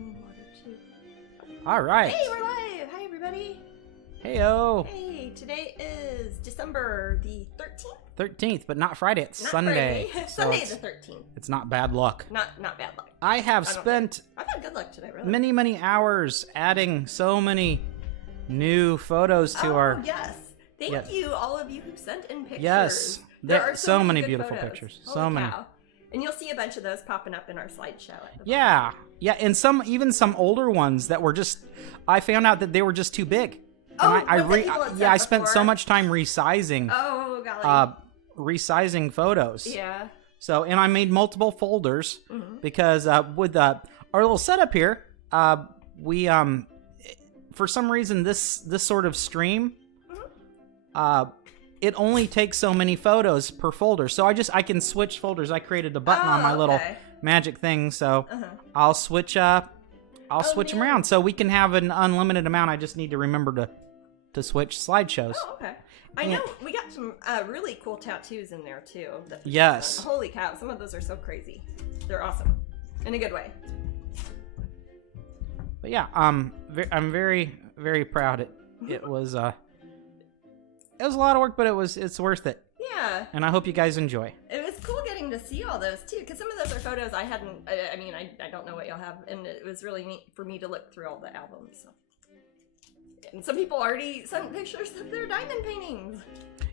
water too. All right. Hey, we're live. Hi, everybody. Heyo. Hey, today is December the 13th. 13th, but not Friday. It's Not Sunday. Friday. So Sunday it's, the 13th. it's not bad luck. Not bad luck. I have I don't spent I've had good luck today, really. many hours adding so many new photos to our... yes. Thank you, all of you who sent in pictures. Yes. There are so many good beautiful photos. pictures. Holy So many. cow. And you'll see a bunch of those popping up in our slideshow. Yeah. Yeah, and even some older ones that were just... I found out that they were just too big. Oh, And I spent so much time resizing. Oh, golly. Resizing photos. Yeah. So, and I made multiple folders because with our little setup here, we for some reason this sort of stream, it only takes so many photos per folder. So I can switch folders. I created a button on my little magic thing, so I'll switch them around so we can have an unlimited amount. I just need to remember to switch slideshows. Oh, okay. I know we got some really cool tattoos in there too. Yes. Holy cow! Some of those are so crazy. They're awesome, in a good way. But yeah, I'm very proud. It was a lot of work, but it's worth it. Yeah. And I hope you guys enjoy. It was cool getting to see all those too, because some of those are photos I hadn't. I mean, I don't know what you'll have, and it was really neat for me to look through all the albums. So. And some people already sent pictures of their diamond paintings.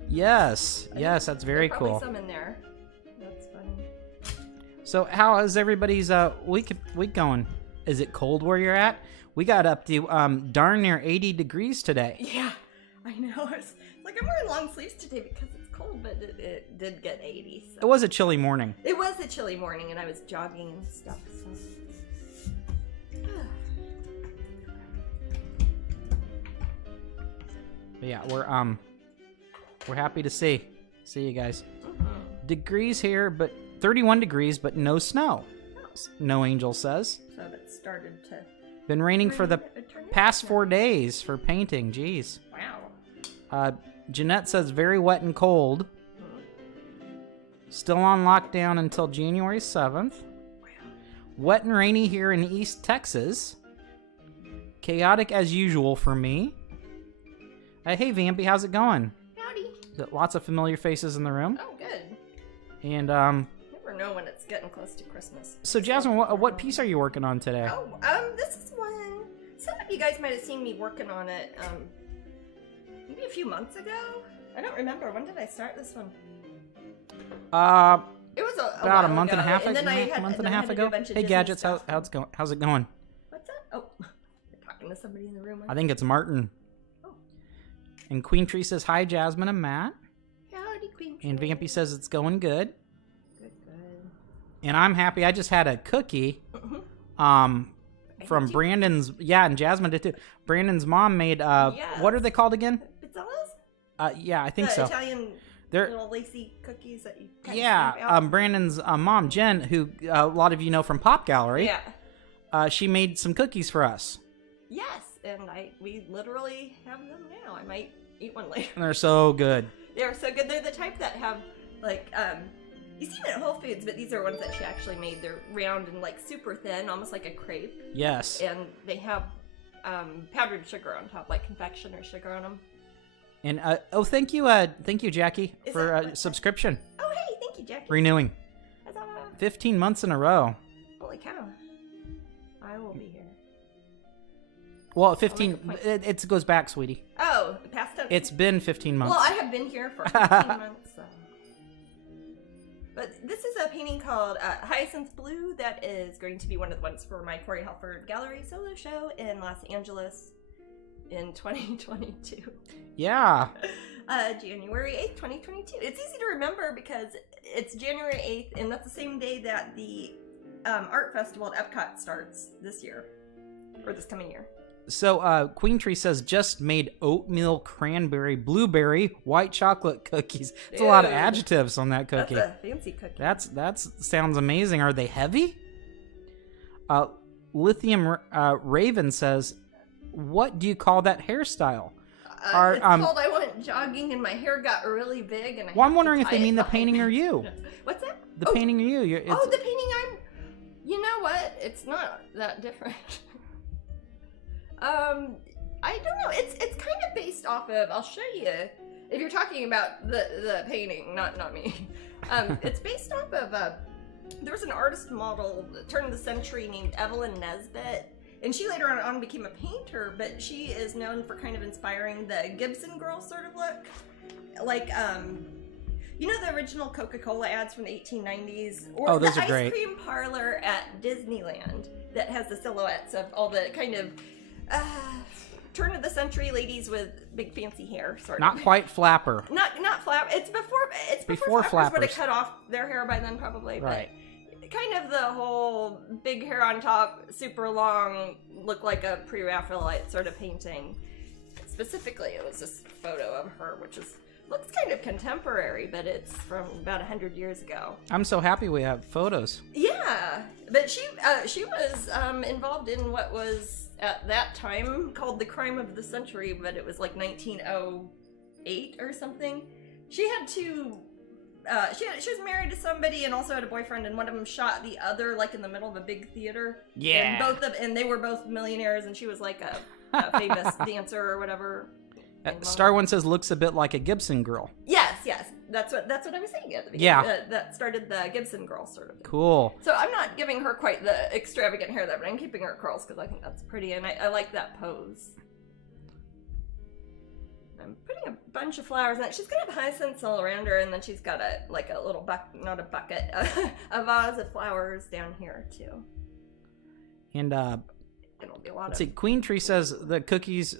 Yes, that's very There's cool. probably some in there. That's funny. So how is everybody's week going? Is it cold where you're at? We got up to darn near 80 degrees today. Yeah, I know. It's like I'm wearing long sleeves today because it's cold, but it did get 80. So. It was a chilly morning. It was a chilly morning, and I was jogging and stuff. So. But yeah, we're happy to see you guys. Degrees here, but 31 degrees, but no snow. No Angel says. So it started to. Been raining for the past 4 days for painting. Jeez. Wow. Jeanette says very wet and cold. Still on lockdown until January 7th. Wow. Wet and rainy here in East Texas. Chaotic as usual for me. Hey, Vampy, how's it going? Howdy. Got lots of familiar faces in the room. Oh, good. And, Never know when it's getting close to Christmas. So, Jasmine, what piece are you working on today? Oh, this is one. Some of you guys might have seen me working on it, maybe a few months ago. I don't remember. When did I start this one? It was about a month and a half ago. Hey, Gadgets, how's it going? What's that? Oh, you're talking to somebody in the room. I think it's Martin. And Queen Tree says, hi, Jasmine and Matt. Howdy, Queen Tree. And Vampy says it's going good. Good. And I'm happy. I just had a cookie from Brandon's. Yeah, and Jasmine did too. Brandon's mom made, what are they called again? Pizzelles? Yeah, I think so. Italian little lacy cookies that you kind of Brandon's mom, Jen, who a lot of you know from Pop Gallery. Yeah. She made some cookies for us. Yes, and we literally have them now. I might eat one later. And they're so good. They're so good. They're the type that have, like, you see them at Whole Foods, but these are ones that she actually made. They're round and, like, super thin, almost like a crepe. Yes. And they have powdered sugar on top, like confectioner sugar on them. And, thank you, Jackie, for a subscription. Oh, hey, thank you, Jackie. Renewing. 15 months in a row. Holy cow. I will be here. Well, 15, it goes back, sweetie. Oh, past tense. It's been 15 months. Well, I have been here for 15 months, so. But this is a painting called Hyacinth Blue that is going to be one of the ones for my Corey Halford Gallery solo show in Los Angeles in 2022. Yeah. January 8th, 2022. It's easy to remember because it's January 8th, and that's the same day that the art festival at Epcot starts this year, or this coming year. So, Queen Tree says, just made oatmeal, cranberry, blueberry, white chocolate cookies. It's a lot of adjectives on that cookie. That's a fancy cookie. That sounds amazing. Are they heavy? Lithium Raven says, what do you call that hairstyle? It's called I went jogging and my hair got really big. And I'm wondering if they mean the painting or you. What's that? The painting or you. The painting You know what? It's not that different. I don't know. It's kind of based off of. I'll show you. If you're talking about the painting, not me. It's based off of. There was an artist model, turn of the century, named Evelyn Nesbit, and she later on became a painter. But she is known for kind of inspiring the Gibson Girl sort of look, like you know the original Coca-Cola ads from the 1890s, or those the are great. ice cream parlor at Disneyland that has the silhouettes of all the kind of turn of the century ladies with big fancy hair, sort of. Not quite flapper. Not flapper. It's before flappers would have cut off their hair by then, probably. Right. But kind of the whole big hair on top, super long, look like a pre-Raphaelite sort of painting. Specifically, it was this photo of her, which looks kind of contemporary, but it's from about 100 years ago. I'm so happy we have photos. Yeah, but she was involved in what was at that time called the crime of the century, but it was like 1908 or something. She had two. She was married to somebody and also had a boyfriend, and one of them shot the other like in the middle of a big theater. Yeah. And they were both millionaires, and she was like a famous dancer or whatever. Star One says looks a bit like a Gibson Girl. Yes. That's what I was saying at the beginning. Yeah. That started the Gibson Girl sort of thing. Cool. So I'm not giving her quite the extravagant hair there, but I'm keeping her curls because I think that's pretty, and I like that pose. I'm putting a bunch of flowers in it. She's gonna have hyacinths all around her, and then she's got a little not a bucket, a vase of flowers down here too. And it'll be a lot. Let's see. Queen Tree says the cookies.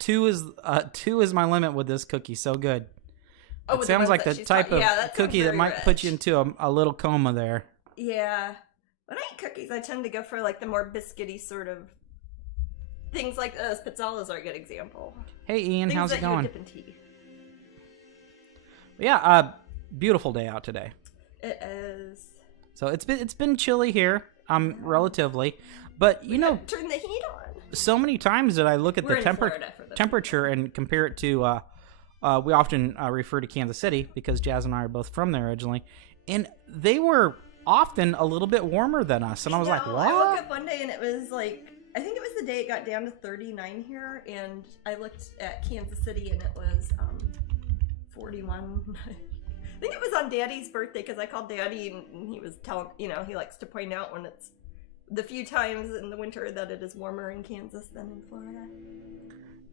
Two is my limit with this cookie. So good. Oh, it sounds like the type of cookie that might put you into a little coma there. Yeah. When I eat cookies, I tend to go for like the more biscuity sort of things. Like spitzalas are a good example. Hey Ian, how's it going? Dip in tea. Yeah, beautiful day out today. It is. So it's been chilly here, relatively, but you know, turn the heat on. So many times that I look at the temperature and compare it to, we often refer to Kansas City because Jazz and I are both from there originally, and they were often a little bit warmer than us, and I was like, what? I woke up one day and it was like, I think it was the day it got down to 39 here, and I looked at Kansas City and it was 41. I think it was on Daddy's birthday because I called Daddy and he was telling, he likes to point out when it's the few times in the winter that it is warmer in Kansas than in Florida.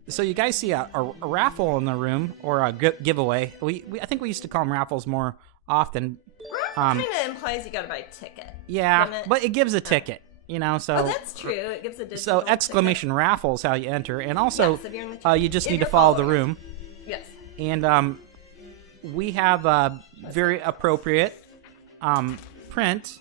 So you guys see a raffle in the room, or a giveaway. I think we used to call them raffles more often. Raffle kind of implies you got to buy a ticket. Yeah, but it gives a ticket, so. Oh, that's true. It gives a digital So exclamation ticket. Raffle is how you enter, and also you just need to follow follow the room. Yes. And we have a very appropriate print.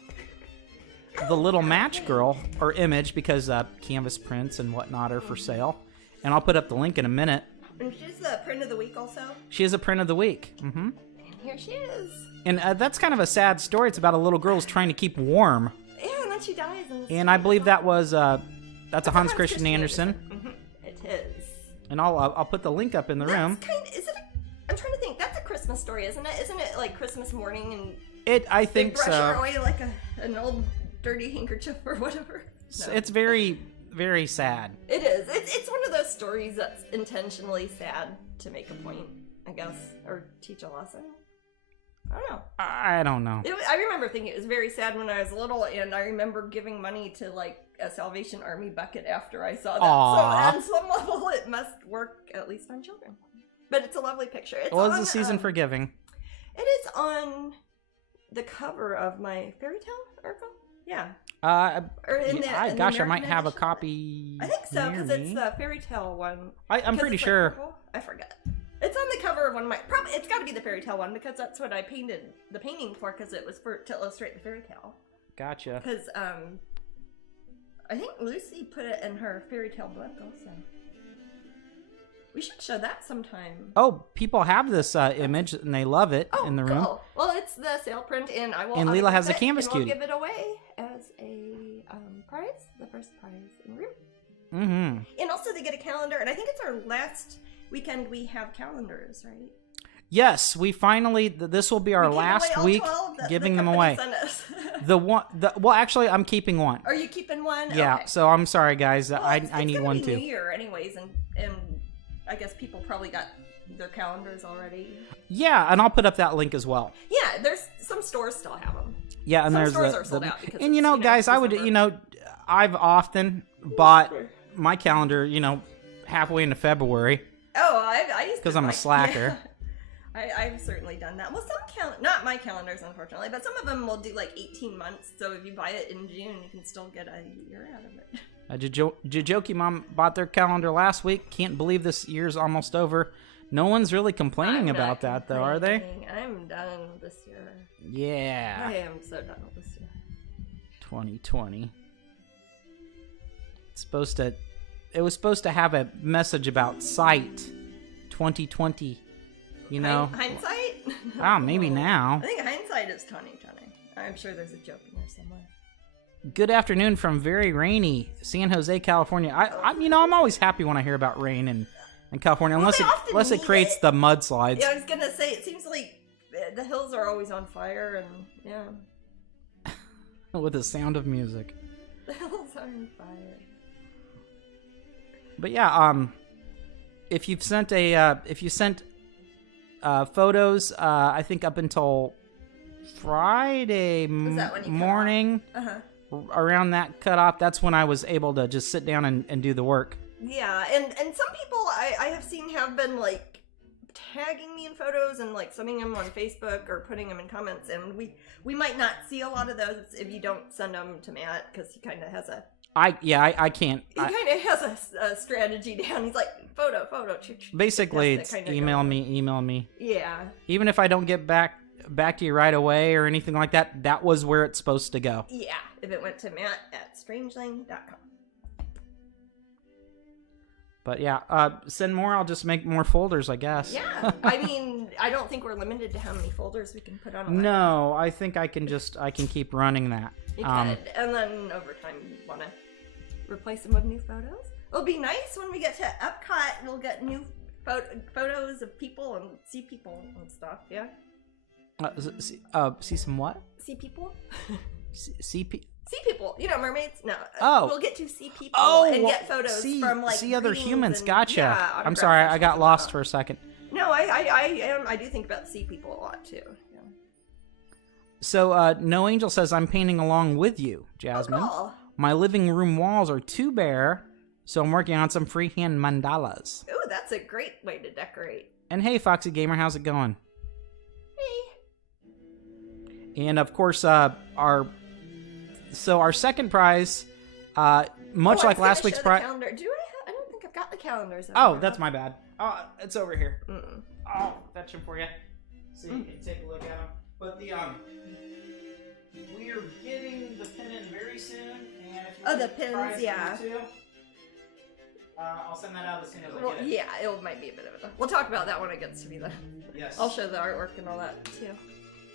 The little match girl, or image, because canvas prints and whatnot are for sale. And I'll put up the link in a minute. And she's the print of the week also? She is a print of the week. Mm-hmm. And here she is. And that's kind of a sad story. It's about a little girl who's trying to keep warm. Yeah, and then she dies. And I believe that was, that's a Hans Christian Andersen. Mm-hmm. It is. And I'll put the link up in the room. I'm trying to think. That's a Christmas story, isn't it? Isn't it like Christmas morning and I think brush so. Her away like an old dirty handkerchief or whatever. No. It's very, very sad. It is. It's one of those stories that's intentionally sad to make a point, I guess, or teach a lesson. I don't know. I don't know. I remember thinking it was very sad when I was little, and I remember giving money to like a Salvation Army bucket after I saw that. Aww. So on some level, it must work at least on children. But it's a lovely picture. It's the season for giving. It is on the cover of my fairy tale article. Yeah. I might have a copy. I think so, because it's the fairy tale one. I'm pretty sure. Purple. I forget. It's on the cover of one of my. Probably it's got to be the fairy tale one because that's what I painted the painting for, because it was to illustrate the fairy tale. Gotcha. Because I think Lucy put it in her fairy tale book also. We should show that sometime. Oh, people have this image and they love it in the room. Cool. Well, it's the sale print, and I will. And Leela has the canvas cutie. We'll give it away as a prize, the first prize in the room. Mm-hmm. And also, they get a calendar, and I think it's our last weekend we have calendars, right? Yes, we finally. This will be our last week giving them away. Well, actually, I'm keeping one. Are you keeping one? Yeah. Okay. So I'm sorry, guys. Well, I need one too. New Year, anyways, and I guess people probably got their calendars already. Yeah, and I'll put up that link as well. Yeah, there's some stores still have them. Yeah, and some there's stores are sold out because and guys, I would I've often bought my calendar halfway into February. Oh, I used to because I'm a slacker. Yeah. I've certainly done that. Well, not my calendars, unfortunately, but some of them will do like 18 months. So if you buy it in June, you can still get a year out of it. Jajoki Mom bought their calendar last week. Can't believe this year's almost over. No one's really complaining about that, though, are they? I'm done with this year. Yeah. I am so done with this year. 2020. It was supposed to have a message about sight. 2020. Hindsight? Oh, maybe now. I think hindsight is 2020. I'm sure there's a joke in there somewhere. Good afternoon from very rainy San Jose, California. I'm always happy when I hear about rain in California, unless it creates the mudslides. Yeah, I was gonna say it seems like the hills are always on fire, and yeah. With the sound of music. The hills are on fire. But yeah, if you sent photos, I think up until Friday morning, around that cutoff, that's when I was able to just sit down and do the work. Yeah, and some people I have seen have been like tagging me in photos and like sending them on Facebook or putting them in comments, and we might not see a lot of those if you don't send them to Matt, because he kind of has a I can't. He kind of has a strategy down. He's like, photo. Basically, it's email me. Yeah. Even if I don't get back to you right away or anything like that, that was where it's supposed to go. Yeah, if it went to Matt@strangeling.com. But yeah, send more. I'll just make more folders, I guess. Yeah, I mean, I don't think we're limited to how many folders we can put on a line. No, I think I can keep running that. You could, and then over time you want to replace them with new photos. It'll be nice when we get to Epcot. We'll get new photos of people and see people and stuff. Yeah. See some what? See people. See people. Mermaids. No. We'll get to see people and get photos from like see other humans. And, gotcha. Yeah, I'm sorry, I got lost for a second. No, I do think about see people a lot too. Yeah. So No Angel says I'm painting along with you, Jasmine. Oh, cool. My living room walls are too bare, so I'm working on some freehand mandalas. Ooh, that's a great way to decorate. And hey, Foxy Gamer, how's it going? Hey. And of course, our second prize, much like last week's prize. Do I don't think I've got the calendars. Oh, that's my bad. Oh, it's over here. Mm-mm. I'll fetch them for you, so you can take a look at them. But we are getting the pin in very soon, and if you the pins, yeah. I'll send that out as soon as I get it. Yeah, it might be a bit of a. We'll talk about that when it gets to be the. Yes. I'll show the artwork and all that too.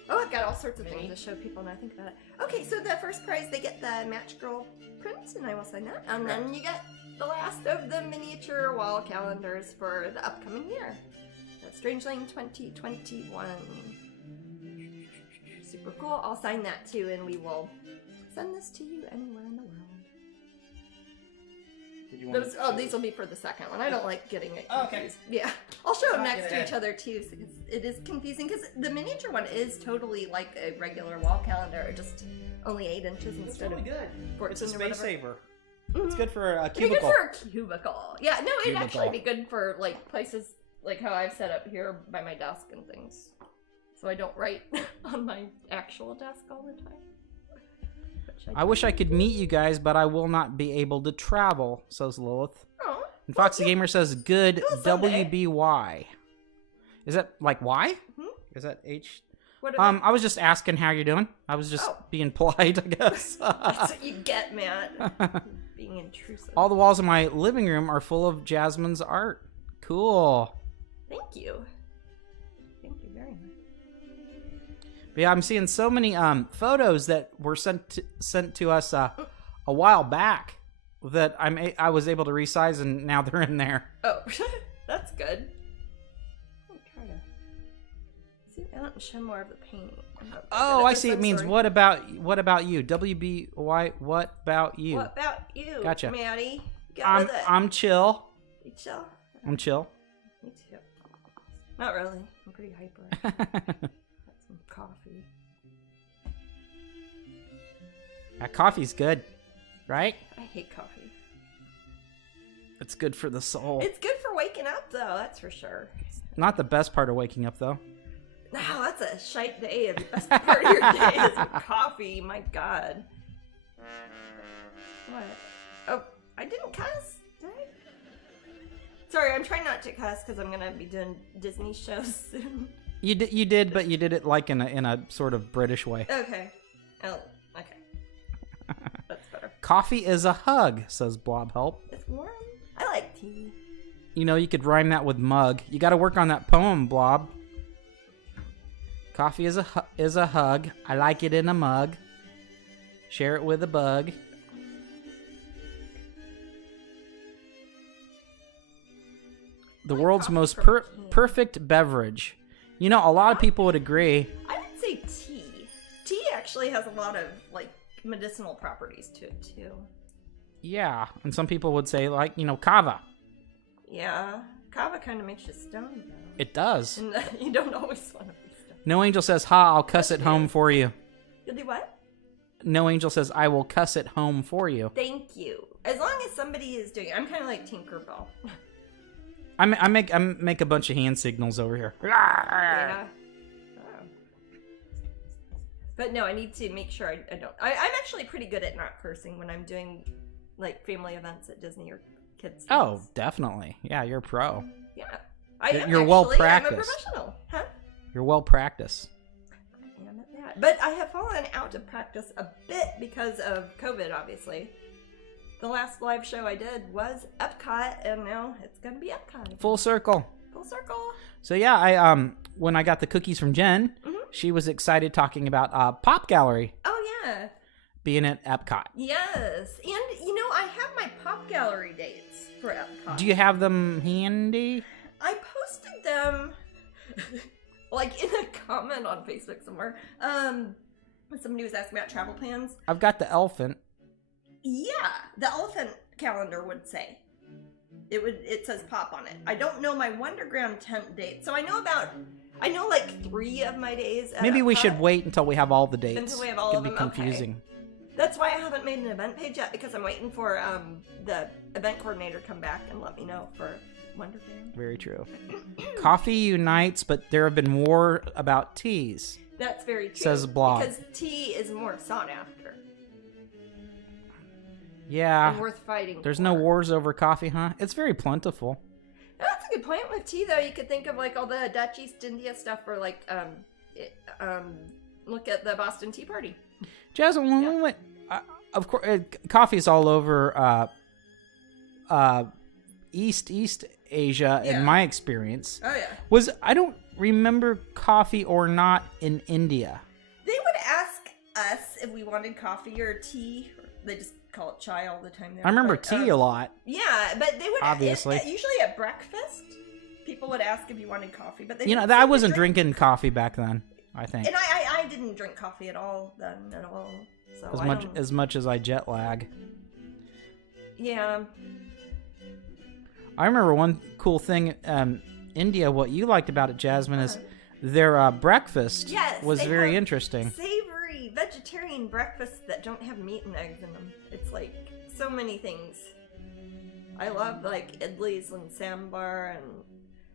Oh, I've got all sorts of things to show people now I think about it. Okay, so the first prize, they get the Match Girl prints, and I will sign that. And then you get the last of the miniature wall calendars for the upcoming year. The Strangeling 2021. Super cool. I'll sign that too, and we will send this to you anywhere in the world. These will be for the second one. I don't like getting it confused. Okay. Yeah. I'll show them next to each other too, so it is confusing, because the miniature one is totally like a regular wall calendar, just only 8 inches instead of 14. It's a space saver. Mm-hmm. It's good for a It'd be cubicle. good for a cubicle. Yeah, no, it'd actually be good for like places like how I've set up here by my desk and things. So I don't write on my actual desk all the time. I wish I could meet you guys, but I will not be able to travel, says Lilith. Oh. And Foxy Gamer says, good WBY. Is that like Y? Hmm? Is that H? I was just asking how you're doing. I was just being polite, I guess. That's what you get, man. Being intrusive. All the walls in my living room are full of Jasmine's art. Cool. Thank you. Thank you very much. But yeah, I'm seeing so many photos that were sent to us a while back that I was able to resize, and now they're in there. Oh, that's good. I'll try to zoom out and show more of the painting. Oh, I see. It means what about you? WBY. What about you? What about you? Gotcha. Maddie. I'm chill. You chill? I'm chill. Me too. Not really. I'm pretty hyper. Got some coffee. That coffee's good, right? I hate coffee. It's good for the soul. It's good for waking up, though. That's for sure. Not the best part of waking up, though. No, that's a shite day. The best part of your day is coffee. My God. What? Oh, I didn't cuss. Did I? Sorry, I'm trying not to cuss because I'm gonna be doing Disney shows soon. You did, but you did it like in a sort of British way. Okay. Oh, okay. That's better. Coffee is a hug, says Blob Help. It's warm. I like tea. You know, you could rhyme that with mug. You got to work on that poem, Blob. Coffee is a hug. I like it in a mug. Share it with a bug. The world's most perfect beverage. You know, a lot of people would agree. I would say tea. Tea actually has a lot of, like, medicinal properties to it, too. Yeah, and some people would say, like, you know, kava. Yeah, kava kind of makes you stoned, though. It does. And you don't always want to be stoned. No Angel says, ha, I'll cuss it home for you. You'll do what? No Angel says, I will cuss it home for you. Thank you. As long as somebody is doing it. I'm kind of like Tinkerbell. I make a bunch of hand signals over here. Yeah. Oh. But no, I need to make sure I don't. I'm actually pretty good at not cursing when I'm doing, like, family events at Disney or kids. Oh, definitely. Yeah, you're a pro. Yeah. You're well practiced. I'm a professional. Huh? You're well practiced. I am at that. But I have fallen out of practice a bit because of COVID, obviously. The last live show I did was Epcot, and now it's gonna be Epcot. Full circle. Full circle. So yeah, I when I got the cookies from Jen, she was excited talking about Pop Gallery. Oh yeah. Being at Epcot. Yes, and you know I have my Pop Gallery dates for Epcot. Do you have them handy? I posted them, like, in a comment on Facebook somewhere. Somebody was asking about travel plans. I've got the elephant. Yeah, the elephant calendar would say. It says Pop on it. I don't know my Wonderground tent date, so I know like 3 of my days at Maybe we Epcot. should wait until we have all the dates. Until we have all it of could be them. confusing. Okay. That's why I haven't made an event page yet, because I'm waiting for the event coordinator to come back and let me know for Wonderground. Very true. Coffee unites, but there have been war about teas. That's very true. Says Blob. Because tea is more sought after. Yeah. And worth fighting There's for. no wars over coffee, huh? It's very plentiful. That's a good point. With tea, though, you could think of, like, all the Dutch East India stuff, or, like, look at the Boston Tea Party. Jasmine, when we went, of course, coffee's all over East Asia in my experience. Oh, yeah. I don't remember coffee or not in India. They would ask us if we wanted coffee or tea. They just call it chai all the time there. I remember tea a lot. Yeah, but they would obviously usually at breakfast. People would ask if you wanted coffee, but they I wasn't drinking coffee back then. I think, and I didn't drink coffee at all then at all. So as much as I jet lag. Yeah. I remember one cool thing. India, what you liked about it, Jasmine, is their breakfast was very interesting. Savory vegetarian breakfasts that don't have meat and eggs in them. It's like so many things. I love, like, idlis and sambar and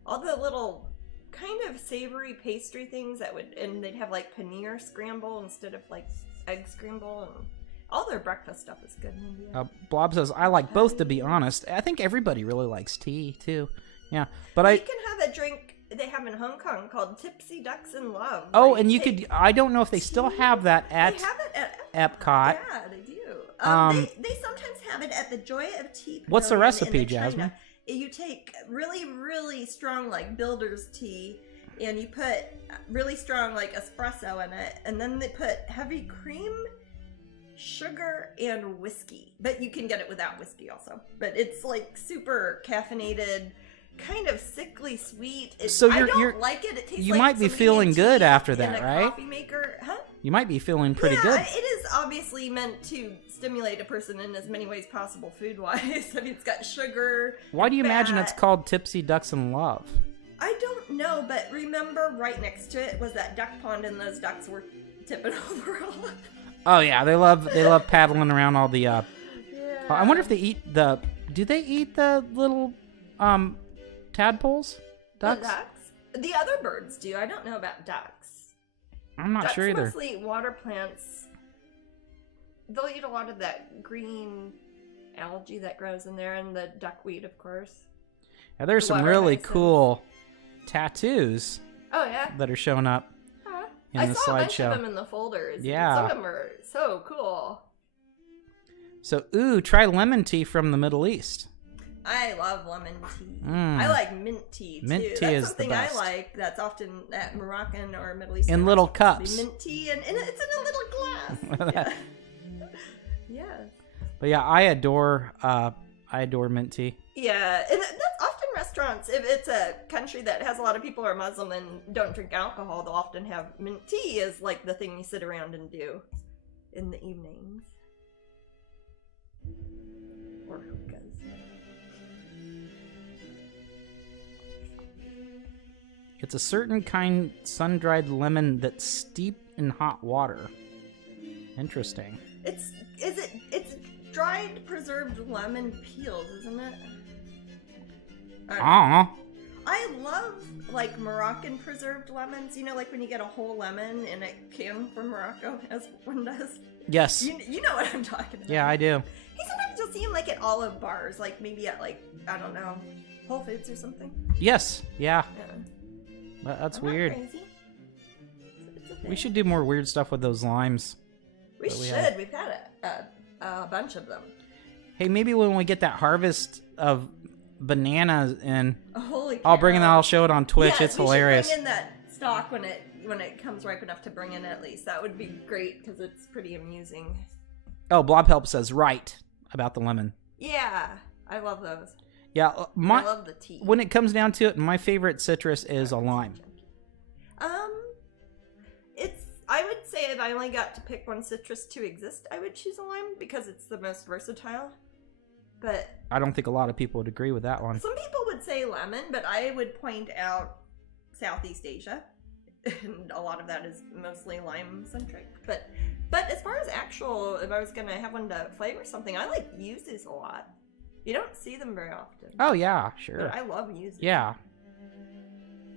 all the little kind of savory pastry things and they'd have, like, paneer scramble instead of, like, egg scramble, and all their breakfast stuff is good in India. Blob says, I like both, to be honest. I think everybody really likes tea, too. Yeah, but You can have a drink they have in Hong Kong called Tipsy Ducks in Love. Oh, and you could, I don't know if they still have that at, they have it at Epcot. Yeah, they do. They sometimes have it at the Joy of Tea. What's the recipe, in Jasmine? China. You take really, really strong, like, builder's tea, and you put really strong, like, espresso in it, and then they put heavy cream, sugar, and whiskey. But you can get it without whiskey also. But it's, like, super caffeinated. kind of sickly sweet. I don't like it. It tastes you like might be feeling good after that, right? Coffee maker, huh? You might be feeling pretty good. It is obviously meant to stimulate a person in as many ways possible food-wise. I mean, it's got sugar. Why do you imagine it's called Tipsy Ducks in Love? I don't know, but remember right next to it was that duck pond, and those ducks were tipping over a lot. Oh yeah, they love paddling around all the. Yeah. I wonder if they eat the. Do they eat the little tadpoles? Ducks? The ducks? The other birds do. I don't know about ducks. I'm not sure either. Mostly eat water plants. They'll eat a lot of that green algae that grows in there, and the duckweed, of course. Yeah, there's some really cool tattoos. Oh yeah. That are showing up in the slideshow. I saw a bunch of them in the folders. Yeah. Some of them are so cool. So, try lemon tea from the Middle East. I love lemon tea. I like mint tea too. Mint tea that's is something the best. I like. That's often at Moroccan or Middle Eastern. In little cups. Mint tea, and it's in a little glass. Yeah. Yeah. But yeah, I adore mint tea. Yeah, and that's often restaurants. If it's a country that has a lot of people who are Muslim and don't drink alcohol, they'll often have mint tea as like the thing you sit around and do in the evenings. Or hookahs. It's a certain kind sun-dried lemon that's steeped in hot water. Interesting. It's dried preserved lemon peels, isn't it? I love like Moroccan preserved lemons. You know, like when you get a whole lemon in a can from Morocco, as one does. Yes. You know what I'm talking about. Yeah, I do. Hey, sometimes you'll see them like at olive bars, like maybe at like, I don't know, Whole Foods or something. Yes. Yeah. Yeah. That's I'm weird. Not crazy. We should do more weird stuff with those limes. We should. We've got a bunch of them. Hey, maybe when we get that harvest of bananas in, Holy cow. I'll bring it. I'll show it on Twitch. Yeah, it's hilarious. We should bring in that stock when it comes ripe enough to bring in at least. That would be great because it's pretty amusing. Oh, Blob Help says right about the lemon. Yeah, I love those. Yeah, I love the tea. When it comes down to it, my favorite citrus is a lime. I would say if I only got to pick one citrus to exist, I would choose a lime because it's the most versatile. But I don't think a lot of people would agree with that one. Some people would say lemon, but I would point out Southeast Asia, and a lot of that is mostly lime-centric. But as far as actual, if I was gonna have one to flavor something, I like yuzus a lot. You don't see them very often. Oh yeah, sure. But I love yuzu. Yeah,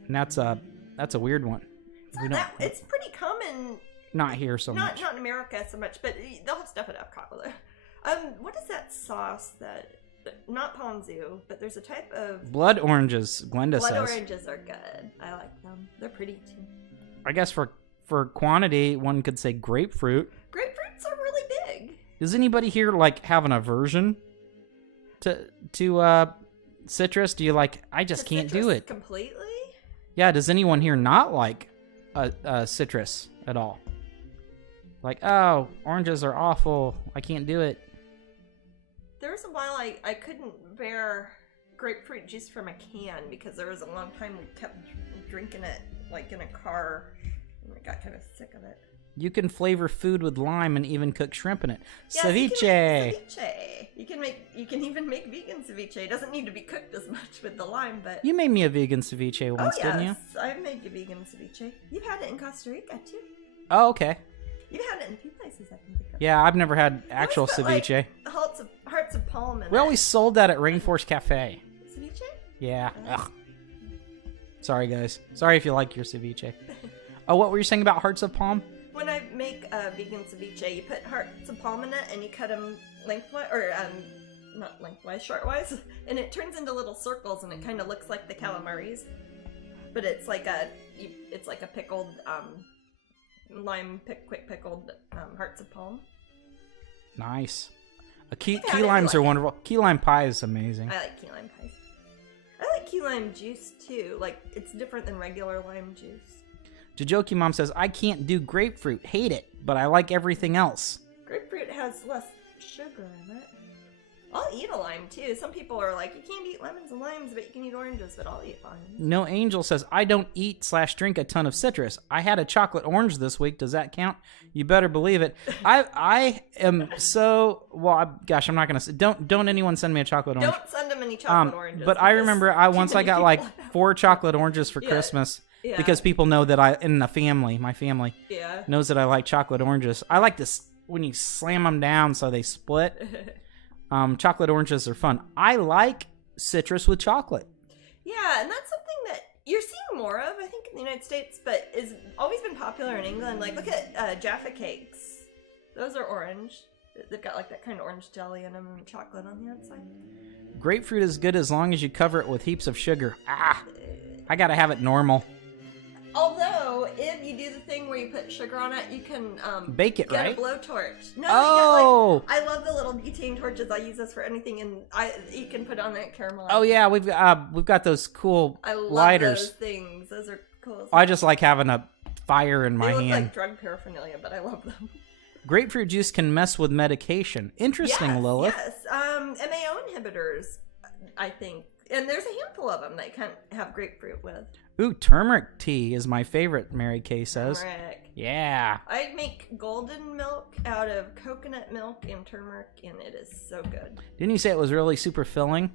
and that's a weird one. It's pretty common. Not here so much. Not in America so much, but they'll have stuff at Epcot. What is that sauce that? Not ponzu, but there's a type of blood oranges. Glenda says blood oranges are good. I like them. They're pretty too. I guess for quantity, one could say grapefruit. Grapefruits are really big. Does anybody here like have an aversion to citrus? Do you like? I just can't do it completely. Yeah. Does anyone here not like citrus at all? Like, oh, oranges are awful. I can't do it. There was a while I couldn't bear grapefruit juice from a can because there was a long time we kept drinking it like in a car and I got kind of sick of it. You can flavor food with lime and even cook shrimp in it. Yeah, ceviche. You can even make vegan ceviche. It doesn't need to be cooked as much with the lime, but you made me a vegan ceviche once, didn't you? I've made you vegan ceviche. You've had it in Costa Rica too. Oh, okay. You've had it in a few places, I can think of. Yeah, I've never had actual ceviche. Like, hearts of palm. We always sold that at Rainforest Cafe. Ceviche? Yeah. Ugh. Sorry, guys. Sorry if you like your ceviche. Oh, what were you saying about hearts of palm? When I make a vegan ceviche, you put hearts of palm in it and you cut them lengthwise, or not lengthwise, shortwise, and it turns into little circles and it kind of looks like the calamaris, but it's like a pickled quick pickled hearts of palm. Nice. Key limes are wonderful. Key lime pie is amazing. I like key lime pies. I like key lime juice too. Like, it's different than regular lime juice. Jajoki Mom says, I can't do grapefruit. Hate it, but I like everything else. Grapefruit has less sugar in it. I'll eat a lime too. Some people are like, you can't eat lemons and limes, but you can eat oranges, but I'll eat limes. No Angel says, I don't eat/drink a ton of citrus. I had a chocolate orange this week. Does that count? You better believe it. I am so, well, gosh, I'm not going to say, don't anyone send me a chocolate orange. Don't send them any chocolate oranges. But I remember I got like 4 chocolate oranges for Christmas. Yeah. Because people know that my family knows that I like chocolate oranges. I like this when you slam them down so they split. Chocolate oranges are fun. I like citrus with chocolate. Yeah, and that's something that you're seeing more of, I think, in the United States, but is always been popular in England. Like, look at Jaffa cakes. Those are orange. They've got like that kind of orange jelly in them and chocolate on the outside. Grapefruit is good as long as you cover it with heaps of sugar. I gotta have it normal. Although, if you do the thing where you put sugar on it, you can bake it, get right? a blowtorch. No, oh! I love the little butane torches. I use those for anything, and you can put on that caramel. Oh yeah, we've got those cool lighters. Those things. Those are cool. I just like having a fire in my hand. They look like drug paraphernalia, but I love them. Grapefruit juice can mess with medication. Interesting, Lilith. Yes, MAO inhibitors, I think. And there's a handful of them that you can have grapefruit with. Ooh, turmeric tea is my favorite, Mary Kay says. Turmeric. Yeah. I make golden milk out of coconut milk and turmeric, and it is so good. Didn't you say it was really super filling?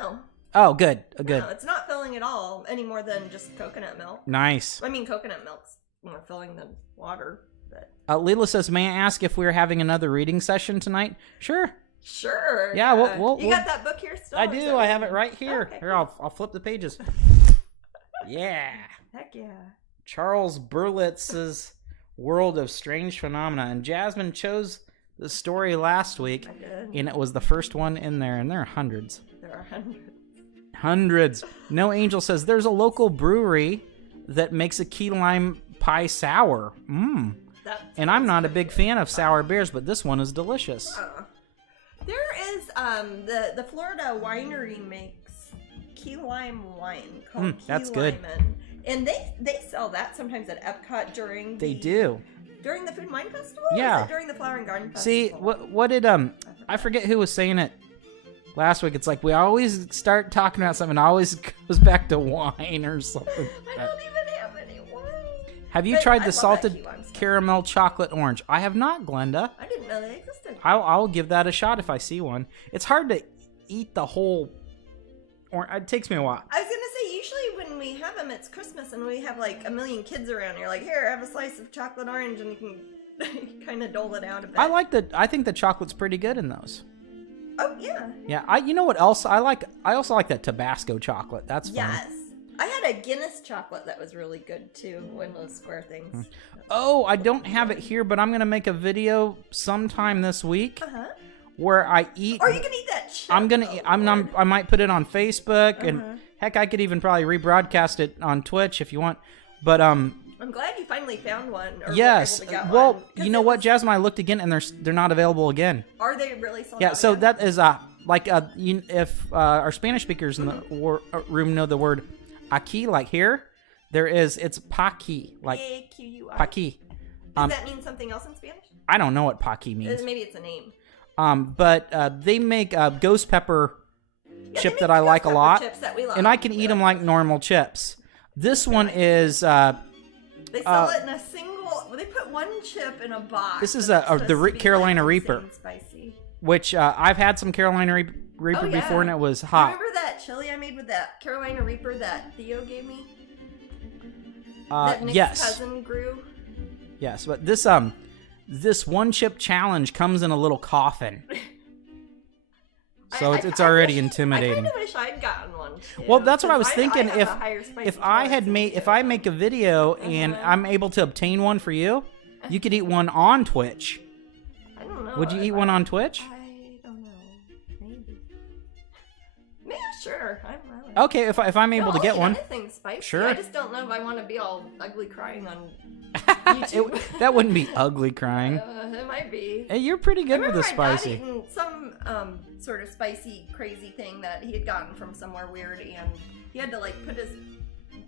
No. Oh, good. Good. No, it's not filling at all, any more than just coconut milk. Nice. I mean, coconut milk's more filling than water. But... Leela says, may I ask if we're having another reading session tonight? Sure. Sure. Yeah, you got that book here still? I do. I have it right here. Okay, here, I'll flip the pages. Yeah. Heck yeah. Charles Berlitz's World of Strange Phenomena. And Jasmine chose the story last week. I did. And it was the first one in there. And there are hundreds. There are hundreds. Hundreds. No Angel says, there's a local brewery that makes a key lime pie sour. And I'm not a big fan of sour beers, but this one is delicious. There is, the Florida winery makes key lime wine called Key that's good. Limen. And they sell that sometimes at Epcot during They do. During the Food and Wine Festival? Yeah. Or is it during the Flower and Garden Festival? See, what did, I forget who was saying it last week. It's like we always start talking about something, it always goes back to wine or something. I don't even have any wine. Have you tried the salted caramel chocolate orange? I have not, Glenda. I didn't know they existed. I'll give that a shot if I see one. It's hard to eat the whole orange. It takes me a while. I was going to say, usually when we have them, it's Christmas and we have like a million kids around. You're like, here, have a slice of chocolate orange, and you can kind of dole it out a bit. I think the chocolate's pretty good in those. Oh, yeah. Yeah, you know what else I like? I also like that Tabasco chocolate. That's fun. Yes. I had a Guinness chocolate that was really good, too. One of those square things. Oh, I don't have it here, but I'm going to make a video sometime this week where I eat... Or you can eat that chip. I might put it on Facebook, and heck, I could even probably rebroadcast it on Twitch if you want. But, I'm glad you finally found one. Or yes. were able to get well, one, you know what, Jasmine? I looked again, and they're not available again. Are they really sold out? Yeah, so that is, if our Spanish speakers in the room know the word aquí, like here, it's paqui, like P-A-Q-U-I. paqui. Does that mean something else in Spanish? I don't know what paqui means. Maybe it's a name. But they make a ghost pepper chip that I like a lot, chips that we love. and I can eat them like normal chips. This one is... they sell it in a single... They put one chip in a box. This is the Carolina Reaper, spicy. which I've had some Carolina Reaper before, and it was hot. Remember that chili I made with that Carolina Reaper that Theo gave me? That Nick's cousin grew? Yes, but this one chip challenge comes in a little coffin. So it's already intimidating. I kind of wish I'd gotten one too. Well, that's what I was thinking. If I make a video and I'm able to obtain one for you, you could eat one on Twitch. I don't know. Would you eat one on Twitch? I don't know. Maybe. Yeah, sure. Okay, if I'm able to get one. Anything spicy. Sure. I just don't know if I want to be all ugly crying on YouTube. That wouldn't be ugly crying. It might be. Hey, you're pretty good with the spicy. I remember my dad eating some sort of spicy, crazy thing that he had gotten from somewhere weird, and he had to like put his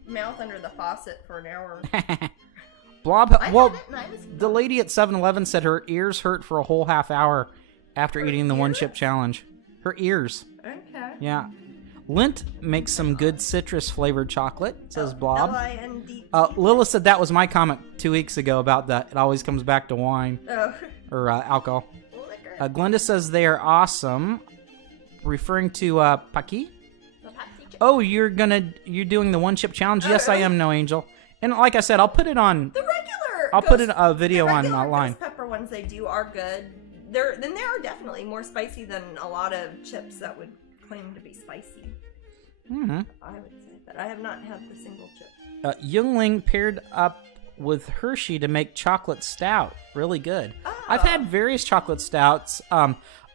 mouth under the faucet for an hour. Blob. Well, the lady at 7-Eleven said her ears hurt for a whole half hour after eating the one chip challenge. Her ears. Okay. Yeah. Lint makes some good citrus flavored chocolate, says Blob. L-I-N-D. Lilith said that was my comment 2 weeks ago about that. It always comes back to wine or alcohol. Glenda says they are awesome, referring to Paki. Oh, you're doing the one chip challenge? Yes, I am, No Angel. And like I said, I'll put it on. The regular. I'll put a video online. Ghost pepper ones they do are good. They are definitely more spicy than a lot of chips that would claim to be spicy. Mm-hmm. I would say that I have not had the single chip. Youngling paired up with Hershey to make chocolate stout. Really good. Oh. I've had various chocolate stouts.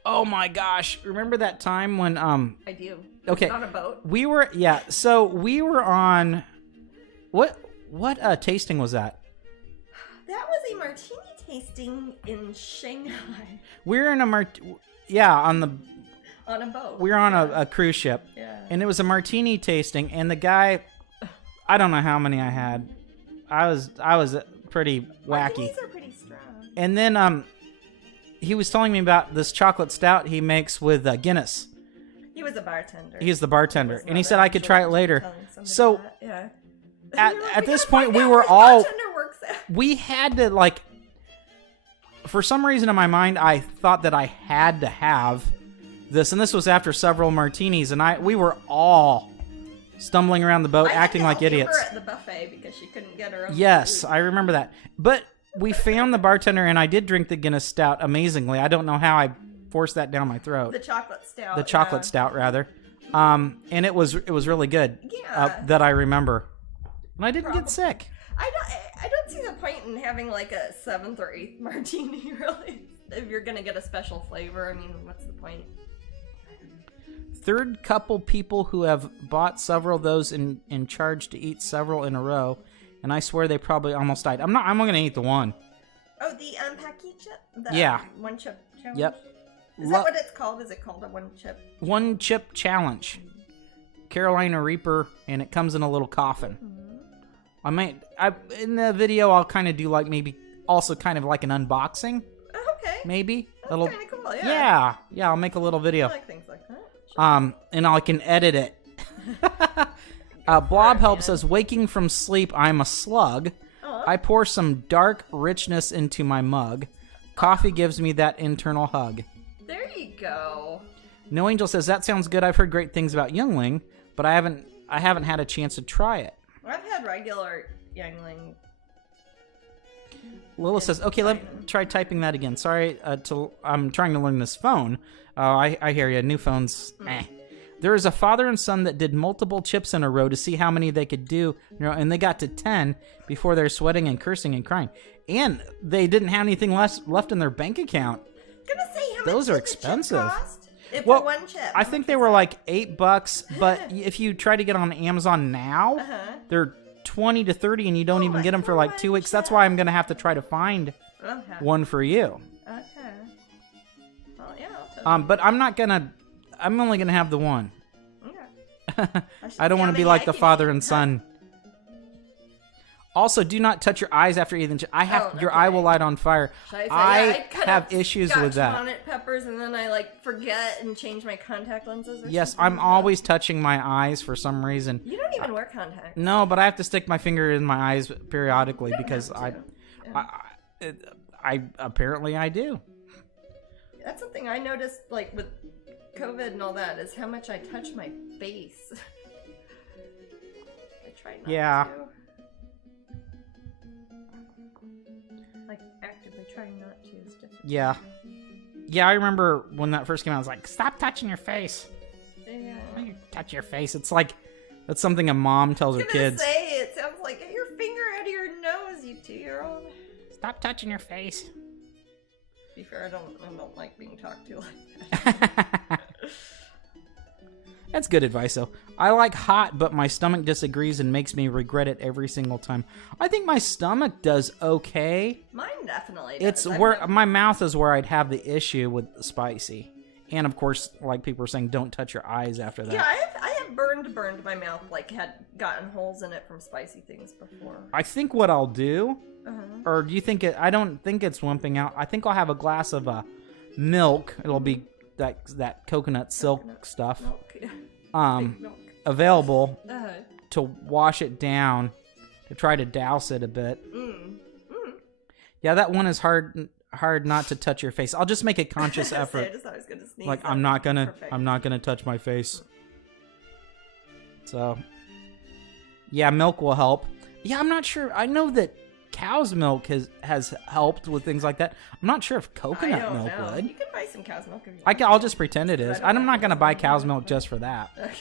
Oh my gosh! Remember that time when I do. Okay. On a boat. We were So we were on. What tasting was that? That was a martini tasting in Shanghai. We're in a on a boat. We were on a cruise ship. Yeah. And it was a martini tasting, and the guy, I don't know how many I had. I was pretty wacky. Martinis are pretty strong. And then he was telling me about this chocolate stout he makes with Guinness. He was a bartender. He's the bartender, and he said I could try it later. So yeah. at this point, we were all. We had to for some reason in my mind, I thought that I had to have this, and this was after several martinis, and we were all stumbling around the boat, acting like idiots. Her at the buffet because she couldn't get her own Yes, food. I remember that. But we found the bartender, and I did drink the Guinness Stout amazingly. I don't know how I forced that down my throat. The chocolate stout. The chocolate stout, rather. And it was really good. Yeah. That I remember, and I didn't get sick. I don't see the point in having like a 7th or 8th martini, really. If you're gonna get a special flavor, I mean, what's the point? Third couple people who have bought several of those in charge to eat several in a row, and I swear they probably almost died. I'm gonna eat the one. Oh, the Paki chip? Yeah. One chip challenge? Yep. Is that what it's called? Is it called a one chip? One chip challenge. Carolina Reaper, and it comes in a little coffin. In the video I'll kind of do maybe also kind of like an unboxing. Oh, okay. Maybe. That's kind of cool, yeah. Yeah, I'll make a little video. I like things like that. Sure. And I can edit it. Blob Help says, waking from sleep, I'm a slug. I pour some dark richness into my mug. Coffee gives me that internal hug. There you go. No Angel says, that sounds good. I've heard great things about Youngling, but I haven't had a chance to try it. I've had regular Youngling. Lila says, okay, let me try typing that again. Sorry, I'm trying to learn this phone. I hear you. New phones, There is a father and son that did multiple chips in a row to see how many they could do, and they got to 10 before they're sweating and cursing and crying. And they didn't have anything left in their bank account. Gonna say, how Those much are did the chip expensive. cost? Well, for one chip. I think they were like $8, but if you try to get on Amazon now, they're $20 to $30, and you don't even get them for like 2 weeks. That's why I'm gonna have to try to find one for you. Okay. Well, yeah. But I'm only gonna have the one. Okay. I don't want to be like the father and son. Also, do not touch your eyes after eating. Your eye will light on fire. I have issues with that. Bonnet peppers, and then I forget and change my contact lenses. Yes, I'm always touching my eyes for some reason. You don't even wear contacts. No, but I have to stick my finger in my eyes periodically because I apparently I do. That's something I noticed, with COVID and all that, is how much I touch my face. I try not to. Actively trying not to. Is different. Yeah. Yeah, I remember when that first came out, I was like, stop touching your face. Yeah. Why you touch your face? It's like, that's something a mom tells her kids. It sounds like, get your finger out of your nose, you 2-year-old. Stop touching your face. To be fair, I don't like being talked to like that. That's good advice, though. I like hot, but my stomach disagrees and makes me regret it every single time. I think my stomach does okay. Mine definitely does. It's where my mouth is where I'd have the issue with the spicy. And, of course, like people were saying, don't touch your eyes after that. Yeah, I have burned my mouth, had gotten holes in it from spicy things before. I think what I'll do, or do you think I don't think it's wimping out. I think I'll have a glass of milk. It'll be that coconut silk stuff. Milk. Available to wash it down, to try to douse it a bit. Yeah, that one is hard not to touch your face. I'll just make a conscious effort. I just thought I was gonna sneeze. Like I'm not gonna touch my face. So yeah, milk will help. Yeah, I'm not sure. I know that cow's milk has helped with things like that. I'm not sure if coconut milk would. You can buy some cow's milk if you want. I'll just pretend it is. I'm not gonna buy cow's milk just for that. Okay.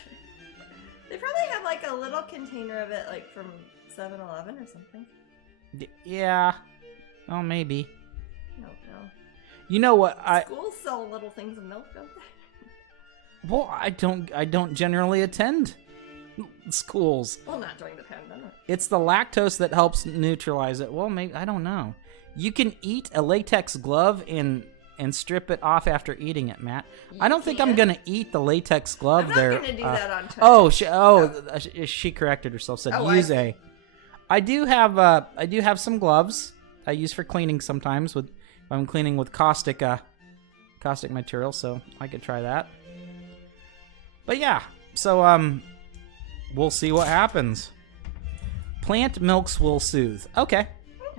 They probably have like a little container of it, like from 7-Eleven or something. Yeah. Oh, maybe. No. You know what? Schools sell little things of milk, don't they? Well, I don't generally attend schools. Well, not during the pandemic. It's the lactose that helps neutralize it. Well, maybe I don't know. You can eat a latex glove and strip it off after eating it, Matt. I don't think I'm gonna eat the latex glove. I'm not there. Gonna do that on time. She corrected herself. Said use a. I do have some gloves I use for cleaning sometimes. If I'm cleaning with caustic material, so I could try that. But yeah, so we'll see what happens. Plant milks will soothe. Okay.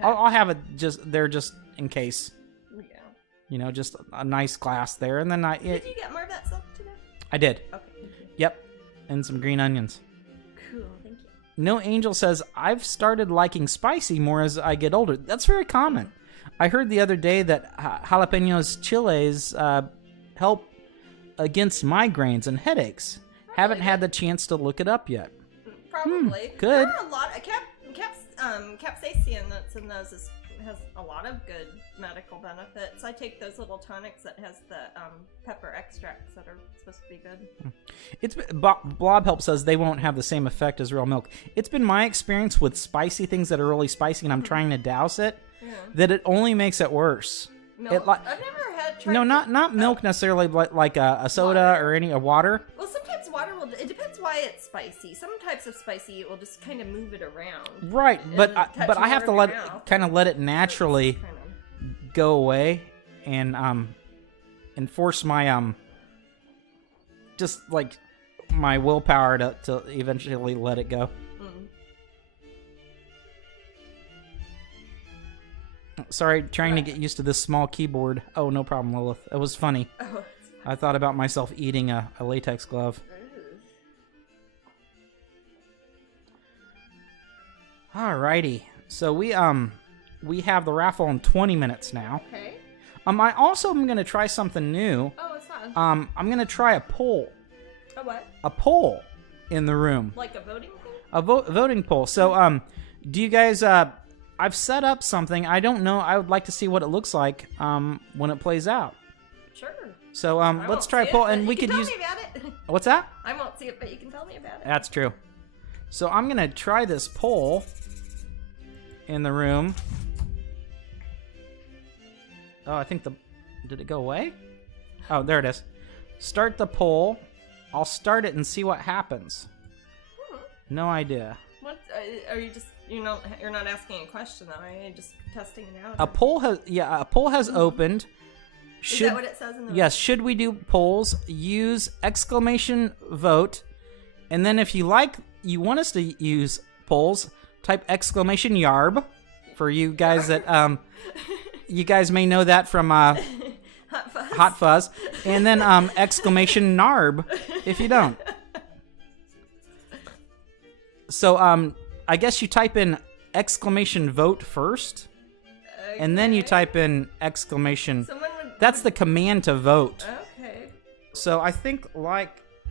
I'll have it just in case. Yeah. Just a nice glass there, and then Did you get more of that stuff today? I did. Okay. Thank you. Yep, and some green onions. Cool. Thank you. No Angel says, I've started liking spicy more as I get older. That's very common. I heard the other day that jalapenos chiles help against migraines and headaches. Probably. Haven't had the chance to look it up yet. Probably. Good. There are a lot of capsaicin that's in those has a lot of good medical benefits. I take those little tonics that has the pepper extracts that are supposed to be good. It's Blob Help says they won't have the same effect as real milk. It's been my experience with spicy things that are really spicy and I'm trying to douse it, that it only makes it worse. Milk? I've never had tried. No, not milk necessarily, but like a soda or a water. Well, sometimes water will. It depends why it's spicy. Some types of spicy will just kind of move it around. Right, but I have to let it naturally go away and force my just like my willpower to eventually let it go. Sorry, trying to get used to this small keyboard. Oh, no problem, Lilith. It was funny. Oh, I thought about myself eating a latex glove. Alrighty. So we have the raffle in 20 minutes now. Okay. I also am gonna try something new. Oh, it's fun. I'm gonna try a poll. A what? A poll in the room. Like a voting poll? A voting poll. So do you guys I've set up something. I don't know. I would like to see what it looks like when it plays out. Sure. So let's try a poll, and we could use. You can tell me about it. What's that? I won't see it, but you can tell me about it. That's true. So I'm gonna try this poll in the room. Oh, I think did it go away? Oh, there it is. Start the poll. I'll start it and see what happens. No idea. What are you just? You're not asking a question though, are you? Just testing it out. A poll has opened. Is that what it says in the Yes, should we do polls? Use exclamation vote, and then if you want us to use polls, type exclamation yarb for you guys that you guys may know that from Hot Fuzz, and then exclamation narb if you don't. So I guess you type in exclamation vote first, and then you type in exclamation. That's the command to vote. Okay. So I think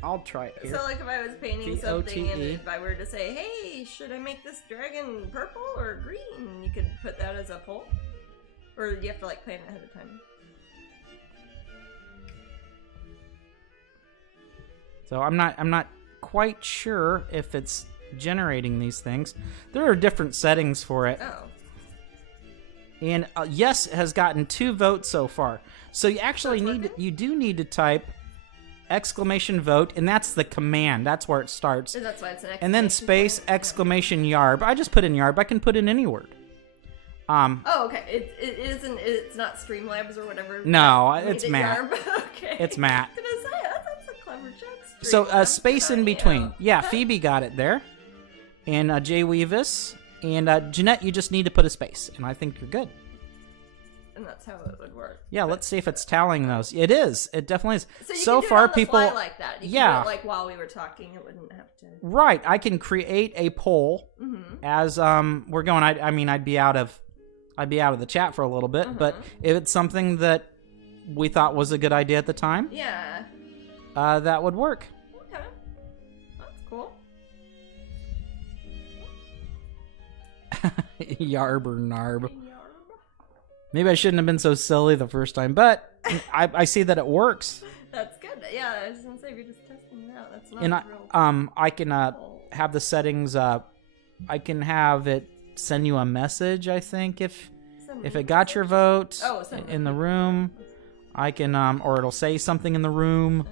I'll try it here. So like if I was painting something and if I were to say, hey, should I make this dragon purple or green? You could put that as a poll? Or do you have to like plan it ahead of time? So I'm not quite sure if it's generating these things. There are different settings for it. Oh. And yes has gotten 2 votes so far. So you actually do need to type exclamation vote, and that's the command. That's where it starts. That's why it's an exclamation. And then space exclamation yarb. I just put in yarb. I can put in any word. Oh, okay. It isn't. It's not Streamlabs or whatever. No, it's matte. Okay. It's matte. I was gonna say, that's a clever joke. So a space in between. Yeah, Phoebe got it there, and Jay Weavis, and Jeanette. You just need to put a space, and I think you're good. And that's how it would work. Yeah, let's see if it's tallying those. It is. It definitely is. So you can do far, it on the people fly like that. You can do it like while we were talking, it wouldn't have to. Right. I can create a poll as we're going. I mean, I'd be out of the chat for a little bit, but if it's something that we thought was a good idea at the time, yeah, that would work. Okay, that's cool. Yarb or narb. Maybe I shouldn't have been so silly the first time, but I see that it works. That's good. Yeah, I was gonna say, if you're just testing it out, that's not And real. I can have the settings. I can have it send you a message. I think if it got your vote in the room, I can or it'll say something in the room,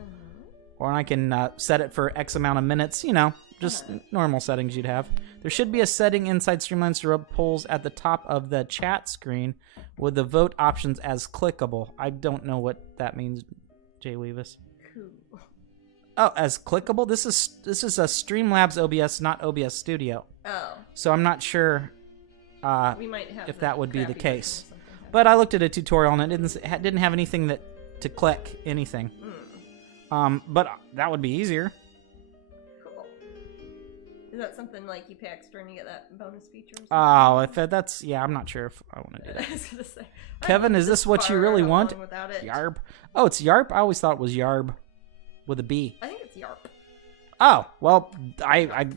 or I can set it for X amount of minutes. You know, just normal settings you'd have. There should be a setting inside Streamlabs to rub polls at the top of the chat screen with the vote options as clickable. I don't know what that means, Jay Weavis. Cool. Oh, as clickable? This is a Streamlabs OBS, not OBS Studio. Oh. So I'm not sure we might have if that would be the case. But I looked at a tutorial and it didn't have anything to click anything. But that would be easier. Is that something like you pay extra and you get that bonus feature? Oh, I'm not sure if I want to do that. I was gonna say, Kevin, is this what you really want? It. Yarb. Oh, it's Yarp. I always thought it was Yarb with a B. I think it's Yarp. Oh, well, I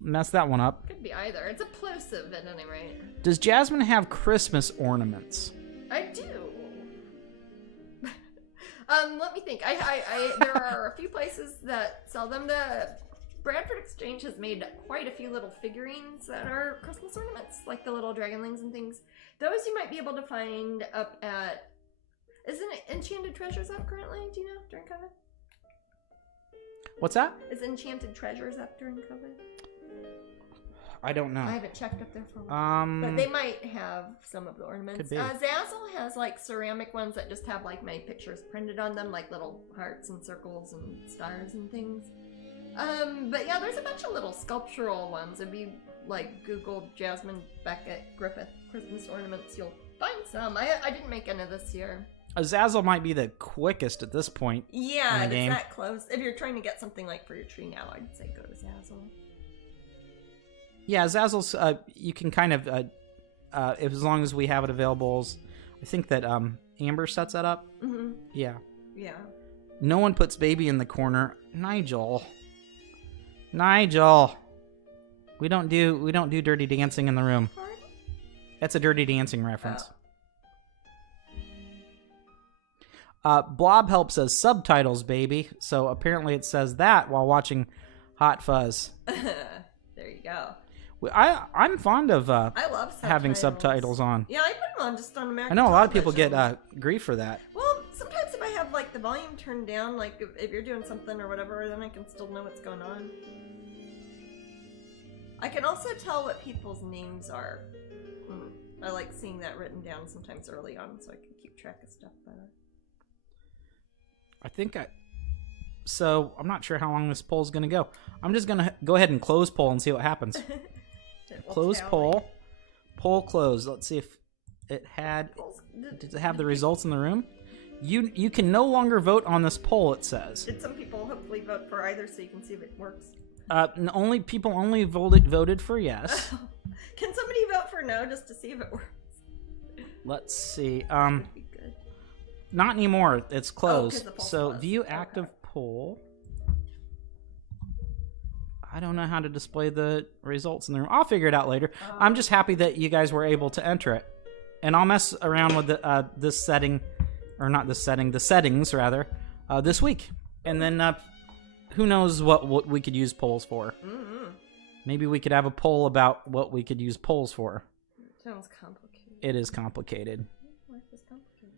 messed that one up. Could be either. It's a plosive at any rate. Does Jasmine have Christmas ornaments? I do. Let me think. There are a few places that sell them. The Bradford Exchange has made quite a few little figurines that are Christmas ornaments, like the little dragonlings and things. Those you might be able to find up at... Isn't it Enchanted Treasures up currently? Do you know, during COVID? What's that? Is Enchanted Treasures up during COVID? I don't know. I haven't checked up there for a while. But they might have some of the ornaments. Could be. Zazzle has like ceramic ones that just have like my pictures printed on them, like little hearts and circles and stars and things. But yeah, there's a bunch of little sculptural ones. If you like Google Jasmine Becket Griffith Christmas ornaments, you'll find some. I didn't make any this year. Zazzle might be the quickest at this point. Yeah, it's that close. If you're trying to get something like for your tree now, I'd say go to Zazzle. Yeah, Zazzle's, you can kind of, as long as we have it available, I think that Amber sets that up. Mm-hmm. Yeah. Yeah. No one puts baby in the corner. Nigel. We don't do Dirty Dancing in the room. Pardon? That's a Dirty Dancing reference. Blob helps us subtitles, baby. So apparently it says that while watching Hot Fuzz. There you go. I'm fond of I love subtitles. having subtitles on. Yeah, I put them on just on American I know a lot of people television. get grief for that. Well, sometimes if I have like the volume turned down, like if you're doing something or whatever, then I can still know what's going on. I can also tell what people's names are. I like seeing that written down sometimes early on, so I can keep track of stuff better. So I'm not sure how long this poll's gonna go. I'm just gonna go ahead and close poll and see what happens. Close poll. Poll closed. Let's see if it had. Did it have the results in the room? You can no longer vote on this poll. It says. Did some people hopefully vote for either, so you can see if it works? People only voted for yes. Can somebody vote for no just to see if it works? Let's see. That'd be good. Not anymore. It's closed. So closed. view active poll. I don't know how to display the results in the room. I'll figure it out later. I'm just happy that you guys were able to enter it, and I'll mess around with this setting, or not this setting, the settings rather, this week, and then who knows what we could use polls for. Mm-hmm. Maybe we could have a poll about what we could use polls for. Sounds complicated. It is complicated. Life is complicated.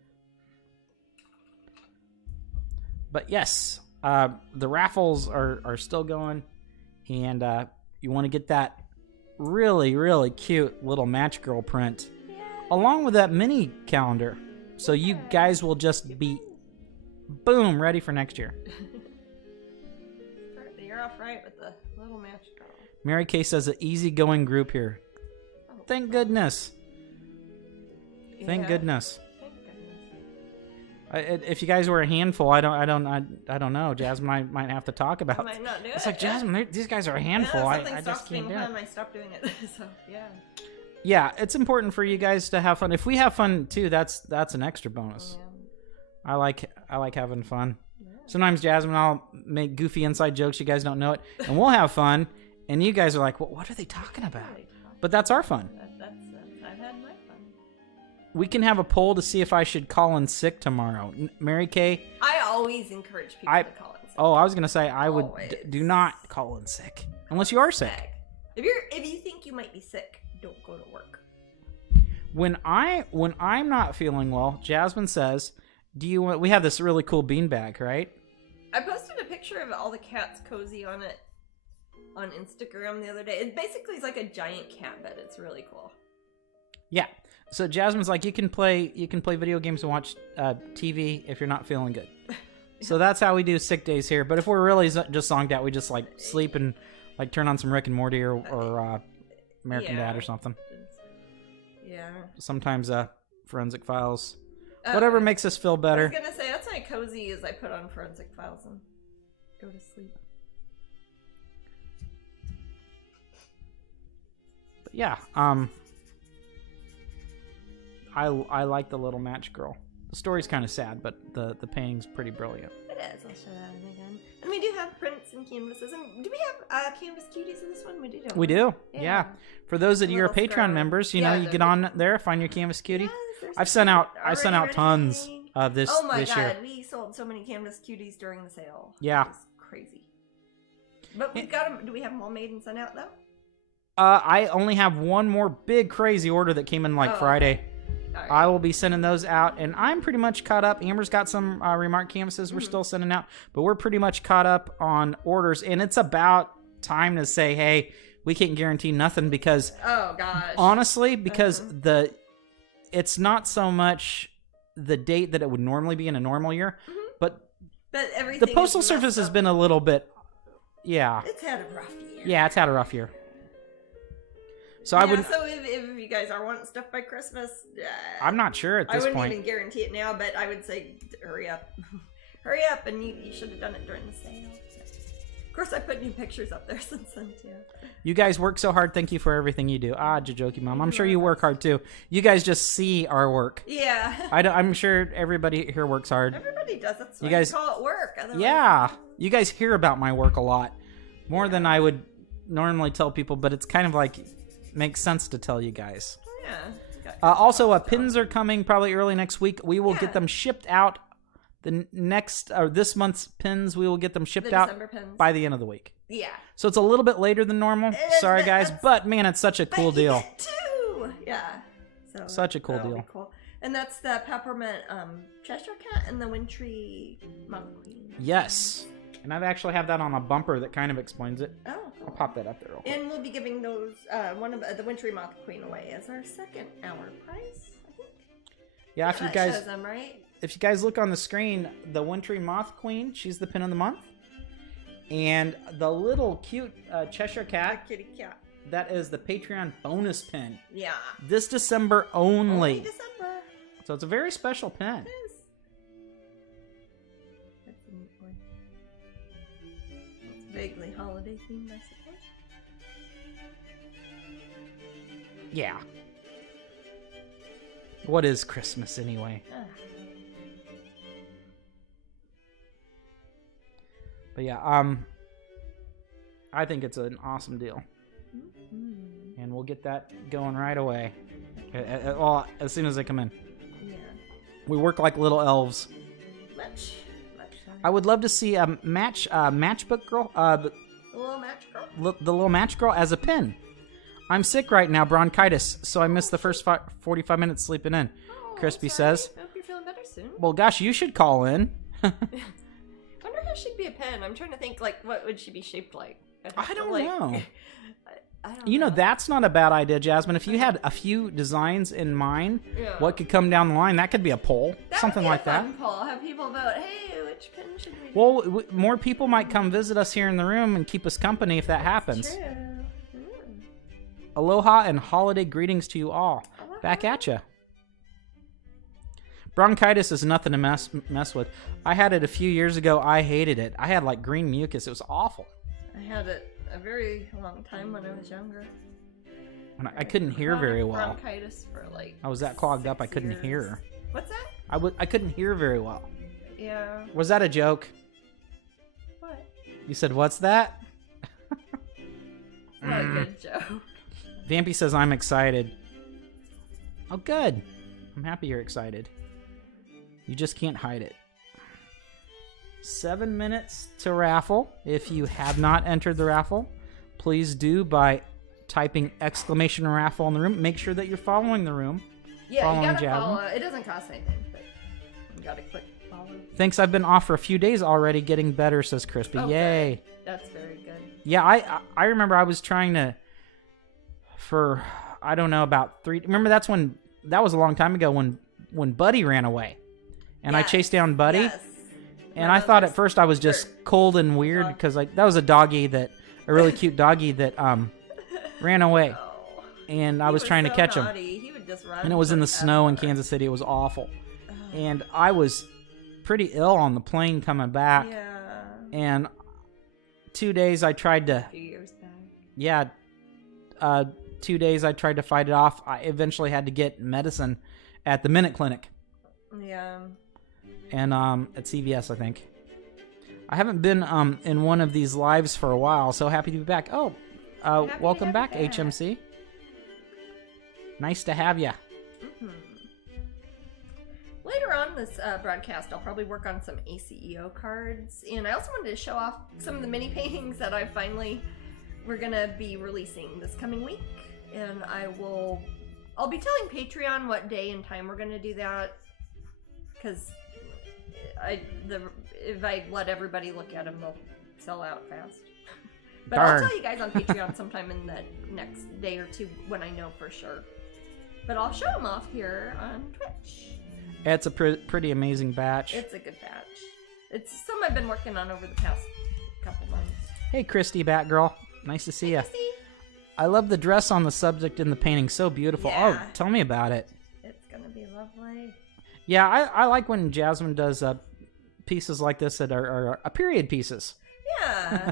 But yes, the raffles are still going, and you want to get that really, really cute little Match Girl print. Yeah. along with that mini calendar. So you guys will just be, boom, ready for next year. You're off right with the little match girl. Mary Kay says an easygoing group here. Thank goodness. Thank goodness. If you guys were a handful, I don't know. Jasmine might have to talk about. Might not do it's it. like Jasmine, these guys are a handful. I just can't do it. I stopped doing it. So yeah. Yeah, it's important for you guys to have fun. If we have fun too, that's an extra bonus. Yeah. I like having fun. Yeah. Sometimes Jasmine, I'll make goofy inside jokes. You guys don't know it, and we'll have fun. And you guys are like, well, what are they talking about? But that's our fun. I've had my fun. We can have a poll to see if I should call in sick tomorrow. Mary Kay? I always encourage people to call in sick. Oh, I was going to say I would do not call in sick. Unless you are sick. If you think you might be sick, don't go to work. When I'm not feeling well, Jasmine says, we have this really cool beanbag, right? I posted a picture of all the cats cozy on it on Instagram the other day. It basically is like a giant cat bed. It's really cool. Yeah. So Jasmine's like, you can play video games and watch TV if you're not feeling good. So that's how we do sick days here. But if we're really just zonked out, we just like sleep and like turn on some Rick and Morty or American Dad or something. Yeah. Sometimes Forensic Files. Whatever makes us feel better. I was gonna say that's my cozy is I put on Forensic Files and go to sleep. But yeah, I like the little match girl. The story's kind of sad, but the painting's pretty brilliant. It is. I'll show that again. And we do have prints and canvases. And do we have canvas cuties in this one? We do. Don't we do. Yeah. For those that are Patreon members, you get on there, find your canvas cutie. Yes, I sent out tons this year. Oh my god, we sold so many canvas cuties during the sale. Yeah. It was crazy. But we've got them. Do we have them all made and sent out though? I only have one more big crazy order that came in Friday. Okay. Right. I will be sending those out, and I'm pretty much caught up. Amber's got some remark canvases we're still sending out, but we're pretty much caught up on orders, and it's about time to say, hey, we can't guarantee nothing because, oh gosh, honestly, because it's not so much the date that it would normally be in a normal year, but everything the Postal Service has been a little bit, it's had a rough year. Yeah, it's had a rough year. So So if you guys are wanting stuff by Christmas, I'm not sure at this point. I wouldn't even guarantee it now, but I would say hurry up, hurry up, and you should have done it during the sale. Of course, I put new pictures up there since then too. You guys work so hard. Thank you for everything you do. Jajoki Mom. I'm sure you work hard too. You guys just see our work. Yeah. I'm sure everybody here works hard. Everybody does. That's why you call it work. Otherwise, yeah. You guys hear about my work a lot, more than I would normally tell people. But it's kind of like. Makes sense to tell you guys. Yeah. Also, pins are coming probably early next week. We will get them shipped out. This month's pins, we will get them shipped out by the end of the week. Yeah. So it's a little bit later than normal. Sorry, guys, but man, it's such a cool deal. Too. Yeah. So such a cool deal. Cool. And that's the peppermint Cheshire Cat and the Wintry Monk Queen. Yes. And I actually have that on a bumper that kind of explains it. Oh, cool. I'll pop that up there real quick. And we'll be giving those, one of the Wintry Moth Queen away as our second hour prize, I think. Yeah, if you guys shows them, right? If you guys look on the screen, the Wintry Moth Queen, she's the pin of the month. And the little cute Cheshire Cat, the kitty cat, that is the Patreon bonus pin. Yeah. This December only. Only December. So it's a very special pin. It is. That's a neat one. It's vaguely holiday themed, I suppose. Yeah. What is Christmas anyway? But yeah, I think it's an awesome deal. Mm-hmm. And we'll get that going right away. As soon as they come in. Yeah. We work like little elves. Much. I would love to see a matchbook girl. The little match girl? The little match girl as a pin. I'm sick right now, bronchitis, so I missed the first 45 minutes sleeping in. Crispy says. I hope you're feeling better soon. Well, gosh, you should call in. I wonder how she'd be a pen. I'm trying to think, what would she be shaped like? I don't know. You know, that's not a bad idea, Jasmine. If you had a few designs in mind, what could come down the line, that could be a poll. Something like that. Poll. Have people vote, hey, which pin should we do? Well, more people might come visit us here in the room and keep us company if that happens. True. Aloha and holiday greetings to you all. Aloha. Back at ya. Bronchitis is nothing to mess with. I had it a few years ago. I hated it. I had like green mucus. It was awful. I had it a very long time when I was younger. And I couldn't hear very well. Bronchitis for like I was that clogged up I couldn't years. hear. What's that? I couldn't hear very well. Yeah. Was that a joke? What? You said, what's that? Not a good joke. Vampy says, I'm excited. Oh, good. I'm happy you're excited. You just can't hide it. 7 minutes to raffle. If you have not entered the raffle, please do by typing exclamation raffle in the room. Make sure that you're following the room. Yeah, you gotta follow. It doesn't cost anything, but you gotta click follow. Thanks, I've been off for a few days already. Getting better, says Crispy. Oh, yay. good. That's very good. Yeah, I remember I was trying to, for, I don't know, about 3, remember that was a long time ago when Buddy ran away. And I chased down Buddy. Yes. And I thought at first I was just cold and weird because that was a really cute doggy that ran away. Oh. And I was trying to catch him. He would just run. And it was in the snow in Kansas City. It was awful. And I was pretty ill on the plane coming back. Yeah. And 2 days I tried to... A few years back. Yeah. 2 days I tried to fight it off. I eventually had to get medicine at the Minute Clinic. Yeah. And at CVS, I think. I haven't been in one of these lives for a while, so happy to be back. Oh, welcome back, HMC. Nice to have you. Mm-hmm. Later on this broadcast, I'll probably work on some ACEO cards, and I also wanted to show off some of the mini paintings that we're gonna be releasing this coming week, and I'll be telling Patreon what day and time we're gonna do that, because if I let everybody look at them, they'll sell out fast. But Darn. I'll tell you guys on Patreon sometime in the next day or two when I know for sure. But I'll show them off here on Twitch. It's a pretty amazing batch. It's a good batch. It's some I've been working on over the past couple months. Hey, Christy Batgirl. Nice to see you. I love the dress on the subject in the painting. So beautiful. Yeah. Oh, tell me about it. It's going to be lovely. Yeah, I like when Jasmine does pieces like this that are period pieces. Yeah.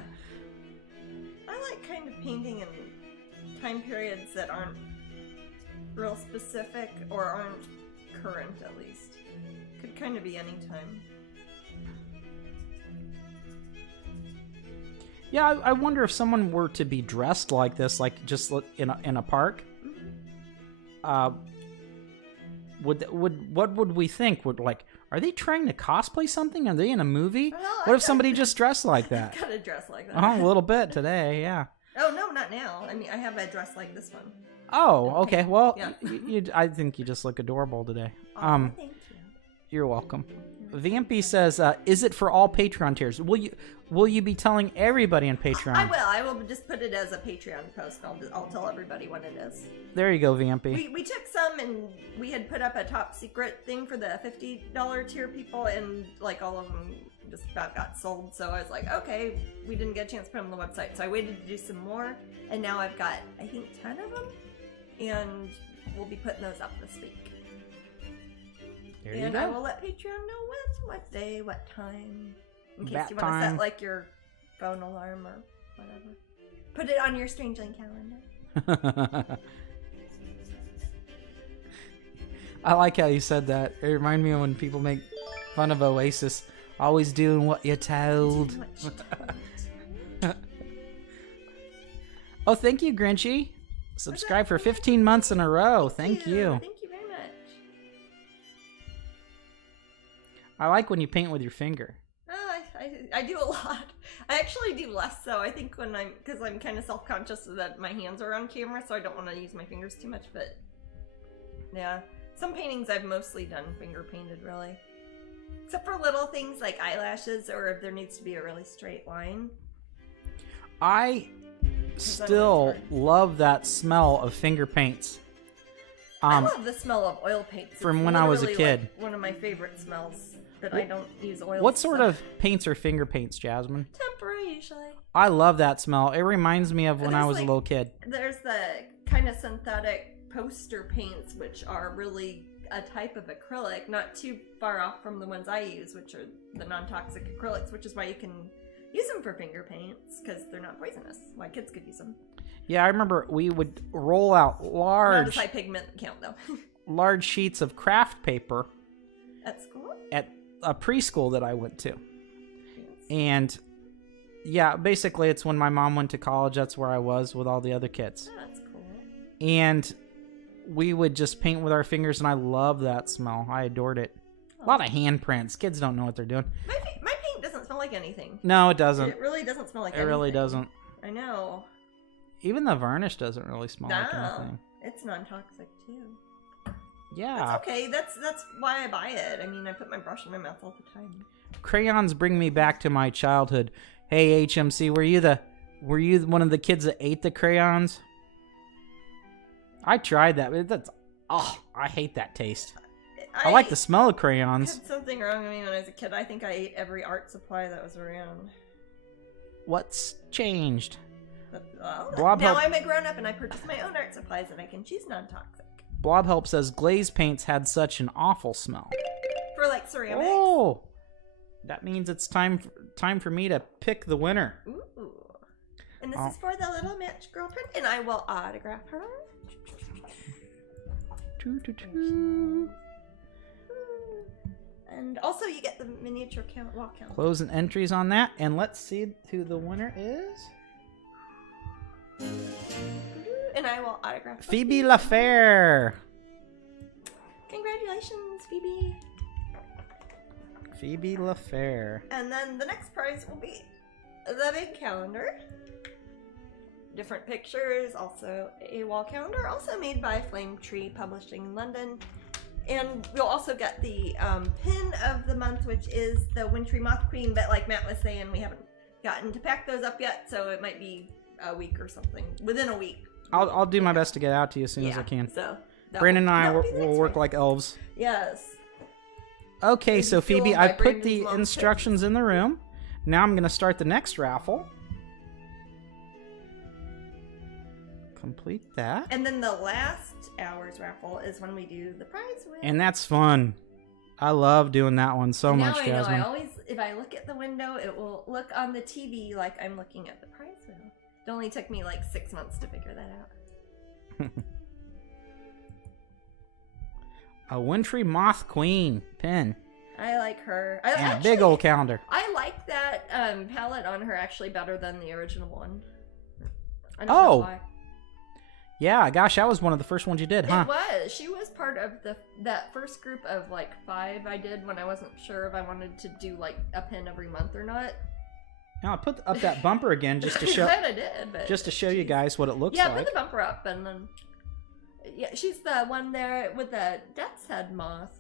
I like kind of painting in time periods that aren't real specific or aren't current, at least. Could kind of be any time. Yeah, I wonder if someone were to be dressed like this, like just in a park. Mm-hmm. What would we think? Are they trying to cosplay something? Are they in a movie? Well, what if somebody just dressed like that? I gotta dress like that. Oh, a little bit today, yeah. Oh no, not now. I mean, I have a dress like this one. Oh, okay. Well, yeah. I think you just look adorable today. Oh, thank you. You're welcome. Vampy says, "Is it for all Patreon tiers? Will you be telling everybody on Patreon?" I will. I will just put it as a Patreon post. I'll tell everybody when it is. There you go, Vampy. We took some and we had put up a top secret thing for the $50 tier people, and like all of them just about got sold. So I was like, okay, we didn't get a chance to put them on the website. So I waited to do some more, and now I've got I think 10 of them, and we'll be putting those up this week. There you and go. I will let Patreon know when, what day, what time, in case That you want to time. set like your phone alarm or whatever. Put it on your Strangeling calendar. I like how you said that. It reminded me of when people make fun of Oasis. Always doing what you're told. Oh, thank you, Grinchy. Subscribe for 15 months in a row. Thank you. Thank you very much. I like when you paint with your finger. Oh, I do a lot. I actually do less so. I think because I'm kind of self-conscious that my hands are on camera, so I don't want to use my fingers too much, but yeah. Some paintings I've mostly done finger painted, really. Except for little things like eyelashes or if there needs to be a really straight line. I still love that smell of finger paints. I love the smell of oil paints. From when I was a kid. Like one of my favorite smells that I don't use oil. What sort of paints are finger paints, Jasmine? Tempera, usually. I love that smell. It reminds me of when I was a little kid. There's the kind of synthetic poster paints, which are really a type of acrylic, not too far off from the ones I use, which are the non-toxic acrylics, which is why you can use them for finger paints, because they're not poisonous. Why kids could use them. Yeah, I remember we would roll out large... Not as high pigment count, though. large sheets of craft paper. At school? At a preschool that I went to. Yes. And, yeah, basically it's when my mom went to college, that's where I was with all the other kids. Oh, that's cool. And we would just paint with our fingers, and I love that smell. I adored it. A lot of handprints. Kids don't know what they're doing. My paint doesn't smell like anything. No, it doesn't. It really doesn't smell like anything. It really doesn't. I know. Even the varnish doesn't really smell like anything. It's non-toxic too. Yeah. That's okay. That's why I buy it. I mean, I put my brush in my mouth all the time. Crayons bring me back to my childhood. Hey, HMC, were you one of the kids that ate the crayons? I tried that, but I hate that taste. I like the smell of crayons. I had something wrong with me when I was a kid. I think I ate every art supply that was around. What's changed? Well, now I'm a grown-up and I purchase my own art supplies and I can choose non-toxic. Blobhelp says glaze paints had such an awful smell. For like ceramics? Oh! That means it's time for me to pick the winner. Ooh. And this is for the little Mitch girlfriend, and I will autograph her. And also you get the miniature wall count. Closing entries on that, and let's see who the winner is. And I will autograph Phoebe LaFair. Congratulations, Phoebe. Phoebe LaFair. And then the next prize will be the big calendar. Different pictures, also a wall calendar, also made by Flame Tree Publishing in London. And we'll also get the pin of the month, which is the Wintry Moth Queen, but like Matt was saying, we haven't gotten to pack those up yet, so it might be a week or something. Within a week. I'll do my best to get out to you as soon as I can. So Brandon and I will work like elves. Yes. Okay, so Phoebe, I put the instructions in the room. Now I'm going to start the next raffle. Complete that. And then the last hour's raffle is when we do the prize win. And that's fun. I love doing that one so much, Jasmine. I always, if I look at the window, it will look on the TV like I'm looking at the prize wheel. It only took me like 6 months to figure that out. A Wintry Moth Queen pin. I like her. And a big old calendar. I like that palette on her actually better than the original one. I don't know why. Yeah, gosh, that was one of the first ones you did, huh? It was. She was part of that first group of like 5 I did when I wasn't sure if I wanted to do like a pin every month or not. Now I put up that bumper again just to show. I'm glad I did, but just to show you guys what it looks like. Yeah, put the bumper up, and then she's the one there with the Death's Head moth.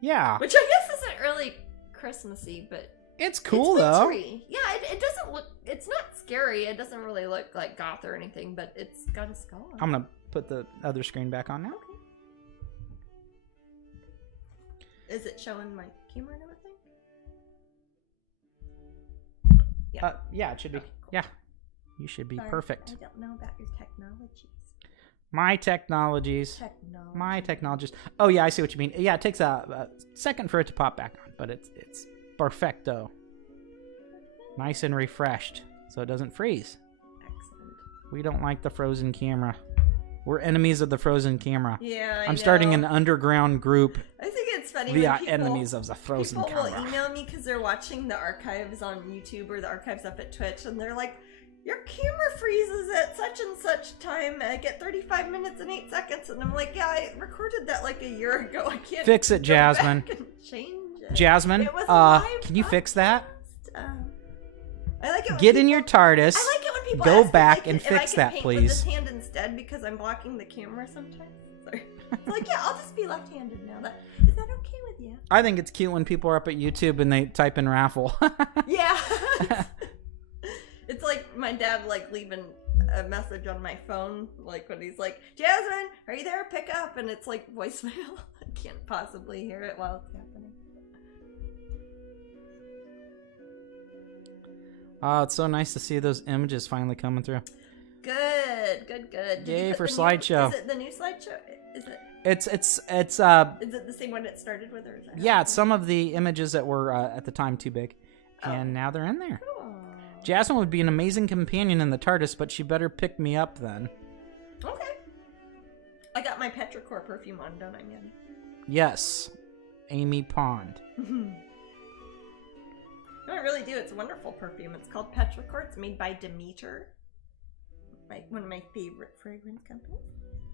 Yeah. Which I guess isn't really Christmassy, but it's cool though. Yeah, it doesn't look. It's not scary. It doesn't really look like goth or anything, but it's got a skull on. I'm gonna put the other screen back on now. Okay. Is it showing my camera and everything? Yeah. Yeah, it should be. Okay, cool. Yeah, you should be perfect. I don't know about your technologies. My technologies. My technologies. Oh yeah, I see what you mean. Yeah, it takes a second for it to pop back on, but it's perfecto. Nice and refreshed, so it doesn't freeze. Excellent. We don't like the frozen camera. We're enemies of the frozen camera. Yeah, I'm starting an underground group. I think it's funny we when are enemies of the frozen camera. People will email me because they're watching the archives on YouTube or the archives up at Twitch, and they're like, your camera freezes at such and such time. I get 35 minutes and 8 seconds, and I'm like, yeah, I recorded that like a year ago. I can't fix it, Jasmine. Change it. Jasmine, can you fix that? I like it. Get in your TARDIS. I like it when people go ask back me, and fix that, please. With this hand instead because I'm blocking the camera sometimes. Sorry. Like, yeah, I'll just be left-handed now. Is that okay with you? I think it's cute when people are up at YouTube and they type in raffle. Yeah. It's like my my dad like leaving a message on my phone, like when he's like, Jasmine, are you there? Pick up. And it's like voicemail. I can't possibly hear it while it's happening. Oh, it's so nice to see those images finally coming through. Good, good, good. Yay for slideshow. Is it the new slideshow? Is it? It's Is it the same one it started with, or is it? Yeah, it's some of the images that were at the time too big, and now they're in there. Cool. Jasmine would be an amazing companion in the TARDIS, but she better pick me up then. Okay. I got my petrichor perfume on, don't I, man? Yes, Amy Pond. No, I really do. It's a wonderful perfume. It's called Petrichor. It's made by Demeter, one of my favorite fragrance companies.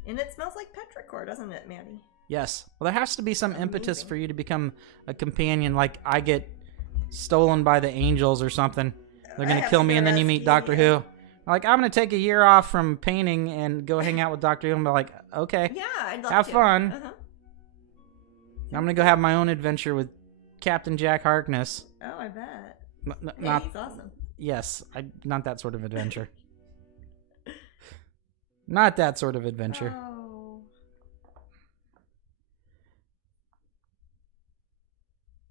And it smells like petrichor, doesn't it, Maddie? Yes. Well, there has to be some impetus for you to become a companion, like I get stolen by the angels or something. They're going to kill me, and then you meet Doctor Who. Like, I'm going to take a year off from painting and go hang out with Doctor Who, and be like, okay, yeah, I'd love have to. fun. Uh-huh. I'm going to go have my own adventure with Captain Jack Harkness. Oh, I bet. Not, he's awesome. Yes, not that sort of adventure. Not that sort of adventure. Oh.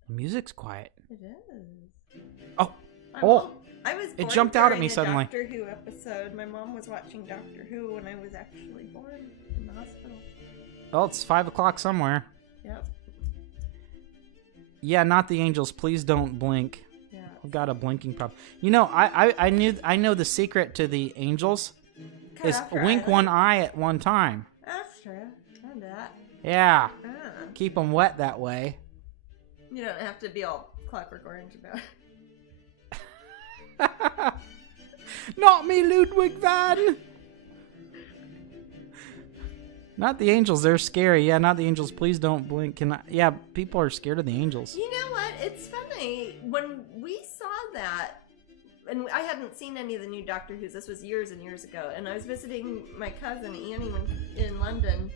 The music's quiet. It is. Oh. I was born it jumped out at me during the suddenly. Doctor Who episode. My mom was watching Doctor Who when I was actually born in the hospital. Oh, it's 5 o'clock somewhere. Yep. Yeah, not the angels. Please don't blink. Yeah. I've got a blinking problem. You know, I know the secret to the angels is wink one eye at one time. That's true. I know that. Yeah. Keep them wet that way. You don't have to be all Clockwork Orange about it. Not me, Ludwig van. Not the angels. They're scary. Yeah, not the angels. Please don't blink. Yeah, people are scared of the angels. You know what? It's funny. When we saw that, and I hadn't seen any of the new Doctor Who's. This was years and years ago. And I was visiting my cousin Annie in London.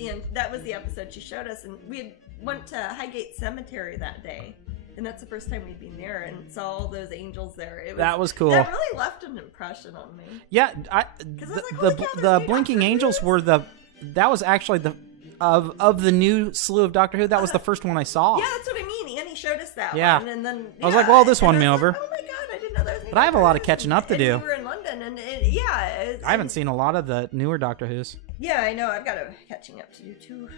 And that was the episode she showed us. And we went to Highgate Cemetery that day. And that's the first time we'd been there and saw all those angels there. That was cool. That really left an impression on me. Yeah, the blinking angels were that was actually of the new slew of Doctor Who. That was the first one I saw. Yeah, that's what I mean. Annie showed us that one, and then I was like, "Well, this won me over." Like, oh my god, I didn't know that was. But I have a lot of catching up to do. We were in London, and I haven't seen a lot of the newer Doctor Who's. Yeah, I know. I've got a catching up to do too.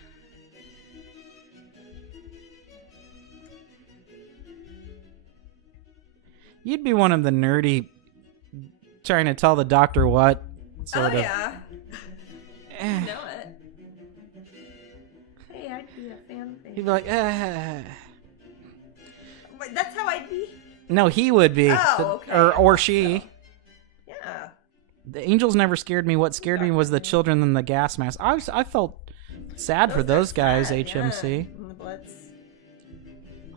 You'd be one of the nerdy, trying to tell the doctor what sort of. Yeah. You know it. Hey, I'd be a fan favorite. He'd be like, Wait, that's how I'd be? No, he would be. Oh, okay. Or she. So. Yeah. The angels never scared me. What scared me was the children and the gas mask. I felt sad for those guys, sad, HMC. Yeah. And the Bloods.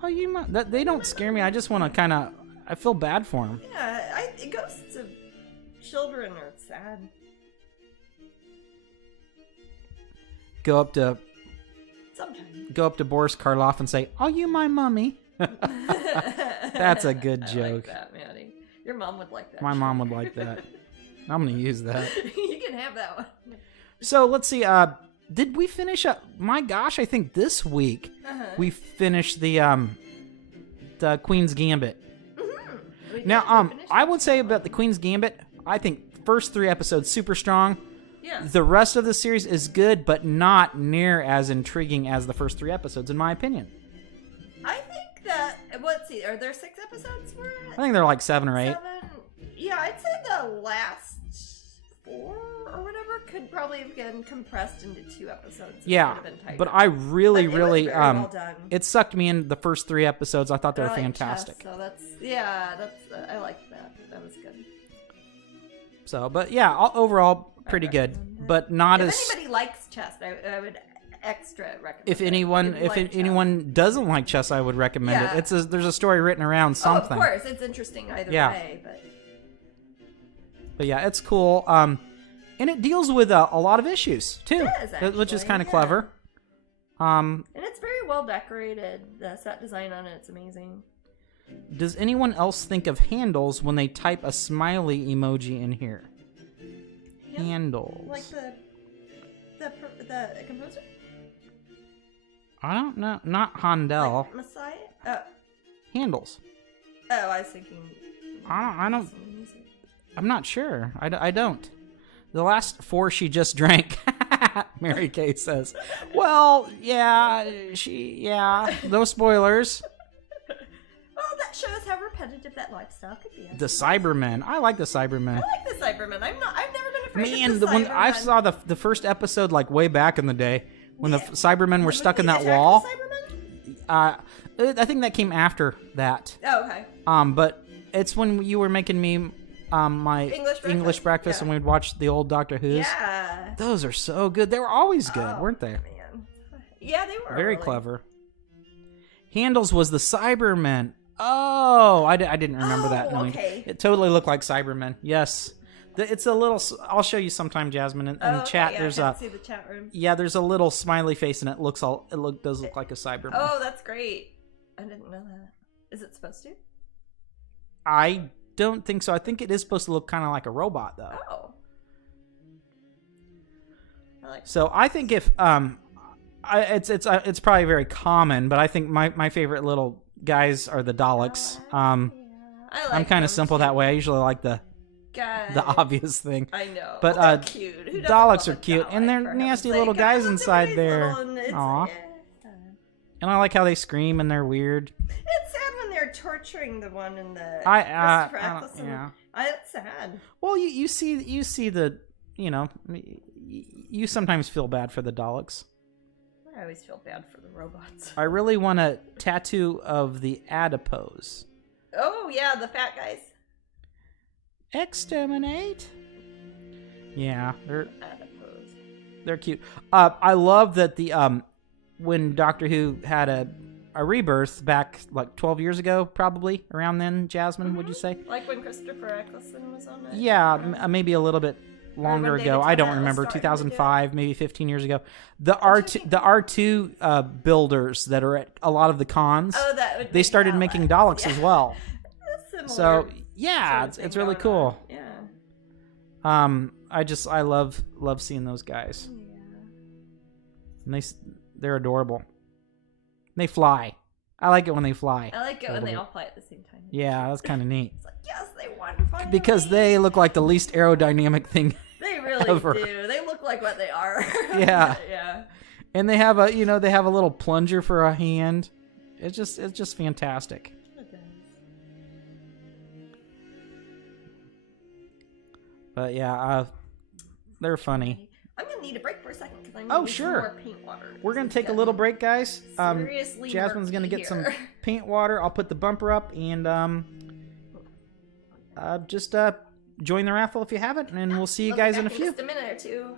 Oh, they don't scare me. I just want to kind of. I feel bad for them. Yeah, ghosts of children are sad. Go up to Sometimes. Boris Karloff and say, "Are you my mummy?" That's a good joke. I like that, Maddie. Your mom would like that. My mom would like that. I'm gonna use that. You can have that one. So let's see. Did we finish up? My gosh, I think this week we finished the Queen's Gambit. Now, I would say about the Queen's Gambit, I think first 3 episodes super strong. Yeah. The rest of the series is good, but not near as intriguing as the first 3 episodes, in my opinion. I think that, let's see, are there 6 episodes for it? I think they're like 7 or 8. 7? Yeah, I'd say the last 4 or whatever could probably have been compressed into 2 episodes. Yeah, but I really, really, well done. It sucked me in the first 3 episodes. I thought they were fantastic. Chess, so that's I liked that. That was good. So, but yeah, overall pretty good, but not if as. If anybody likes chess, I would extra recommend. If anyone doesn't like chess, I would recommend it. There's a story written around something. Oh, of course, it's interesting either way, But yeah, it's cool. And it deals with a lot of issues too, which is kind of clever. And it's very well decorated. The set design on it's amazing. Does anyone else think of handles when they type a smiley emoji in here? Handles. Like the composer? I don't know. Not Handel. Like Messiah? Oh. Handles. Oh, I was thinking... I don't... I'm not sure. I don't. The last 4 she just drank, Mary Kay says. Well, yeah, no spoilers. Well, that shows how repetitive that lifestyle could be. The Cybermen. I like the Cybermen. I like the Cybermen. I've never been afraid Man, of the Cybermen. when I saw the first episode, like, way back in the day, when the Cybermen were stuck in that wall. I think that came after that. Oh, okay. But it's when you were making me my English breakfast and we'd watch the old Doctor Who's. Yeah. Those are so good. They were always good, weren't they? Man. Yeah, they were. Very clever. Handles was the Cybermen. Oh, I didn't remember that. No, okay. It totally looked like Cybermen. Yes. It's a little... I'll show you sometime, Jasmine. In chat, there's I see the chat room. Yeah, there's a little smiley face, and it does look like a Cyberman. Oh, that's great. I didn't know that. Is it supposed to? I don't think so. I think it is supposed to look kind of like a robot, though. Oh. So I think if it's probably very common, but I think my favorite little guys are the Daleks. I'm kind of simple that way. I usually like the obvious thing. I know. But they're cute. Who Daleks are cute, and they're nasty little guys inside there. Aw. And I like how they scream and they're weird. It's sad when they're torturing the one in the Christopher Eccleston. Yeah. It's sad. Well, you see the, you sometimes feel bad for the Daleks. I always feel bad for the robots. I really want a tattoo of the adipose. Oh, yeah, the fat guys. Exterminate. Yeah, Adipose. They're cute. I love that when Doctor Who had a rebirth back like 12 years ago, probably around then, Jasmine, would you say? Like when Christopher Eccleston was on it? Yeah, maybe a little bit longer ago. I don't remember. 2005, maybe 15 years ago. The R2 builders that are at a lot of the cons, they started making Daleks as well. So yeah, it's really cool. Yeah. I love seeing those guys. Yeah. And they're adorable. They fly. I like it when they fly. I like it when they all fly at the same time. Yeah, that's kind of neat. It's like, yes, they won finally. Because they look like the least aerodynamic thing. They really ever. do. They look like what they are. Yeah. Yeah. And they have a little plunger for a hand. It's just fantastic. It does. But yeah, they're funny. I'm gonna need a break for a second because I need more paint water. We're gonna take a little break, guys. Seriously, Jasmine's gonna get some paint water. I'll put the bumper up and just join the raffle if you haven't, and we'll see you guys in a few. Just a minute or two.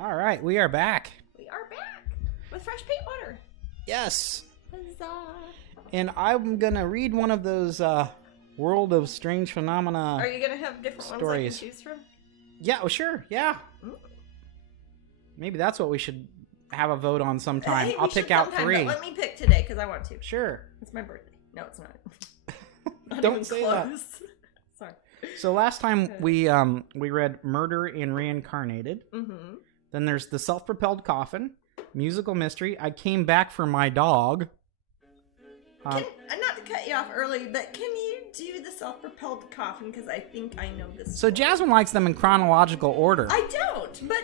All right, we are back. We are back with fresh paint water. Yes. Huzzah. And I'm going to read one of those World of Strange Phenomena Are you going to have different stories. ones I can choose from? Yeah, well, sure. Yeah. Ooh. Maybe that's what we should have a vote on sometime. Hey, I'll pick out sometime, 3. But let me pick today because I want to. Sure. It's my birthday. No, it's not. Don't say that. Sorry. So last time we read Murder and Reincarnated. Mm-hmm. Then there's The Self-Propelled Coffin, Musical Mystery. I Came Back for My Dog. Not to cut you off early, but can you do the self-propelled coffin? Because I think I know this. So Jasmine likes them in chronological order. I don't, but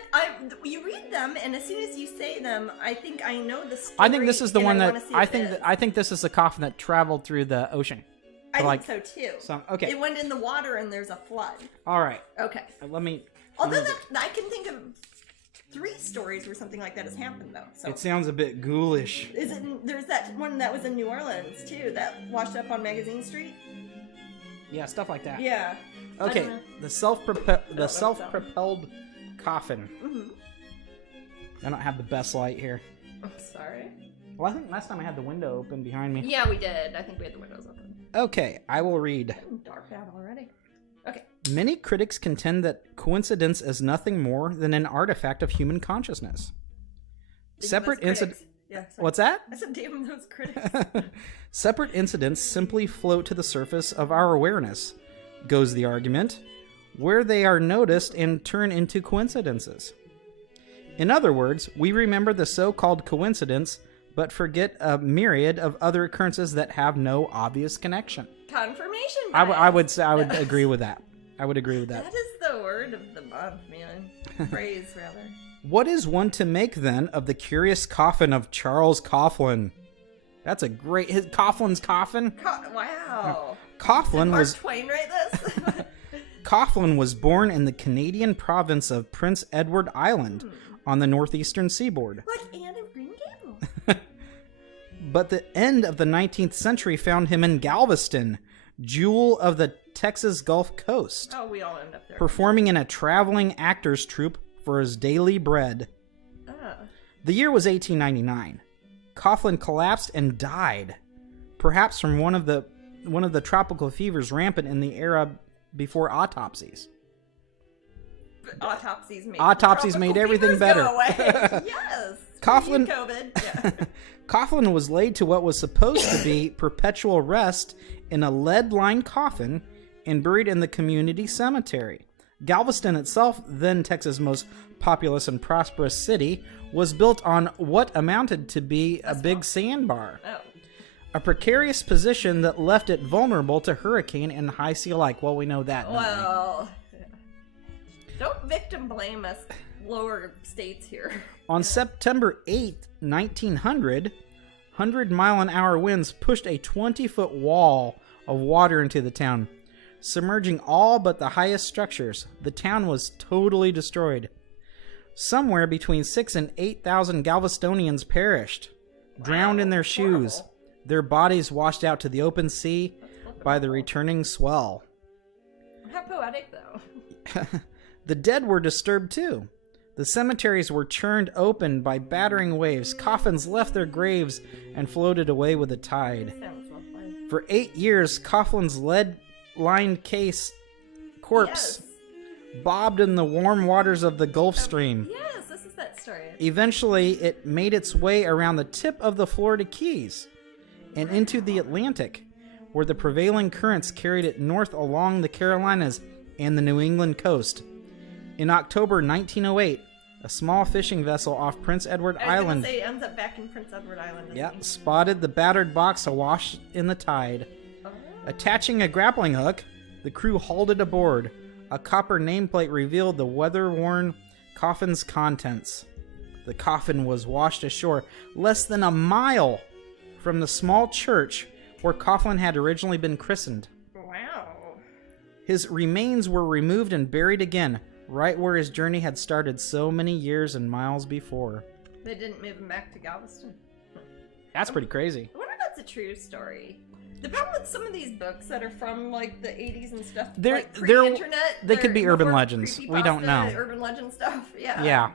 you read them, and as soon as you say them, I think I know the story. I think this is the one that I think think this is the coffin that traveled through the ocean. I think so too. Okay. It went in the water, and there's a flood. All right. Okay. Let me. Although I can think of 3 stories where something like that has happened, though. So. It sounds a bit ghoulish. There's that one that was in New Orleans too, that washed up on Magazine Street. Yeah, stuff like that. Yeah. Okay, the self-propelled coffin. Mm-hmm. I don't have the best light here. I'm sorry. Well, I think last time I had the window open behind me. Yeah, we did. I think we had the windows open. Okay, I will read. I'm dark out already. Okay. Many critics contend that coincidence is nothing more than an artifact of human consciousness. Separate incidents. Yeah, what's that? I said, damn those critics. Separate incidents simply float to the surface of our awareness, goes the argument, where they are noticed and turn into coincidences. In other words, we remember the so-called coincidence, but forget a myriad of other occurrences that have no obvious connection. Confirmation I would agree with that. I would agree with that. That is the word of the month, man. Phrase, rather. What is one to make, then, of the curious coffin of Charles Coughlin? That's a great... Coughlin's coffin? Wow. Coughlin was... Mark Twain write this? Coughlin was born in the Canadian province of Prince Edward Island on the northeastern seaboard. Like Anne of Green Gables. But the end of the 19th century found him in Galveston, jewel of the Texas Gulf Coast. Oh, we all end up there. Performing in a traveling actors troupe for his daily bread. The year was 1899. Coughlin collapsed and died, perhaps from one of the tropical fevers rampant in the era before autopsies. Autopsies made everything better. Go away. Yes. Coughlin, COVID. Yeah. Coughlin was laid to what was supposed to be perpetual rest in a lead-lined coffin and buried in the community cemetery. Galveston itself, then Texas' most populous and prosperous city, was built on what amounted to be a big sandbar. Oh. A precarious position that left it vulnerable to hurricane and high sea alike. Well, we know that. Well, don't victim blame us lower states here. On September 8th, 1900, 100-mile-an-hour winds pushed a 20-foot wall of water into the town, submerging all but the highest structures. The town was totally destroyed. Somewhere between 6,000 and 8,000 Galvestonians perished, drowned in their shoes, their bodies washed out to the open sea by the returning swell. How poetic, though. The dead were disturbed, too. The cemeteries were churned open by battering waves. Coffins left their graves and floated away with the tide. Sounds lovely. For 8 years, Coughlin's lead-lined corpse bobbed in the warm waters of the Gulf Stream. Yes, this is that story. Eventually, it made its way around the tip of the Florida Keys and into the Atlantic, where the prevailing currents carried it north along the Carolinas and the New England coast. In October 1908, a small fishing vessel off Prince Edward Island it ends up back in Prince Edward Island. Spotted the battered box awash in the tide. Oh. Attaching a grappling hook, the crew hauled it aboard. A copper nameplate revealed the weather-worn coffin's contents. The coffin was washed ashore less than a mile from the small church where Coughlin had originally been christened. Wow. His remains were removed and buried again, right where his journey had started so many years and miles before. They didn't move him back to Galveston. That's pretty crazy. I wonder if that's a true story. The problem with some of these books that are from like the 80s and stuff, they're pre-internet, they could be urban legends. We don't know. Urban legend stuff, yeah. Yeah.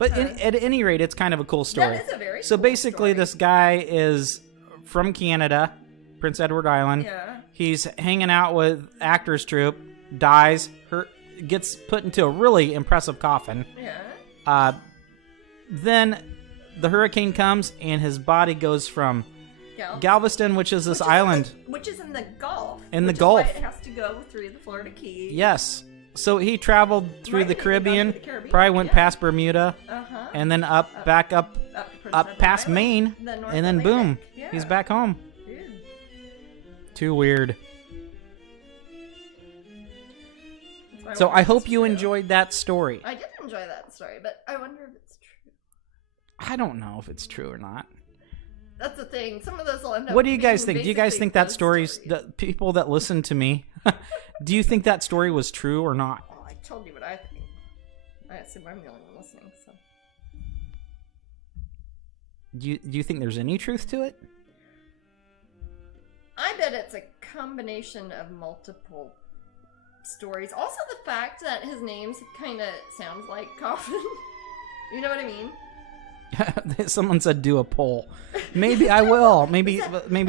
But at any rate, it's kind of a cool story. That is a very So cool basically, story. this guy is from Canada, Prince Edward Island. Yeah. He's hanging out with actors troupe, dies, gets put into a really impressive coffin. Yeah. Then the hurricane comes, and his body goes from Galveston, which is this island. Which is in the Gulf. In the which Gulf. Is why it has to go through the Florida Keys. Yes. So he traveled through the Caribbean, Caribbean, probably went past Bermuda, and then back up past Island, Maine, and then boom, he's back home. Weird. Too weird. So I hope you enjoyed that story. I did enjoy that story, but I wonder if it's true. I don't know if it's true or not. That's the thing. Some of those will end up. What do you guys think? Do you guys basically think that ghost story's stories. the people that listen to me? Do you think that story was true or not? Well, I told you what I think. I assume I'm the only one listening. So. Do you think there's any truth to it? I bet it's a combination of multiple stories. Also, the fact that his name kind of sounds like Coffin. You know what I mean? Someone said do a poll. Maybe I will. Maybe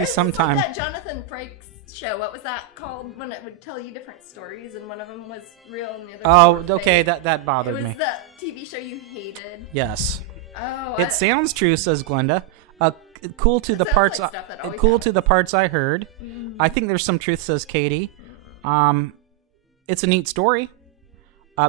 sometime. Like that Jonathan Frakes show. What was that called? When it would tell you different stories, and one of them was real, and the other. Oh, okay. That bothered me. It was the TV show you hated. Yes. Oh. It sounds true, says Glenda. Cool to the parts. Like stuff that always Cool happens. to the parts I heard. Mm. I think there's some truth, says Katie. It's a neat story.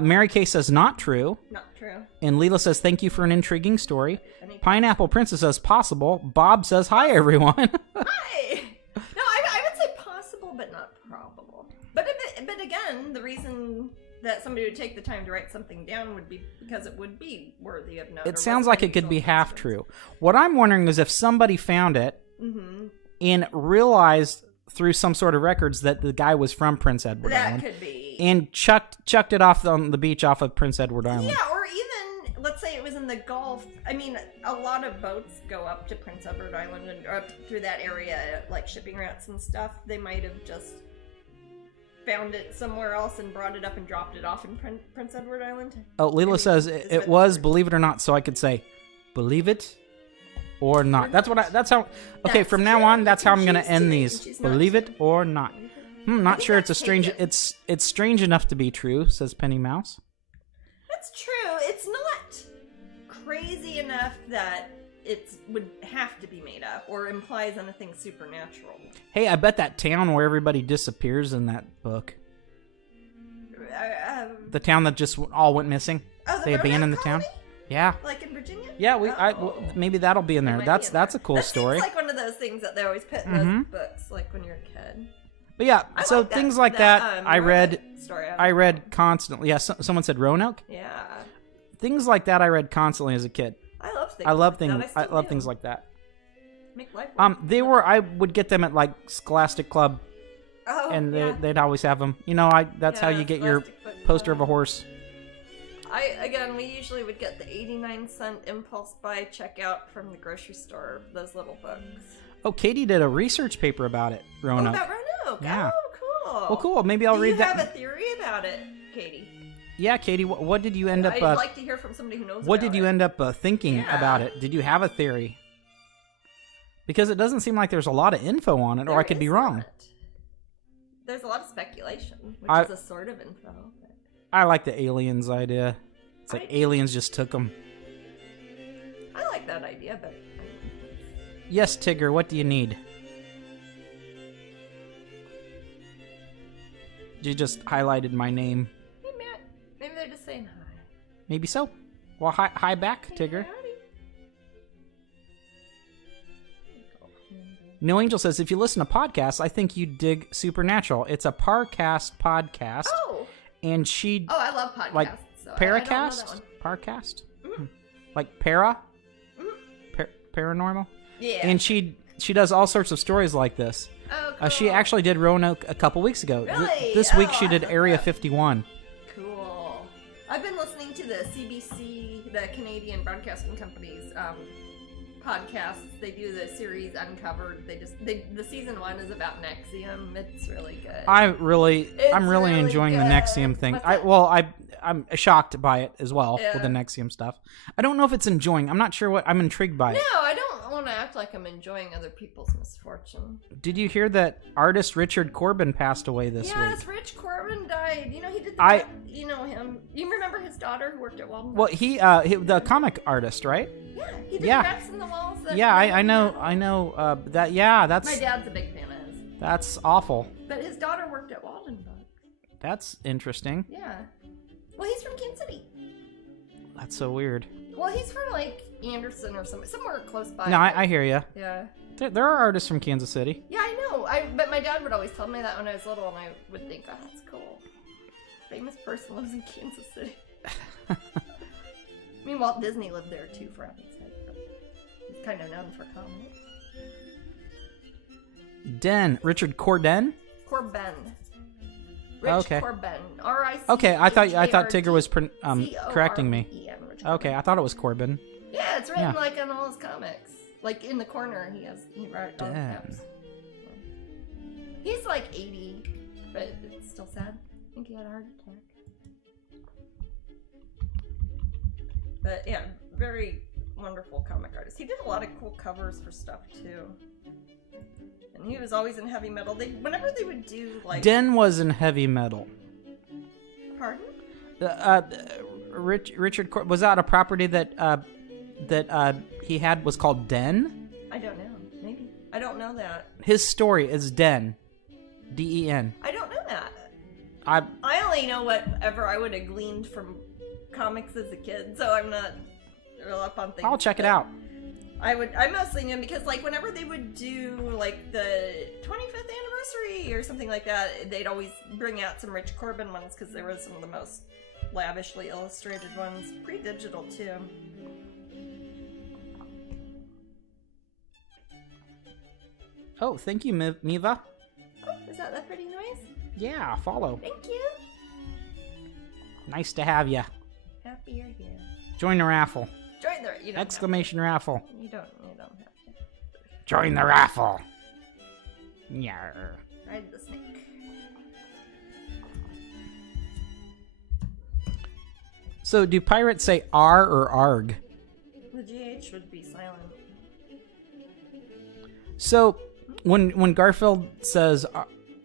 Mary Kay says not true. Not true. And Leela says thank you for an intriguing story. Pineapple Princess says possible. Bob says hi everyone. Hi. No, I would say possible, but not probable. But again, the reason that somebody would take the time to write something down would be because it would be worthy of note. It sounds like it could be half true. What I'm wondering is if somebody found it and realized through some sort of records that the guy was from Prince Edward Island. That could be. And chucked it off on the beach off of Prince Edward Island. Yeah, or even, let's say it was in the Gulf. I mean, a lot of boats go up to Prince Edward Island and up through that area, like shipping routes and stuff. They might have just found it somewhere else and brought it up and dropped it off in Prince Edward Island. Oh, Leela says it was, believe it or not, so I could say, believe it or not. That's how. Okay, from now on, that's how I'm gonna end these. Believe it or not. Not sure. It's a strange. It's strange enough to be true, says Penny Mouse. That's true. It's not crazy enough that it would have to be made up or implies anything supernatural. Hey, I bet that town where everybody disappears in that book. The town that just all went missing. Oh, they abandoned the town. Yeah. Like in Virginia? Yeah, maybe that'll be in there. That's a cool story. It's like one of those things that they always put in those books, like when you're a kid. But yeah, so like things like that, I read constantly. Yeah, someone said Roanoke. Yeah. Things like that I read constantly as a kid. I love things. I love things like that. Make life. I would get them at like Scholastic Club, and they'd always have them. You know, that's how you get your poster of a horse. We usually would get the 89-cent impulse buy checkout from the grocery store. Those little books. Oh, Katie did a research paper about it, Roanoke. Oh, about Roanoke. Yeah. Oh, cool. Well, cool. Maybe I'll read that. Do you have a theory about it, Katie? Yeah, Katie. What did you end up? I'd like to hear from somebody who knows. What did you end up thinking about it? Did you have a theory? Because it doesn't seem like there's a lot of info on it, or I could be wrong. There's a lot of speculation, which is a sort of info. But... I like the aliens idea. It's like aliens just took them. I like that idea, but... Yes, Tigger, what do you need? You just highlighted my name. Hey, Matt. Maybe they're just saying hi. Maybe so. Well, hi back, Hey, Tigger. howdy. No Angel says, if you listen to podcasts, I think you'd dig Supernatural. It's a Parcast podcast. Oh! And she... Oh, I love podcasts. Like so Paracast? Parcast? Mm-hmm. Like Para? Mm-hmm. Paranormal? Yeah. And she does all sorts of stories like this. Oh, cool. She actually did Roanoke a couple weeks ago. Really? This week she did Area 51. Cool. I've been listening to the CBC, the Canadian Broadcasting Company's podcasts. They do the series Uncovered. The season 1 is about Nexium. It's really good. I'm really enjoying the Nexium thing. I'm shocked by it as well with the Nexium stuff. I don't know if it's enjoying. I'm not sure what I'm intrigued by. No, I don't want to act like I'm enjoying other people's misfortune. Did you hear that artist Richard Corbin passed away this week? Yes, Rich Corbin died. You know, he did you know him. You remember his daughter who worked at Walden? Well, he the comic artist, right? Yeah, he did Cracks in the Walls. I know that. Yeah, that's. My dad's a big fan of his. That's awful. But his daughter worked at Walden Books. That's interesting. Yeah. Well, he's from Kansas City. That's so weird. Well, he's from like Anderson or somewhere close by. No, I hear you. Yeah. There are artists from Kansas City. Yeah, I know. But my dad would always tell me that when I was little, and I would think, oh, that's cool. Famous person lives in Kansas City. I mean, Walt Disney lived there too, for heaven's sake. But he's kind of known for comics. Richard Corbin. Rich Corbin. R-I-C-H-A-R-D. Okay, I thought Tigger was correcting me. Okay, I thought it was Corbin. Yeah, it's written like on all his comics. Like in the corner, he wrote all the caps. He's like 80, but it's still sad. I think he had a heart attack. But yeah, very wonderful comic artist. He did a lot of cool covers for stuff too. And he was always in heavy metal. Whenever they would do like Den was in heavy metal. Pardon? Richard was that a property that he had was called Den? I don't know. Maybe. I don't know that. His story is Den. D-E-N. I don't know that. I only know whatever I would have gleaned from comics as a kid, so I'm not real up on things. I'll check it out. I mostly knew because like whenever they would do like the 25th anniversary or something like that, they'd always bring out some Rich Corbin ones because they were some of the most lavishly illustrated ones, pre-digital too. Oh, thank you, Miva. Oh, is that pretty noise? Yeah, follow. Thank you. Nice to have you. Happy you're here. Join the raffle. Join the exclamation raffle. You don't have to. Join the raffle. Yarr. Ride the snake. So, do pirates say R or ARG? The GH would be silent. So, when Garfield says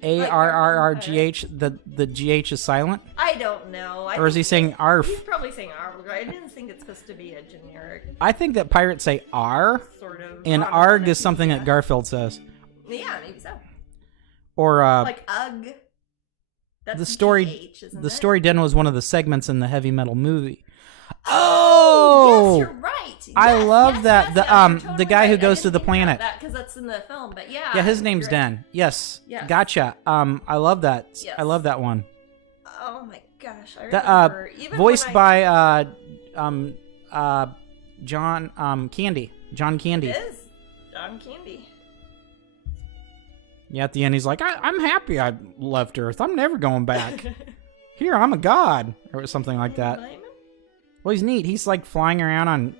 ARRRGH, the GH is silent? I don't know. Or is he saying ARF? He's probably saying ARF. I didn't think it's supposed to be a generic. I think that pirates say R, sort of, and ARG is something that Garfield says. Yeah, maybe so. Or like UG. That's the story. GH, isn't the it? story Den was one of the segments in the heavy metal movie. Oh, yes, you're right. Yes, I love that. Yes, The the guy right. who goes to the planet. Because that's in the film, but yeah. Yeah, his name's Den. Yes. Gotcha. I love that. Yes. I love that one. Oh my gosh, I remember. Voiced by John Candy. John Candy. It is John Candy. Yeah, at the end he's like, I'm happy I left Earth. I'm never going back. Here, I'm a god, or something like that. Well, he's neat. He's like flying around on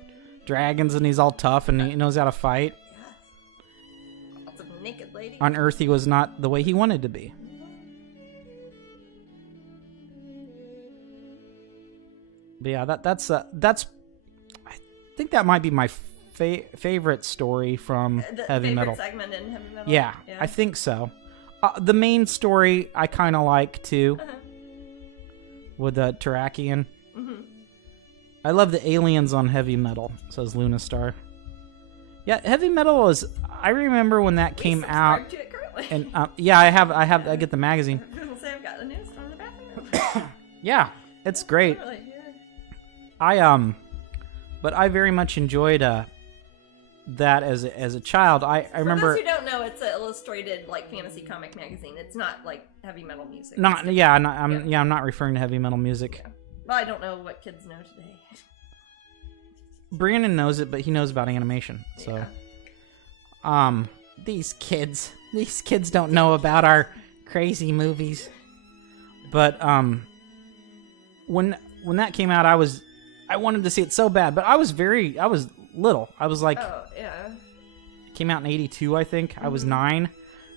dragons, and he's all tough, and he knows how to fight. Yes. Lots of naked ladies. On Earth, he was not the way he wanted to be. But yeah, that's I think that might be my favorite story from heavy metal. Segment in heavy metal. Yeah, I think so. The main story I kind of like too, with the Terrakian. Mm-hmm. I love the aliens on heavy metal, says Luna Star. Yeah, heavy metal is. I remember when that came out. To it currently. And yeah, I get the magazine. I was gonna say I've got the newest one in the bathroom. Yeah, it's great. Really, yeah. But I very much enjoyed that as a child. I remember. For those who don't know, it's an illustrated like fantasy comic magazine. It's not like heavy metal music. I'm not referring to heavy metal music. Yeah. Well, I don't know what kids know today. Brandon knows it, but he knows about animation. So, these kids don't know about our crazy movies. But when that came out, I wanted to see it so bad, but I was little. I was like, oh yeah, it came out in '82, I think. I was 9,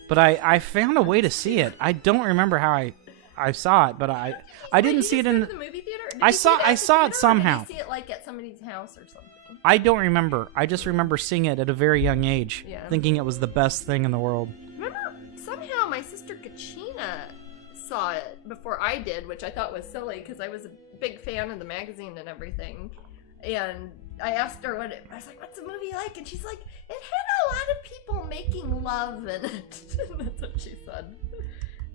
but I found a way to see it. I don't remember how I saw it, but I didn't see it in the movie theater. I saw it somehow. Did you see it like at somebody's house or something? I don't remember. I just remember seeing it at a very young age, thinking it was the best thing in the world. Remember, somehow my sister Kachina saw it before I did, which I thought was silly because I was a big fan of the magazine and everything. And I asked her I was like, what's the movie like? And she's like, it had a lot of people making love in it. That's what she said.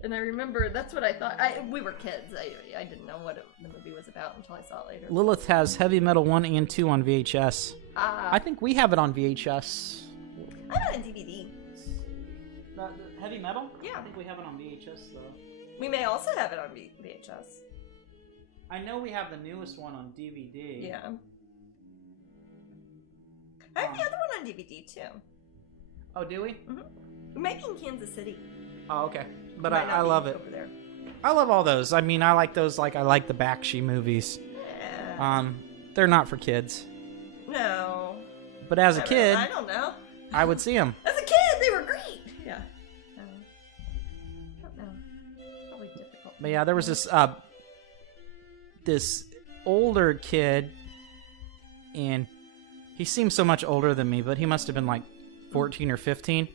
And I remember that's what I thought. We were kids. I didn't know what the movie was about until I saw it later. Lilith has Heavy Metal 1 and 2 on VHS. I think we have it on VHS. I have it on DVD. Heavy Metal? Yeah. I think we have it on VHS, though. We may also have it on VHS. I know we have the newest one on DVD. Yeah. I have the other one on DVD, too. Oh, do we? Mm-hmm. We might be in Kansas City. Oh, okay. But I love it. Over there. I love all those. I mean, I like those. Like, I like the Bakshi movies. Yeah. They're not for kids. No. But as a kid, I don't know. I would see them. As a kid, they were great. Yeah. I don't know. Probably difficult. But yeah, there was this older kid, and he seemed so much older than me, but he must have been like 14 or 15.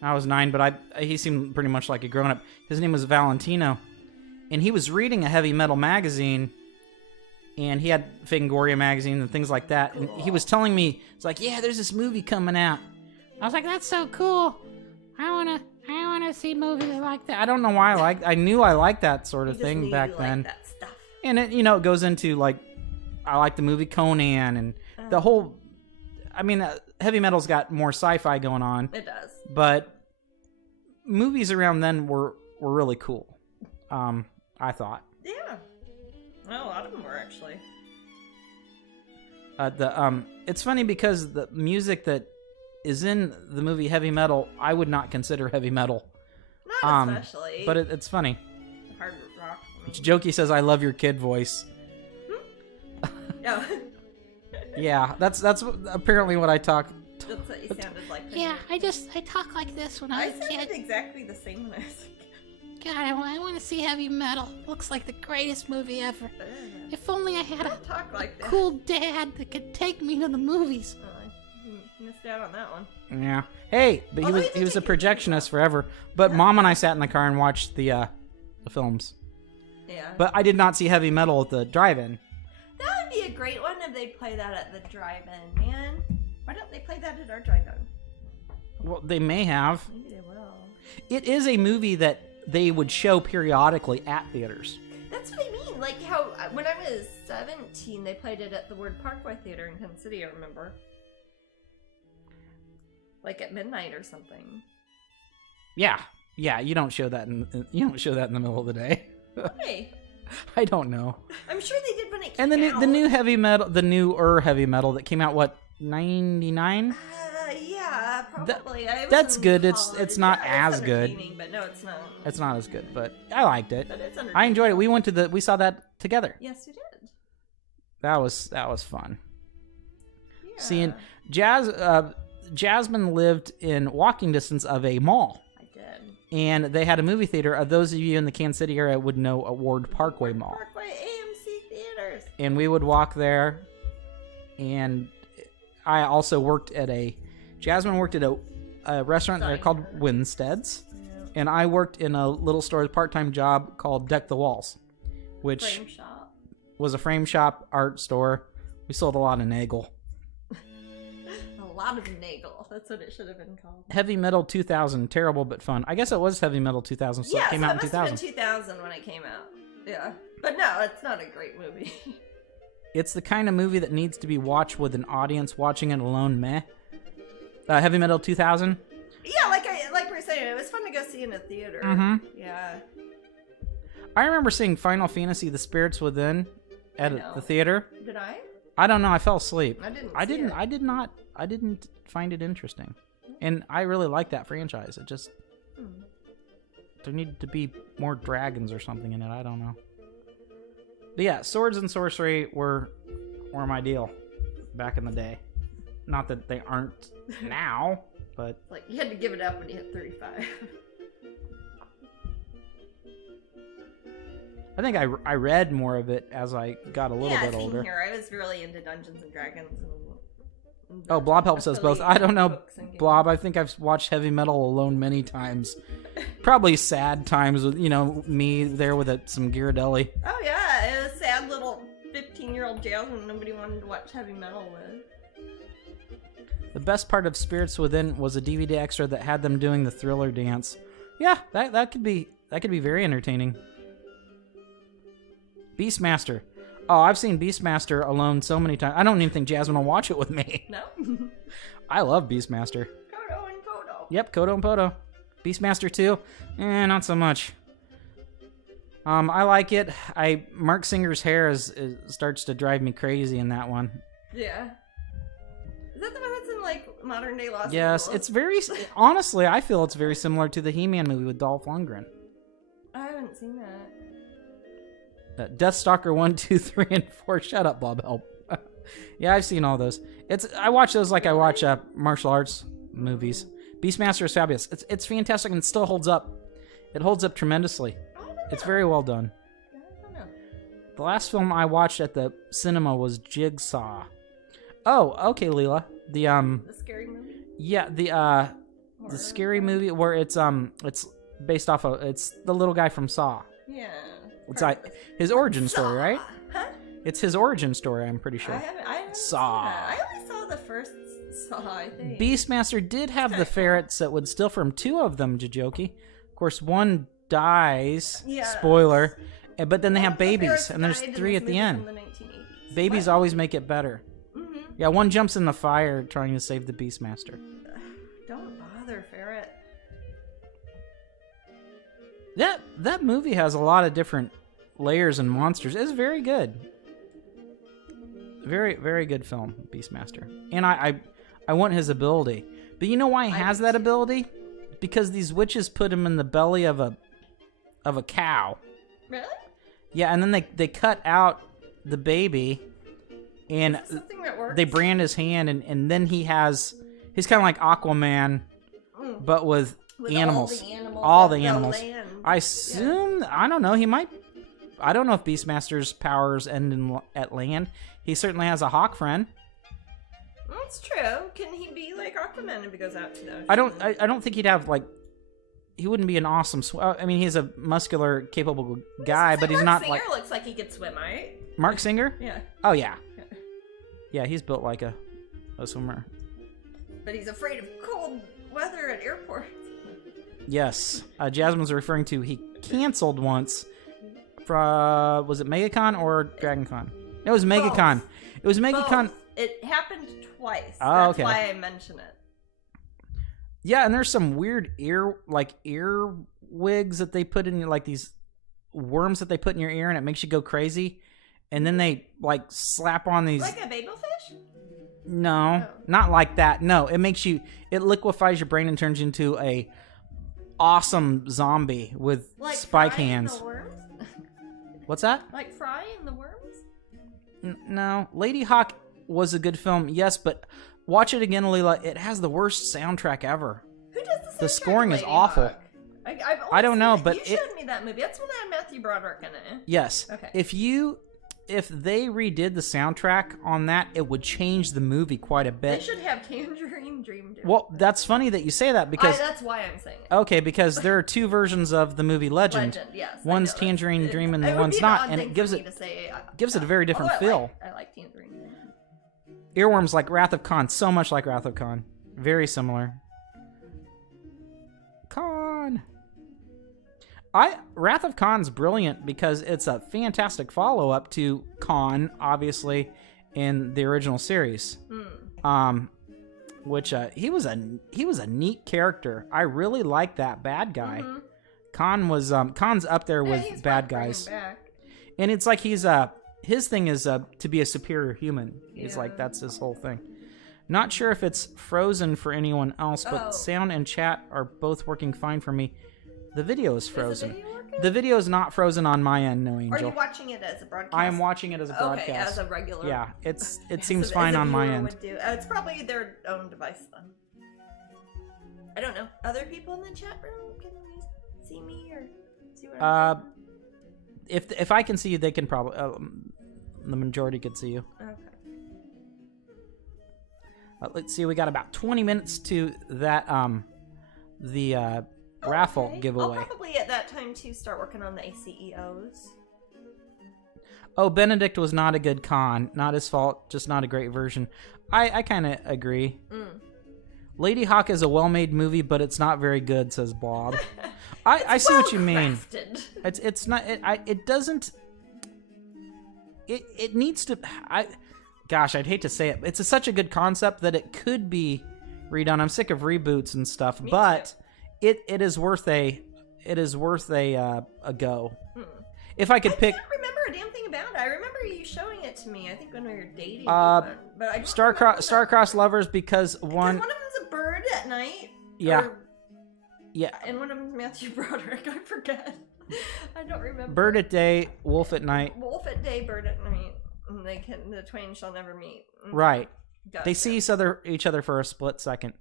I was 9, but he seemed pretty much like a grown-up. His name was Valentino, and he was reading a heavy metal magazine, and he had Fangoria magazine and things like that, and he was telling me, it's like, yeah, there's this movie coming out. I was like, that's so cool. I wanna see movies like that. I don't know why I knew I liked that sort of thing back then. That stuff. And it, it goes into like, I like the movie Conan and the whole. I mean, heavy metal's got more sci-fi going on. It does. But movies around then were really cool. I thought. Yeah. Well, a lot of them were actually. It's funny because the music that is in the movie Heavy Metal, I would not consider heavy metal. Not especially. But it's funny. Hard rock. Jokey says, "I love your kid voice." Yeah. Yeah, that's apparently what I talk. That's what you sounded like. Yeah, I talk like this when I was a kid. I sounded exactly the same when I was a kid. God, I want to see Heavy Metal. Looks like the greatest movie ever. If only I had a cool dad that could take me to the movies. You missed out on that one. Yeah. Hey, but he was a projectionist forever. But Mom and I sat in the car and watched the films. Yeah. But I did not see Heavy Metal at the drive-in. That would be a great one if they'd play that at the drive-in, man. Why don't they play that at our drive-in? Well, they may have. Maybe they will. It is a movie that they would show periodically at theaters. That's what I mean. Like how when I was 17, they played it at the Ward Parkway Theater in Kansas City, I remember. Like at midnight or something. Yeah. Yeah, you don't show that in the middle of the day. Hey. I don't know. I'm sure they did when it came out. And the new heavy metal, the newer heavy metal that came out, what, 99? Yeah, probably. That's good. It's not as good. But no, it's not. It's not as good, but I liked it. But it's I enjoyed it. We saw that together. Yes, you did. That was fun. Yeah. Seeing Jasmine lived in walking distance of a mall. And they had a movie theater. Those of you in the Kansas City area would know a Ward Parkway Mall. Parkway AMC Theaters. And we would walk there. And I also worked at Jasmine worked at a restaurant there called Winstead's. Yeah. And I worked in a little store, a part-time job called Deck the Walls, which was a frame shop art store. We sold a lot of Nagel. A lot of Nagel. That's what it should have been called. Heavy Metal 2000, terrible but fun. I guess it was Heavy Metal 2000, so it came out in 2000. Yeah, it must have been 2000 when it came out. Yeah. But no, it's not a great movie. It's the kind of movie that needs to be watched with an audience. Watching it alone, meh. Heavy Metal 2000? Yeah, like we were saying, it was fun to go see in a theater. Mm-hmm. Yeah. I remember seeing Final Fantasy The Spirits Within at the theater. Did I? I don't know. I fell asleep. I didn't. I didn't find it interesting, and I really like that franchise. It just there needed to be more dragons or something in it. I don't know. But yeah, swords and sorcery were my deal back in the day. Not that they aren't now, but like you had to give it up when you hit 35. I think I read more of it as I got a little bit older. Here. I was really into Dungeons and Dragons. Oh, Blob helps us both. I don't know, Blob. I think I've watched Heavy Metal alone many times. Probably sad times with, me there with some Ghirardelli. Oh, yeah. It was sad little 15-year-old Jasmine nobody wanted to watch Heavy Metal with. The best part of Spirits Within was a DVD extra that had them doing the Thriller dance. Yeah, that could be very entertaining. Beastmaster. Oh, I've seen Beastmaster alone so many times. I don't even think Jasmine will watch it with me. No? I love Beastmaster. Kodo and Podo. Yep, Kodo and Podo. Beastmaster 2? Not so much. I like it. Mark Singer's hair starts to drive me crazy in that one. Yeah. Is that the one that's in, like, modern-day Los Angeles? Yes, it's very... honestly, I feel it's very similar to the He-Man movie with Dolph Lundgren. I haven't seen that. Deathstalker 1, 2, 3, and 4. Shut up, Bob Help. Yeah, I've seen all those. I watch those like I watch martial arts movies. Beastmaster is fabulous. It's fantastic and it still holds up. It holds up tremendously. It's very well done. I don't know. The last film I watched at the cinema was Jigsaw. Oh, okay, Leela. The scary movie? Yeah, the scary movie where it's based off of it's the little guy from Saw. Yeah. It's like his origin story, right? Huh? It's his origin story, I'm pretty sure. I haven't Saw. Seen that. I only saw the first Saw, I think. Beastmaster did have the ferrets that would steal from two of them, Jijoki. Of course, one dies. Yeah. Spoiler. But then they have babies, and there's 3 at the end. Babies always make it better. Mm-hmm. Yeah, one jumps in the fire trying to save the Beastmaster. Don't bother, ferret. That movie has a lot of different layers and monsters. It's very good. Very, very good film, Beastmaster. And I want his ability. But you know why he has that ability? Because these witches put him in the belly of a cow. Really? Yeah, and then they cut out the baby, and they brand his hand, and then he's kind of like Aquaman, but with animals. All the animals. I assume, I don't know, I don't know if Beastmaster's powers end at land. He certainly has a hawk friend. That's true. Can he be like Aquaman if he goes out to the ocean? I don't think he'd have, like, he wouldn't be an awesome I mean, he's a muscular, capable guy, but he's not like... Mark Singer looks like he could swim, right? Mark Singer? Yeah. Oh, yeah. Yeah, he's built like a swimmer. But he's afraid of cold weather at airports. Yes. Jasmine's referring to, he canceled once from, was it MegaCon or DragonCon? It was MegaCon. It was MegaCon. It happened twice. Oh, That's why I mention it. Yeah, and there's some weird ear wigs that they put in, like these worms that they put in your ear, and it makes you go crazy. And then they like slap on these. Like a babelfish? No, not like that. No, it liquefies your brain and turns you into a awesome zombie with like spike hands. The worms? What's that? Like Fry and the worms? No, Lady Hawk was a good film, yes, but watch it again, Leela. It has the worst soundtrack ever. Who does the soundtrack? The scoring is awful. I don't know, but you showed me that movie. That's when I had Matthew Broderick in it. Yes. Okay. If they redid the soundtrack on that, it would change the movie quite a bit. They should have Tangerine Dream. Well, that's funny that you say that because that's why I'm saying it. Okay, because there are two versions of the movie Legend. Yes. One's Tangerine Dream and the one's not, and it gives it a very different feel. I like Tangerine Dream. Earworms like Wrath of Khan, so much like Wrath of Khan, very similar. Khan. Wrath of Khan's brilliant because it's a fantastic follow-up to Khan, obviously, in the original series. Which he was a neat character. I really like that bad guy. Mm-hmm. Khan was Khan's up there with bad guys. And it's like his thing is to be a superior human. He's like that's his whole thing. Not sure if it's frozen for anyone else, but sound and chat are both working fine for me. The video is frozen. The video is not frozen on my end, no, Angel. Are you watching it as a broadcast? I am watching it as a broadcast. Okay, as a regular. Yeah, it seems fine on my end. It's probably their own device then. I don't know. Other people in the chat room, can you see me or see what I'm doing? if I can see you, they can probably. The majority could see you. Okay. Let's see. We got about 20 minutes to that. The raffle giveaway. I'll probably at that time too start working on the ACEOs. Oh, Benedict was not a good con. Not his fault. Just not a great version. I kind of agree. Lady Hawk is a well-made movie, but it's not very good, says Bob. I see what you mean. It's not. It doesn't. It needs to. Gosh, I'd hate to say it. It's such a good concept that it could be redone. I'm sick of reboots and stuff, but it is worth a go. If I could pick. I can't remember a damn thing about it. I remember you showing it to me. I think when we were dating. But I don't Star-Crossed Lovers because one of them's a bird at night. Yeah. Yeah. And one of them's Matthew Broderick. I forget. I don't remember. Bird at day, wolf at night. Wolf at day, bird at night. And the twain shall never meet. Right. Gotcha. They see each other for a split second.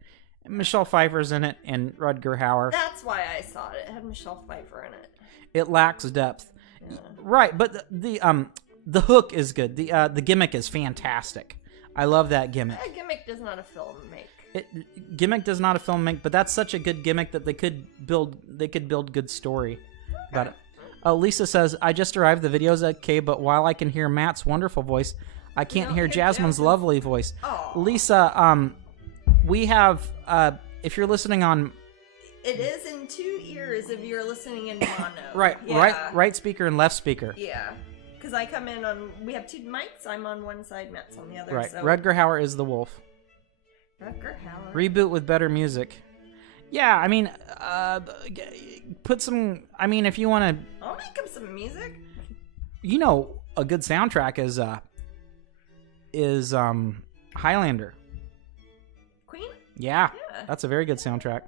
Michelle Pfeiffer's in it and Rutger Hauer. That's why I saw it. It had Michelle Pfeiffer in it. It lacks depth. Yeah. Right, but the hook is good. The gimmick is fantastic. I love that gimmick. That gimmick does not a film make. Gimmick does not a film make, but that's such a good gimmick that they could build good story about it. Lisa says, I just arrived. The video's okay, but while I can hear Matt's wonderful voice, I can't hear Jasmine's lovely voice. Oh. Lisa, we have, if you're listening on... It is in 2 ears if you're listening in mono. Right, yeah. right speaker and left speaker. Yeah, because I come in on... We have 2 mics. I'm on one side, Matt's on the other. Right, so. Rutger Hauer is the wolf. Rutger Hauer. Reboot with better music. Yeah, I mean, put some... I mean, if you want to... I'll make him some music. You know, a good soundtrack is Highlander. Queen? Yeah, that's a very good soundtrack.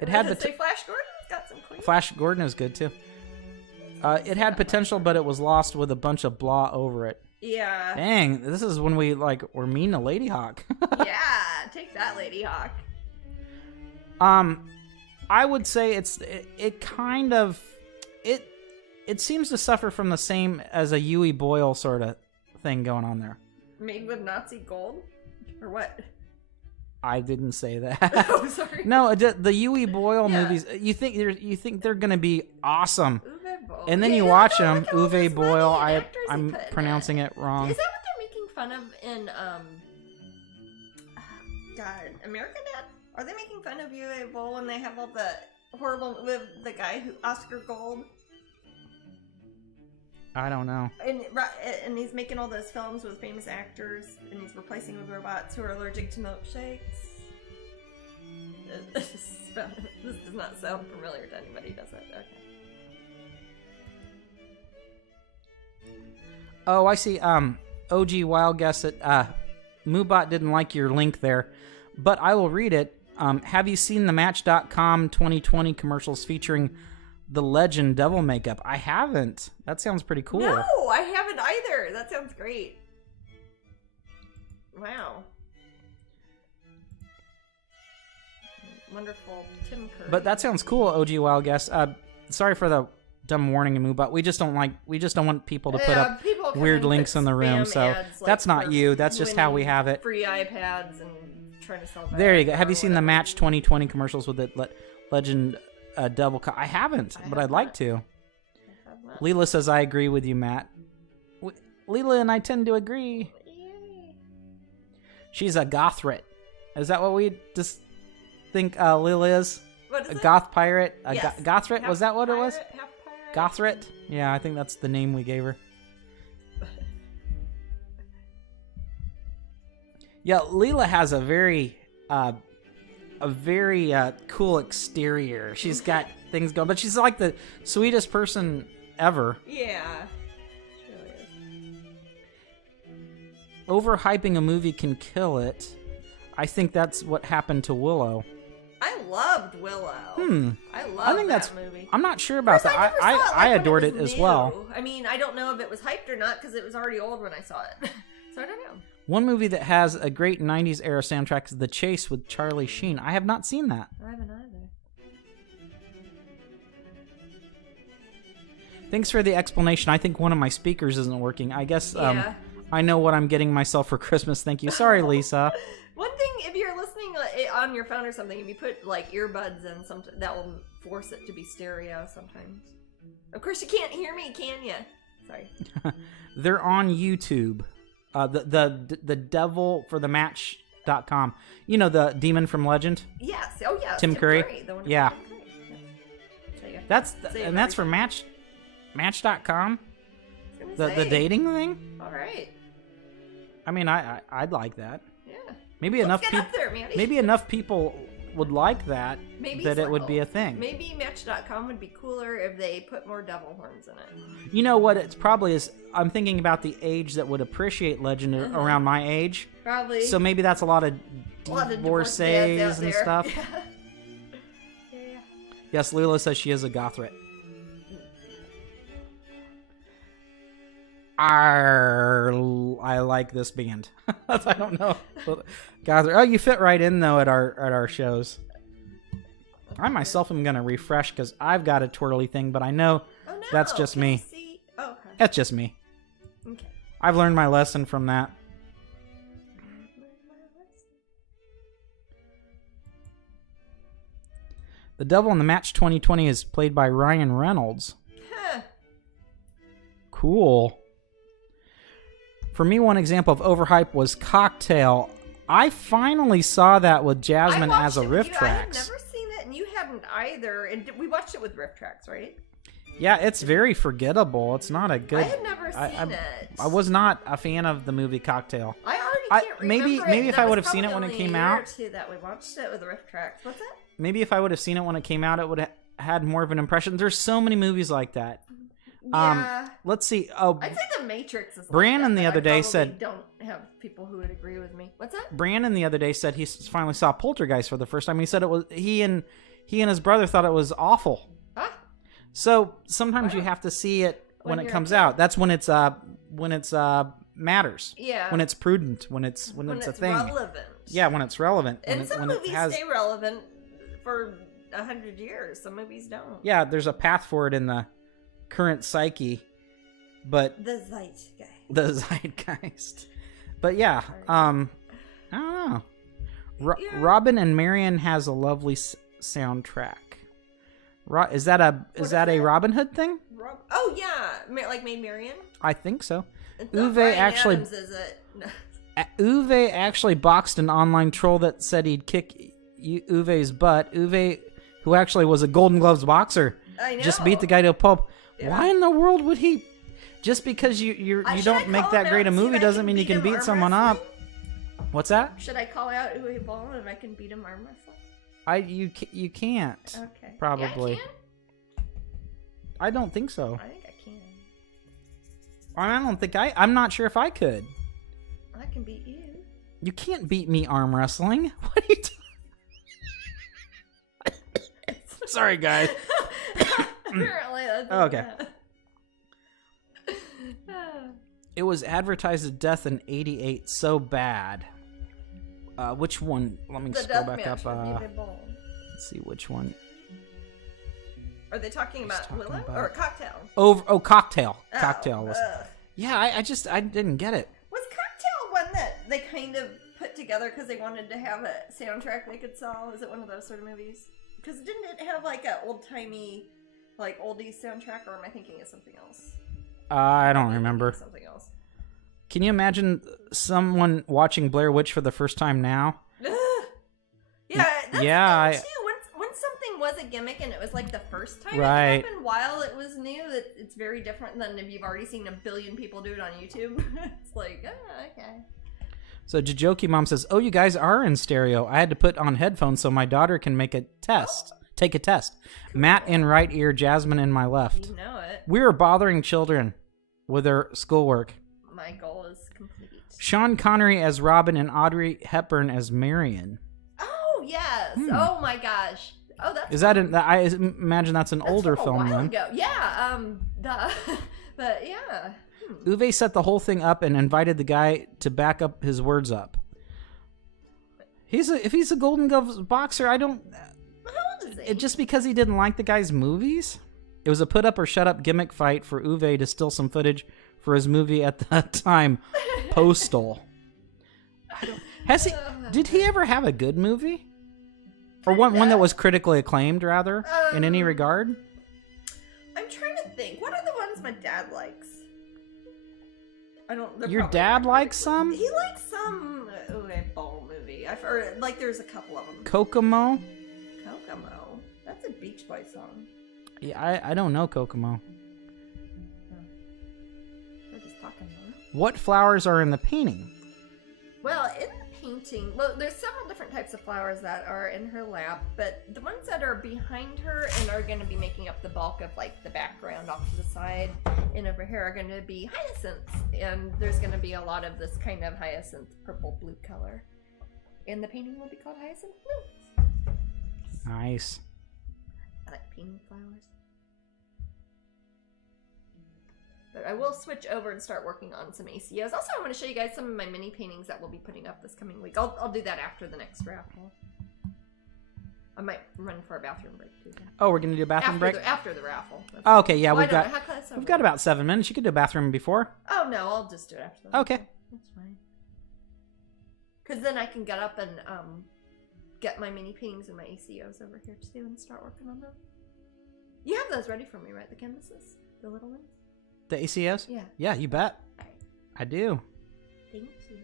It had Flash Gordon's got some Queen. Flash Gordon is good too. It had potential, but it was lost with a bunch of blah over it. Yeah. Dang, this is when we're mean to Lady Hawk. Yeah, take that, Lady Hawk. I would say it kind of it seems to suffer from the same as a Yui Boyle sort of thing going on there. Made with Nazi gold, or what? I didn't say that. Oh, sorry. No, the Yui Boyle movies. You think they're gonna be awesome, and then you watch them. Uwe Boyle. I'm pronouncing it wrong. Is that what they're making fun of in God, American Dad? Are they making fun of Uwe Boll when they have all the horrible with the guy who Oscar Gold? I don't know. And he's making all those films with famous actors, and he's replacing with robots who are allergic to milkshakes. This does not sound familiar to anybody, does it? Okay. Oh, I see. OG Wild Guess that Moobot didn't like your link there, but I will read it. Have you seen the Match.com 2020 commercials featuring the legend Devil Makeup? I haven't. That sounds pretty cool. No, I haven't either. That sounds great. Wow. Wonderful Tim Curry. But that sounds cool, OG Wild Guess. Sorry for the dumb warning, Moobot. We just don't want people to put up weird links in the room. So that's not you. That's just how we have it. Free iPads and trying to sell that. There you go. Have you seen the Match 2020 commercials with the legend Devil? I haven't, but I'd like to. Leela says, I agree with you, Matt. Leela and I tend to agree. She's a gothrit. Is that what we just think Leela is? What is it? Goth pirate? Yes. Gothrit? Was that what it was? Half pirate? Gothrit? Yeah, I think that's the name we gave her. Yeah, Leela has a very cool exterior. She's got things going, but she's like the sweetest person ever. Yeah. She really is. Overhyping a movie can kill it. I think that's what happened to Willow. I loved Willow. I think that movie. I'm not sure about that. I adored it as well. I mean, I don't know if it was hyped or not because it was already old when I saw it. So I don't know. One movie that has a great 90s era soundtrack is The Chase with Charlie Sheen. I have not seen that. I haven't either. Thanks for the explanation. I think one of my speakers isn't working. I guess I know what I'm getting myself for Christmas. Thank you. Sorry, Lisa. One thing, if you're listening on your phone or something, if you put like earbuds in, that will force it to be stereo sometimes. Of course, you can't hear me, can you? Sorry. They're on YouTube. The devil for the match.com. You know the demon from Legend? Yes. Oh yeah. Tim Curry. The one yeah. Tim Curry. Yeah. That's for match.com. The dating thing? All right. I mean, I'd like that. Yeah. Maybe enough people. Maybe enough people would like that. It would be a thing. Maybe Match.com would be cooler if they put more devil horns in it. You know what? It's probably is. I'm thinking about the age that would appreciate Legend around my age. Probably. So maybe that's a lot of divorcees and stuff. Yeah. Yes, Lula says she is a gothret. I like this band. I don't know. Gothret. Oh, you fit right in though at our shows. I myself am gonna refresh because I've got a twirly thing, but I know that's just me. Oh, okay. That's just me. Okay. I've learned my lesson from that. The Devil in the Match 2020 is played by Ryan Reynolds. Huh. Cool. For me, one example of overhype was Cocktail. I finally saw that with Jasmine as a riff tracks. I had never seen it, and you hadn't either. And we watched it with riff tracks, right? Yeah, it's very forgettable. It's not a good. I had never seen it. I was not a fan of the movie Cocktail. I already can't remember maybe if I would have seen it when it came out. Or two that we watched it with the riff tracks. What's that? Maybe if I would have seen it when it came out, it would have had more of an impression. There's so many movies like that. Yeah. Let's see. Oh, I'd say The Matrix is. Brandon like that, the other day said. Don't have people who would agree with me. What's that? Brandon the other day said he finally saw Poltergeist for the first time. He said it was he and his brother thought it was awful. Huh? So sometimes you have to see it when it comes out. That's when it's matters. Yeah. When it's prudent. When it's a thing. Relevant. Yeah, when it's relevant. And some movies stay relevant for 100 years. Some movies don't. Yeah, there's a path for it in the current psyche, but the zeitgeist. But yeah, I don't know. Robin and Marian has a lovely soundtrack. Is that a Robin Hood thing? Oh yeah, like Maid Marian. I think so. Uwe actually Adams, is it? No. Uwe actually boxed an online troll that said he'd kick Uwe's butt. Uwe, who actually was a Golden Gloves boxer, just beat the guy to a pulp. Yeah. Why in the world would he? Just because you don't make that great a movie doesn't mean you can beat someone up. What's that? Should I call out Uwe Boll if I can beat him arm wrestling? You can't. Okay. Probably. Yeah, I can? I don't think so. I think I can. I don't think I'm not sure if I could. I can beat you. You can't beat me arm wrestling. What are you doing? Sorry, guys. Apparently that's okay. It was advertised as death in '88. So bad. Which one? Let me scroll back up. Let's see which one. Are they talking about Willow or Cocktail? Cocktail. Cocktail was. Yeah, I didn't get it. Was Cocktail one that they kind of put together because they wanted to have a soundtrack they could sell? Is it one of those sort of movies? Because didn't it have like a old-timey, like oldies soundtrack, or am I thinking of something else? I don't remember. Something else. Can you imagine someone watching Blair Witch for the first time now? Yeah, that's yeah. Too. When something was a gimmick and it was like the first time right. it happened, while it was new, it's very different than if you've already seen a billion people do it on YouTube. It's like, okay. So Jajoki Mom says, "Oh, you guys are in stereo. I had to put on headphones so my daughter can take a test. Cool. Matt in right ear, Jasmine in my left. You know it. We are bothering children with their schoolwork. My goal is complete. Sean Connery as Robin and Audrey Hepburn as Marion. Oh yes! Oh my gosh! Oh, that's. Is that I imagine that's an older film a while then. Ago. Yeah. But yeah. Uwe set the whole thing up and invited the guy to back up his words up. If he's a Golden Gloves boxer, I don't. How old is he? Just because he didn't like the guy's movies? It was a put up or shut up gimmick fight for Uwe to steal some footage for his movie at that time, Postal. Did he ever have a good movie? Or one that was critically acclaimed, rather, in any regard? I'm trying to think. What are the ones my dad likes? Your dad likes some? He likes some ball movie. There's a couple of them. Kokomo? Kokomo. That's a Beach Boys song. Yeah, I don't know Kokomo. We're just talking about it. What flowers are in the painting? Well, in the painting, there's several different types of flowers that are in her lap, but the ones that are behind her and are going to be making up the bulk of like the background off to the side and over here are going to be hyacinths, and there's going to be a lot of this kind of hyacinth purple blue color, and the painting will be called Hyacinth Blue. Nice. I like painting flowers. But I will switch over and start working on some ACOs. Also, I want to show you guys some of my mini paintings that we'll be putting up this coming week. I'll do that after the next raffle. I might run for a bathroom break too. Oh, we're gonna do a bathroom break after the raffle. Oh, okay, yeah, we've got about 7 minutes. You could do a bathroom before. Oh no, I'll just do it after. The okay, that's fine. Because then I can get up and get my mini paintings and my ACOs over here too and start working on them. You have those ready for me, right? The canvases, the little ones. The ACOs? Yeah. Yeah, you bet. Right. I do. Thank you.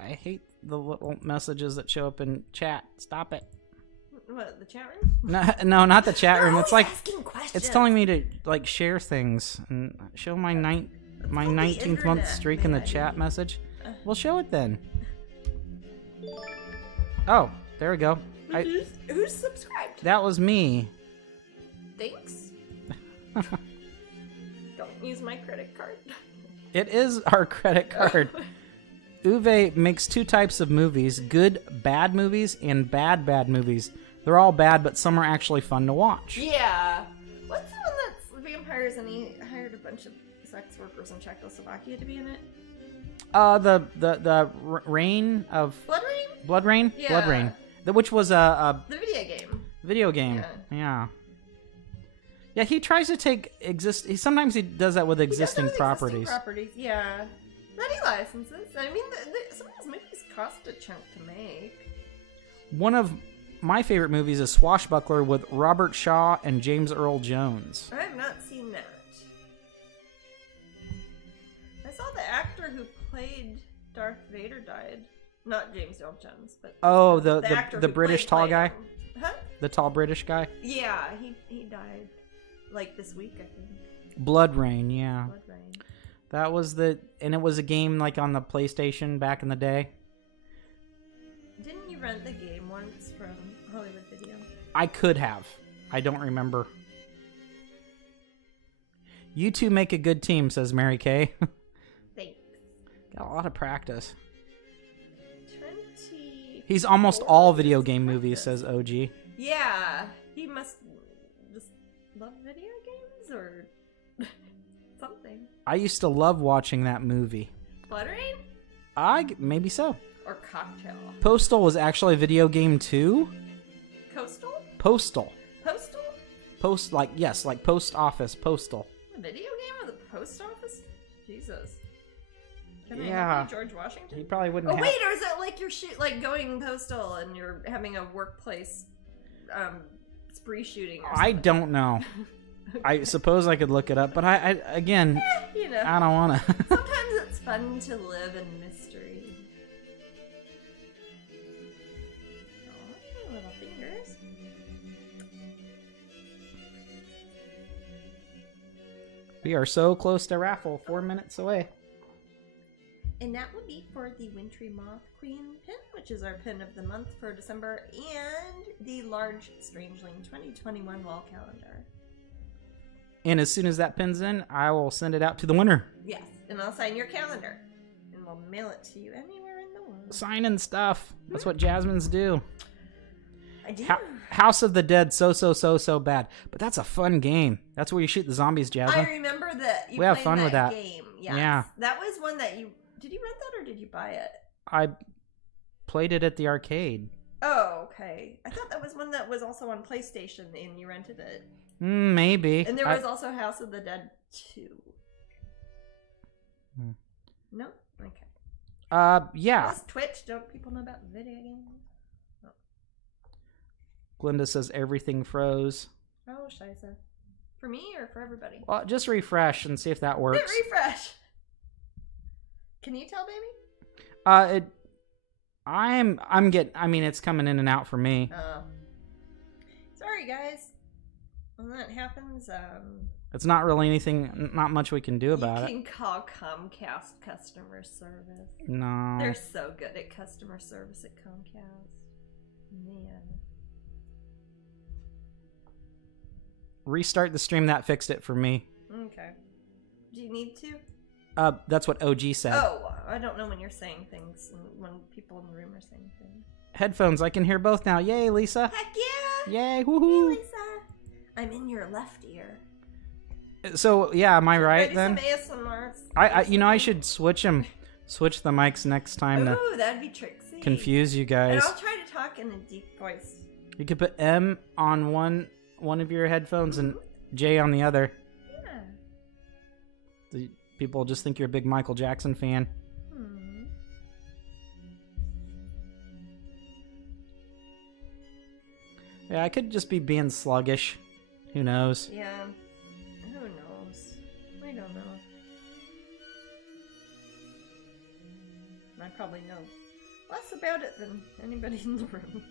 I hate the little messages that show up in chat. Stop it. What, the chat room? No, not the chat room. It's like questions. It's telling me to like share things and show my 19th month streak in the chat message. We'll show it then. Oh, there we go. Who's subscribed? That was me. Thanks. Don't use my credit card. It is our credit card. Uwe makes 2 types of movies, good bad movies and bad movies. They're all bad, but some are actually fun to watch. Yeah. What's the one that's vampires and he hired a bunch of sex workers in Czechoslovakia to be in it? The Rain of... Blood Rain? Blood Rain? Yeah. Blood Rain. Which was a... The video game. Video game. Yeah. Yeah, he tries to take sometimes he does that with existing properties. Yeah. That he licenses. I mean, some of those movies cost a chunk to make. One of my favorite movies is Swashbuckler with Robert Shaw and James Earl Jones. I have not seen that. I saw the actor who played Darth Vader died. Not James Earl Jones, but the British tall guy. Huh? The tall British guy. Yeah, he died like this week, I think. Blood Rain, yeah. Blood Rain. That was and it was a game like on the PlayStation back in the day. Didn't you rent the game once from Hollywood Video? I could have. I don't remember. You two make a good team, says Mary Kay. Thanks. Got a lot of practice. 24 He's almost all video game movies, says OG. Yeah, he must just love video games or something. I used to love watching that movie. Blood Rain? Maybe so. Or Cocktail. Postal was actually a video game too. Coastal? Postal. Postal? Like post office, postal. A video game with a post office? Jesus. Can I Yeah. help you, George Washington? He probably wouldn't. Oh wait, or is it like you're going postal and you're having a workplace spree shooting? Or something? I don't know. I suppose I could look it up, but I again, you know, I don't want to. Sometimes it's fun to live in mystery. Oh, little fingers. We are so close to raffle, 4 minutes away. And that will be for the Wintry Moth Queen pin, which is our pin of the month for December, and the large Strangeling 2021 wall calendar. And as soon as that pin's in, I will send it out to the winner. Yes, and I'll sign your calendar, and we'll mail it to you anywhere in the world. Signing stuff. That's what Jasmine's do. I do. House of the Dead, so bad. But that's a fun game. That's where you shoot the zombies, Jasmine. I remember that you we have played fun that with that game. Yes. Yeah. That was one that you... Did you rent that or did you buy it? I played it at the arcade. Oh, okay. I thought that was one that was also on PlayStation and you rented it. Maybe. And there was also House of the Dead 2. No? Okay. Yeah. Plus Twitch, don't people know about video games? Oh. Glinda says everything froze. Oh, scheiße. For me or for everybody? Well, just refresh and see if that works. Hit refresh! Can you tell, baby? I mean, it's coming in and out for me. Oh. Sorry, guys. When that happens, it's not really anything, not much we can do about it. You can call Comcast customer service. No. They're so good at customer service at Comcast. Man. Restart the stream, that fixed it for me. Okay. Do you need to? That's what OG said. Oh, I don't know when you're saying things and when people in the room are saying things. Headphones, I can hear both now. Yay, Lisa. Heck yeah! Yay, woohoo! Hey, Lisa. I'm in your left ear. So, yeah, am I right then? Some ASMR. I should switch the mics next time Ooh, that'd be tricksy. confuse you guys. And I'll try to talk in a deep voice. You could put M on one of your headphones and J on the other. Yeah. People just think you're a big Michael Jackson fan. Yeah, I could just be being sluggish. Who knows? Yeah. Who knows? We don't know. I probably know less about it than anybody in the room.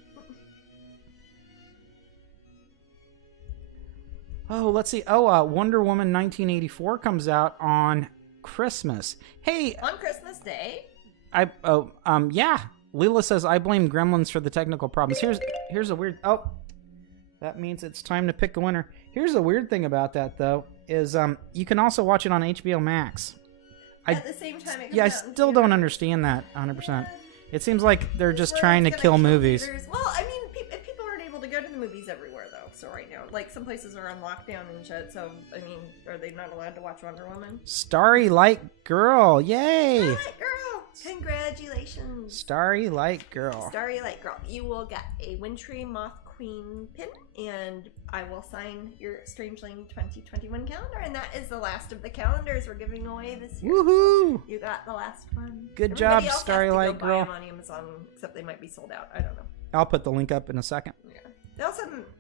Oh, let's see. Oh, Wonder Woman 1984 comes out on Christmas. Hey, on Christmas Day? Yeah. Leela says I blame Gremlins for the technical problems. Here's a weird. Oh, that means it's time to pick a winner. Here's a weird thing about that though is you can also watch it on HBO Max. At the same time it comes yeah, I out still don't understand that 100%. It seems like they're just trying to kill movies. Well, I mean, if people aren't able to go to the movies everywhere though, so right now, like some places are on lockdown and shit. So I mean, are they not allowed to watch Wonder Woman? Starry Light Girl, yay! Starry Light Girl, congratulations! Starry Light Girl. Starry Light Girl, you will get a Wintry Moth Queen pin, and I will sign your Strangeling 2021 calendar, and that is the last of the calendars we're giving away this year. Woohoo! So you got the last one. Good job, Starry Light Girl. Buy them on Amazon, except they might be sold out. I don't know. I'll put the link up in a second. Yeah.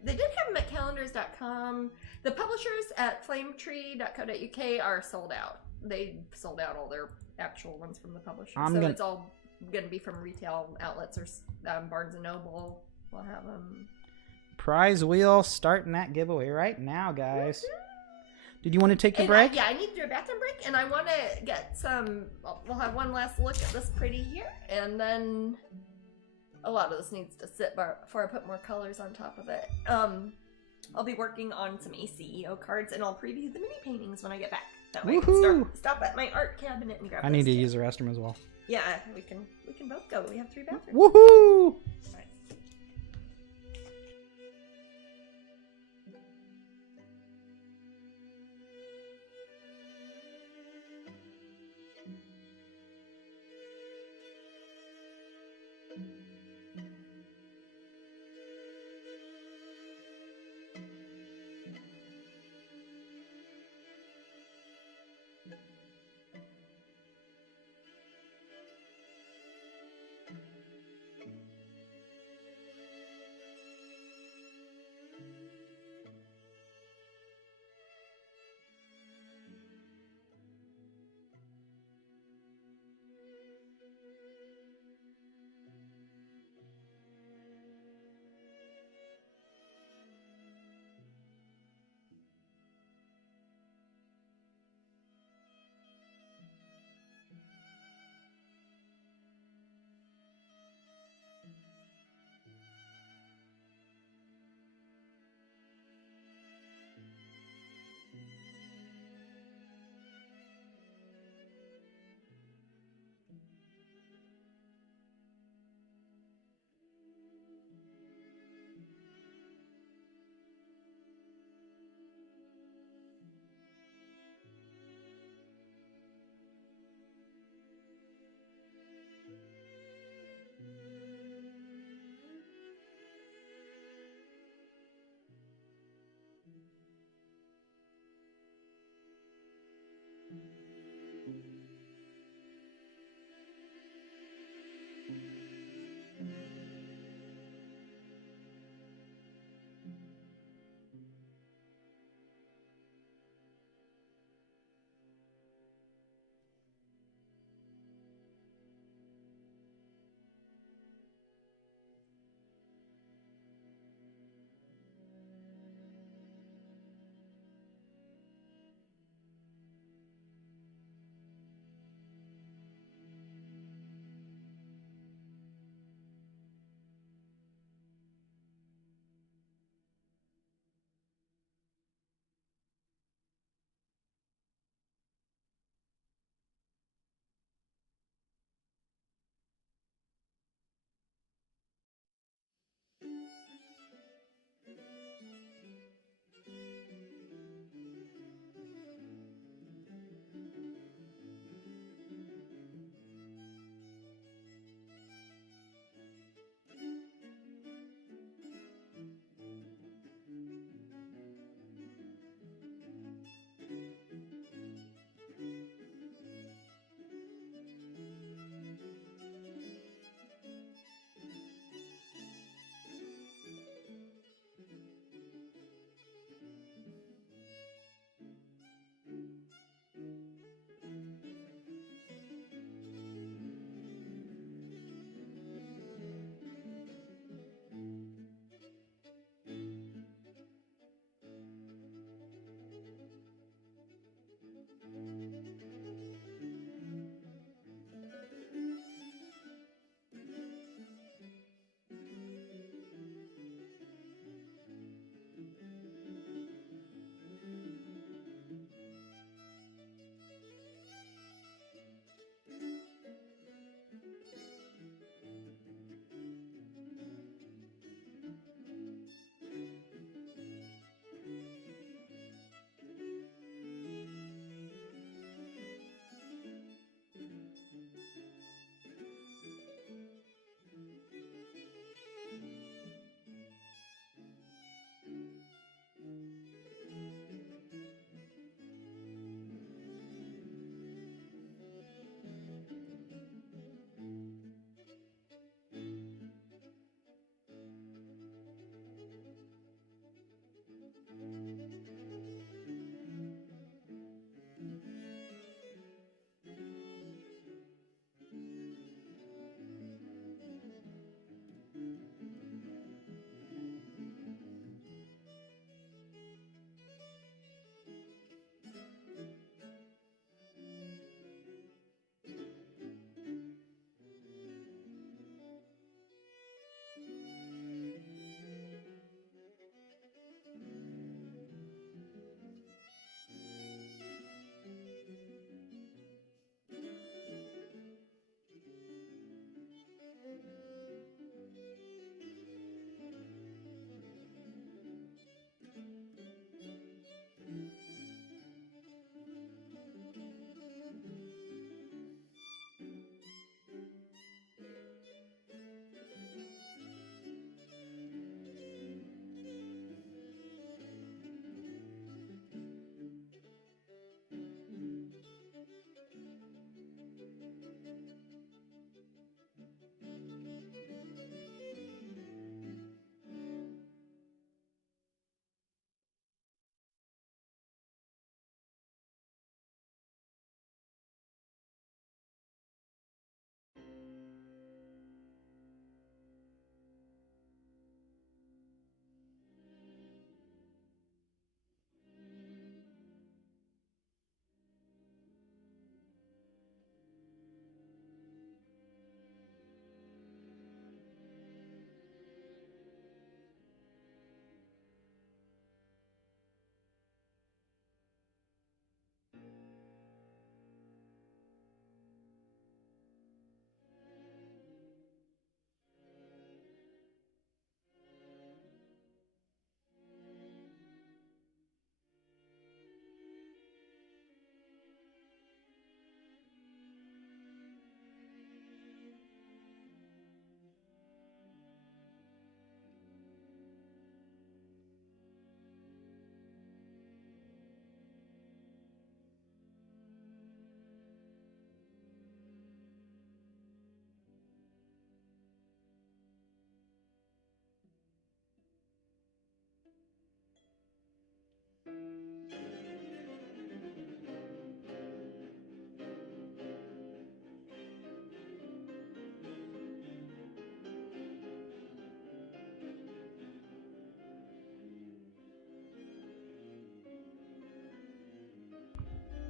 They did have them at calendars.com. The publishers at flametree.co.uk are sold out. They sold out all their actual ones from the publisher. It's all going to be from retail outlets or Barnes & Noble. We'll have them. Prize wheel starting that giveaway right now, guys. Did you want to take a break? Yeah, I need to do a bathroom break, and I want to get some. We'll have one last look at this pretty here, and then a lot of this needs to sit before I put more colors on top of it. I'll be working on some ACEO cards, and I'll preview the mini paintings when I get back. That way I can stop at my art cabinet and grab. I need to use the restroom as well. Yeah, we can both go. We have 3 bathrooms. Woohoo!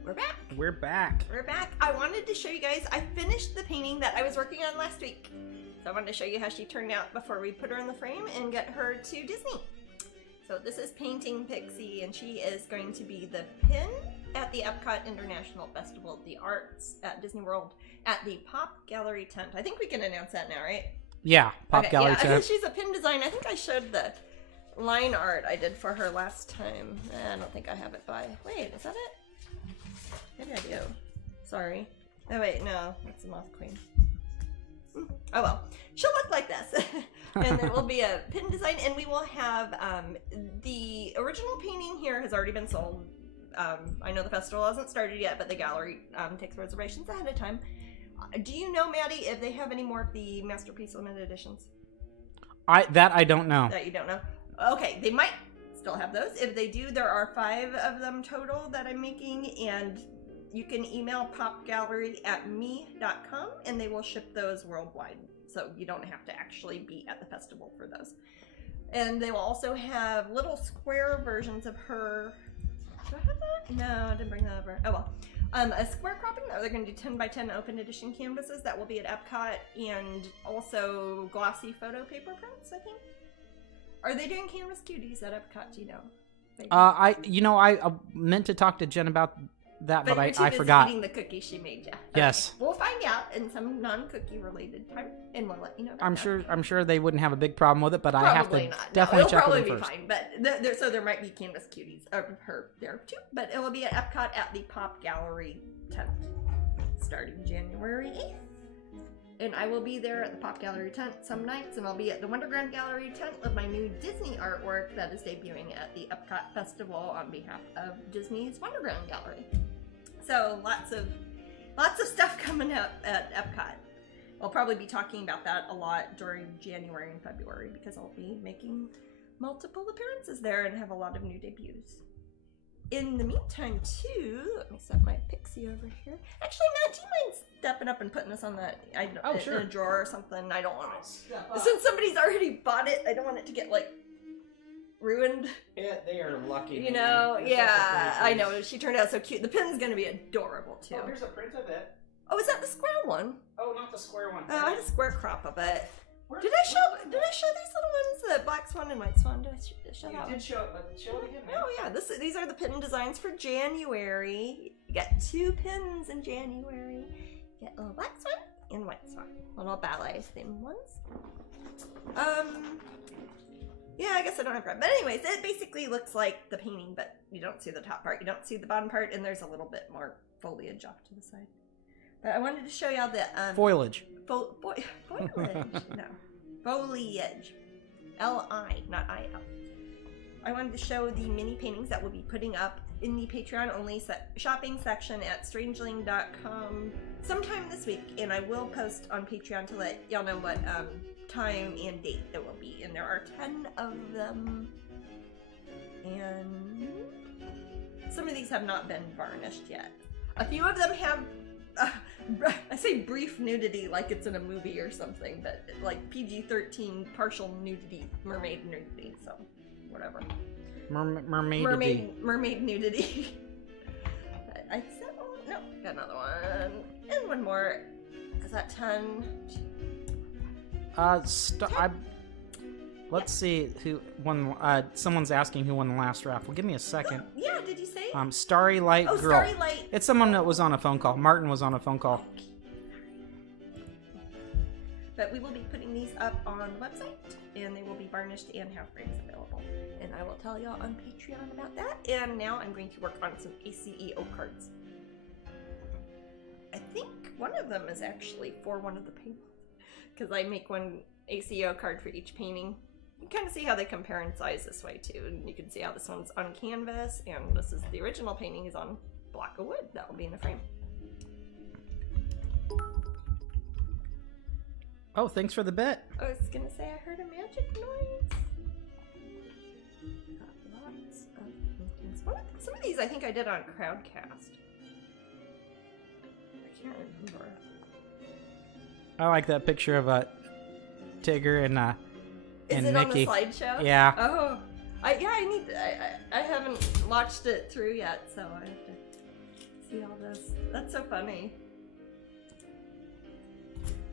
We're back. We're back. We're back. I wanted to show you guys, I finished the painting that I was working on last week. So I wanted to show you how she turned out before we put her in the frame and get her to Disney. So this is Painting Pixie, and she is going to be the pin at the Epcot International Festival of the Arts at Disney World at the Pop Gallery tent. I think we can announce that now, right? Yeah, Pop Gallery tent. She's a pin design. I think I showed the line art I did for her last time. I don't think I have it by. Wait, is that it? Maybe I do. Sorry. Oh wait, no, that's the Moth Queen. Oh well, she'll look like this. And there will be a pin design, and we will have the original painting here has already been sold. I know the festival hasn't started yet, but the gallery takes reservations ahead of time. Do you know, Maddie, if they have any more of the Masterpiece limited editions? I don't know. That you don't know? Okay, they might still have those. If they do, there are 5 of them total that I'm making, and you can email popgallery@me.com and they will ship those worldwide. So you don't have to actually be at the festival for those. And they will also have little square versions of her. Do I have that? No, I didn't bring that over. Oh well. A square cropping. They're going to do 10 by 10 open edition canvases that will be at Epcot, and also glossy photo paper prints, I think. Are they doing canvas cuties at Epcot? Do you know? I meant to talk to Jen about that, but I forgot. Eating the cookie she made, yeah. Yes. Okay. We'll find out in some non-cookie related time, and we'll let you know. I'm sure they wouldn't have a big problem with it, but probably I have to not. definitely check with them it'll first. probably be fine, but so there might be canvas cuties of her there too. But it will be at Epcot at the Pop Gallery tent starting January 8th. And I will be there at the Pop Gallery tent some nights, and I'll be at the Wonderground Gallery tent with my new Disney artwork that is debuting at the Epcot Festival on behalf of Disney's Wonderground Gallery. So lots of stuff coming up at Epcot. I'll probably be talking about that a lot during January and February because I'll be making multiple appearances there and have a lot of new debuts. In the meantime, too, let me set my Pixie over here. Actually, Matt, do you mind stepping up and putting this on sure. in a drawer or something? I don't want it. Since somebody's already bought it, I don't want it to get, like, ruined. Yeah, they are lucky. You know, yeah, I know. She turned out so cute. The pin's going to be adorable, too. Oh, here's a print of it. Oh, is that the square one? Oh, not the square one. Oh, I had a square crop of it. Did I show these little ones? The black swan and white swan. Did I show that one? You did show it again. Oh yeah, these are the pin designs for January. You get 2 pins in January. You get a little black swan and white swan. Little ballet themed ones. Yeah, I guess I don't have red. But anyways, it basically looks like the painting, but you don't see the top part. You don't see the bottom part, and there's a little bit more foliage off to the side. But I wanted to show y'all the foliage. Foliage. No. Foliage. L-I, not I-L. I wanted to show the mini paintings that we'll be putting up in the Patreon-only shopping section at Strangeling.com sometime this week, and I will post on Patreon to let y'all know what time and date it will be. And there are 10 of them, and some of these have not been varnished yet. A few of them have I say brief nudity like it's in a movie or something, but like PG-13 partial nudity, mermaid nudity, so whatever. Mermaid nudity. I said, oh, no, got another one. And one more. Is that 10? Let's see who won. Someone's asking who won the last raffle. Give me a second. Yeah, did you say? Starry Light Girl. Starry Light. It's someone that was on a phone call. Martin was on a phone call. But we will be putting these up on the website, and they will be varnished and have frames available. And I will tell y'all on Patreon about that. And now I'm going to work on some ACEO cards. I think one of them is actually for one of the paintings, because I make one ACEO card for each painting. You can kind of see how they compare in size this way too, and you can see how this one's on canvas, and this is the original painting is on block of wood that will be in the frame. Oh, thanks for the bit. I was gonna say I heard a magic noise. Got lots of paintings. Some of these I think I did on Crowdcast. I can't remember. I like that picture of Tigger and Mickey. Is it on the slideshow? Yeah. Oh, I haven't watched it through yet, so I have to see see all this. That's so funny.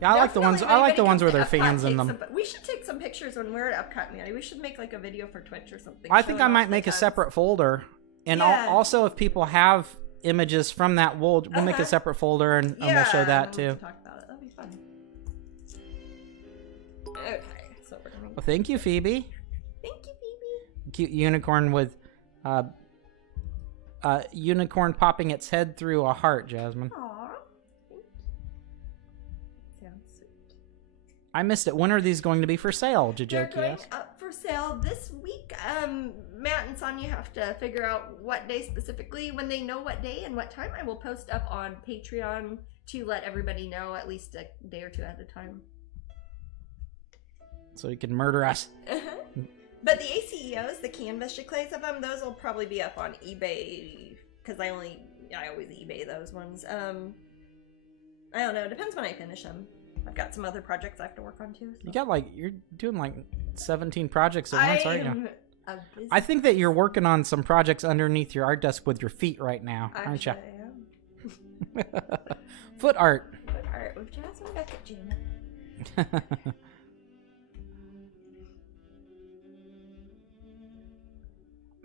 Yeah, I like the ones. I like the ones where they're fans in them. We should take some pictures when we're at Epcot, Maddie. We should make like a video for Twitch or something. I think I might make a separate folder, and also if people have images from that, we'll make a separate folder and we'll show that too. Talk about it. That'll be fun. Okay, so we're gonna. Well, thank you, Phoebe. Thank you, Phoebe. Cute unicorn with, unicorn popping its head through a heart, Jasmine. Aww. I missed it. When are these going to be for sale? They're going up for sale this week. Matt and Sonia have to figure out what day specifically. When they know what day and what time, I will post up on Patreon to let everybody know at least a day or two at a time. So you can murder us. But the ACEOs, the canvas chiclets of them, those will probably be up on eBay because I always eBay those ones. I don't know. It depends when I finish them. I've got some other projects I have to work on too. So. You got you're doing 17 projects at once, aren't you? I think that you're working on some projects underneath your art desk with your feet right now, aren't you? I am. Foot art. Foot art with Jasmine Becket Jam.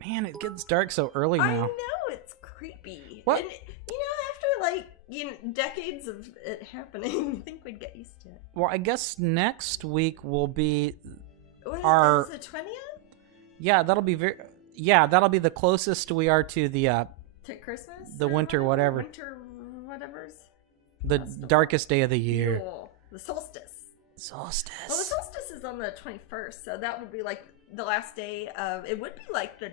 Man, it gets dark so early now. I know, it's creepy. What? And, after decades of it happening, I think we'd get used to it. Well, I guess next week will be Is the 20th? Yeah, that'll be that'll be the closest we are to the to Christmas? The winter whatever. Winter whatever's. The darkest day of the year. Cool. The solstice. Solstice. Well, the solstice is on the 21st, so that would be like the last day of. It would be like the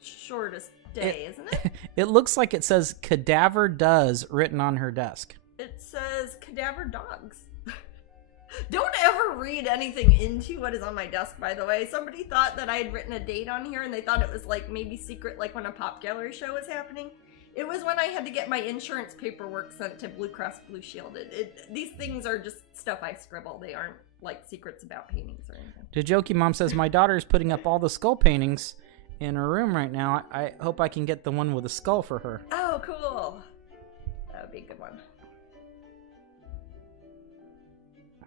shortest day, isn't it? It looks like it says "Cadaver Does" written on her desk. It says "Cadaver Dogs." Don't ever read anything into what is on my desk, by the way. Somebody thought that I had written a date on here, and they thought it was like maybe secret, like when a pop gallery show was happening. It was when I had to get my insurance paperwork sent to Blue Cross Blue Shield. These things are just stuff I scribble. They aren't like secrets about paintings or anything. Jojoki Mom says, my daughter is putting up all the skull paintings in her room right now. I hope I can get the one with a skull for her. Oh, cool. That would be a good one.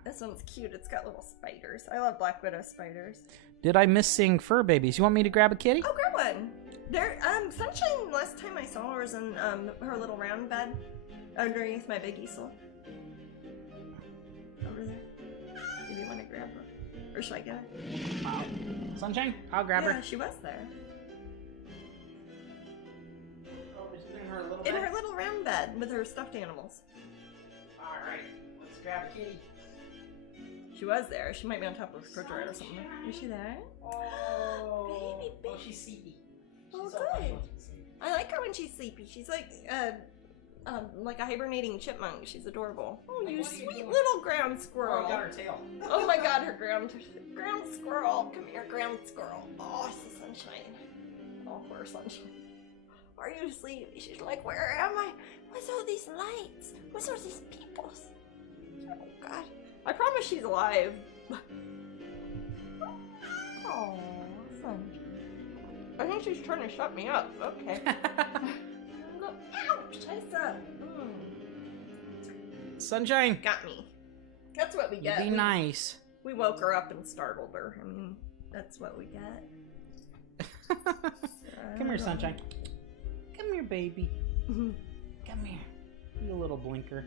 This one's cute. It's got little spiders. I love Black Widow spiders. Did I miss seeing fur babies? You want me to grab a kitty? Oh, grab one. There, Sunshine, last time I saw her was in her little round bed underneath my big easel. Over there. If you want to grab her. Or should I get her? Sunshine? I'll grab her. Yeah, she was there. Oh, is it in her little bed? bed? In her little round bed with her stuffed animals. Alright, let's grab a kitty. She was there. She might be on top of the refrigerator or something. Is she there? Oh, baby. Oh, she's sleepy. Oh, good. I like her when she's sleepy. She's like a hibernating chipmunk. She's adorable. Oh, you sweet little ground squirrel. Oh, got her tail. Oh my god, her ground squirrel. Come here, ground squirrel. Oh, it's the Sunshine. Oh, poor Sunshine. Are you sleepy? She's like, where am I? What's all these lights? What's all these people? Oh god. I promise she's alive. Oh, Sunshine. I think she's trying to shut me up. Okay. Ouch! I said. Sunshine. Got me. That's what we get. Be nice. We woke her up and startled her. I mean, that's what we get. Come here, Sunshine. Come here, baby. Come here. You little blinker.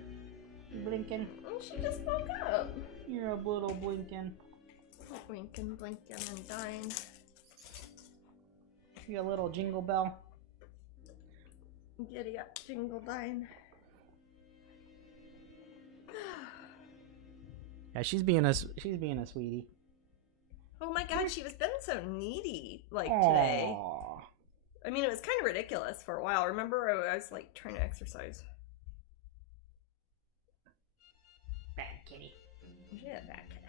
You blinking? Oh, she just woke up. You're a little blinking. Blinking, and dying. You a little jingle bell. Giddy up, jingle dine. Yeah, she's being a sweetie. Oh my god, she was been so needy today. I mean, it was kind of ridiculous for a while. Remember, I was like trying to exercise. Bad kitty. Yeah, bad kitty.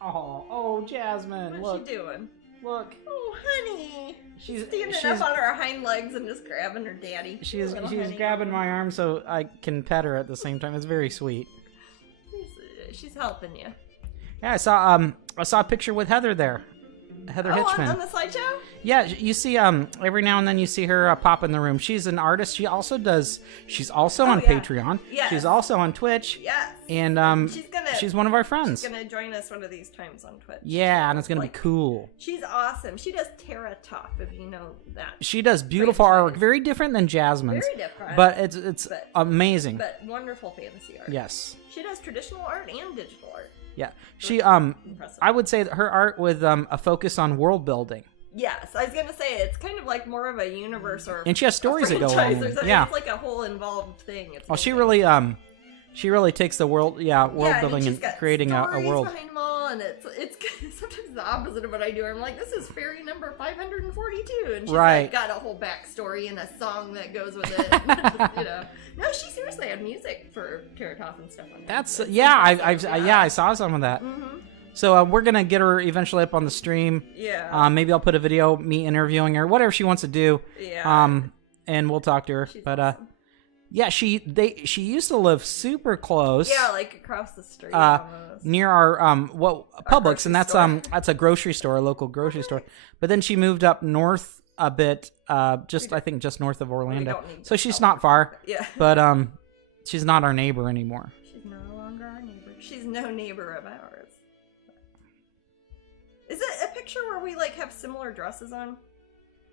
Oh, Jasmine. What's she doing? Look. Oh, honey. She's standing up on her hind legs and just grabbing her daddy. She's grabbing my arm so I can pet her at the same time. It's very sweet. She's helping you. Yeah, I saw a picture with Heather there. Heather Hitchman. On the slideshow? Yeah, you see, every now and then you see her pop in the room. She's an artist. She's also on Patreon. Yes. She's also on Twitch. Yes. And she's one of our friends. She's gonna join us one of these times on Twitch. Yeah, and it's gonna be cool. She's awesome. She does Terra Top, if you know that. She does beautiful artwork, very different than Jasmine's. Very different. But it's amazing. But wonderful fantasy art. Yes. She does traditional art and digital art. Yeah. She I would say that her art with a focus on world building. Yes, I was gonna say it's kind of like more of a universe or. And she has stories that go along with it. Yeah, it's like a whole involved thing. It's she really takes the world building and creating a world. Behind them all, and it's sometimes the opposite of what I do. I'm like, this is fairy number 542, and she's like, got a whole backstory and a song that goes with it. You know, no, she seriously had music for Terra Top and stuff on that. That's I saw some of that. Mm-hmm. So we're gonna get her eventually up on the stream. Yeah. Maybe I'll put a video me interviewing her, whatever she wants to do. Yeah. And we'll talk to her. She's but awesome. yeah, she used to live super close. Yeah, like across the street. Almost. Near our Publix, and that's store. That's a grocery store, a local grocery store. But then she moved up north a bit, I think just north of Orlando. So she's not far. Yeah. But she's not our neighbor anymore. She's no longer our neighbor. She's no neighbor of ours. Is it a picture where we like have similar dresses on?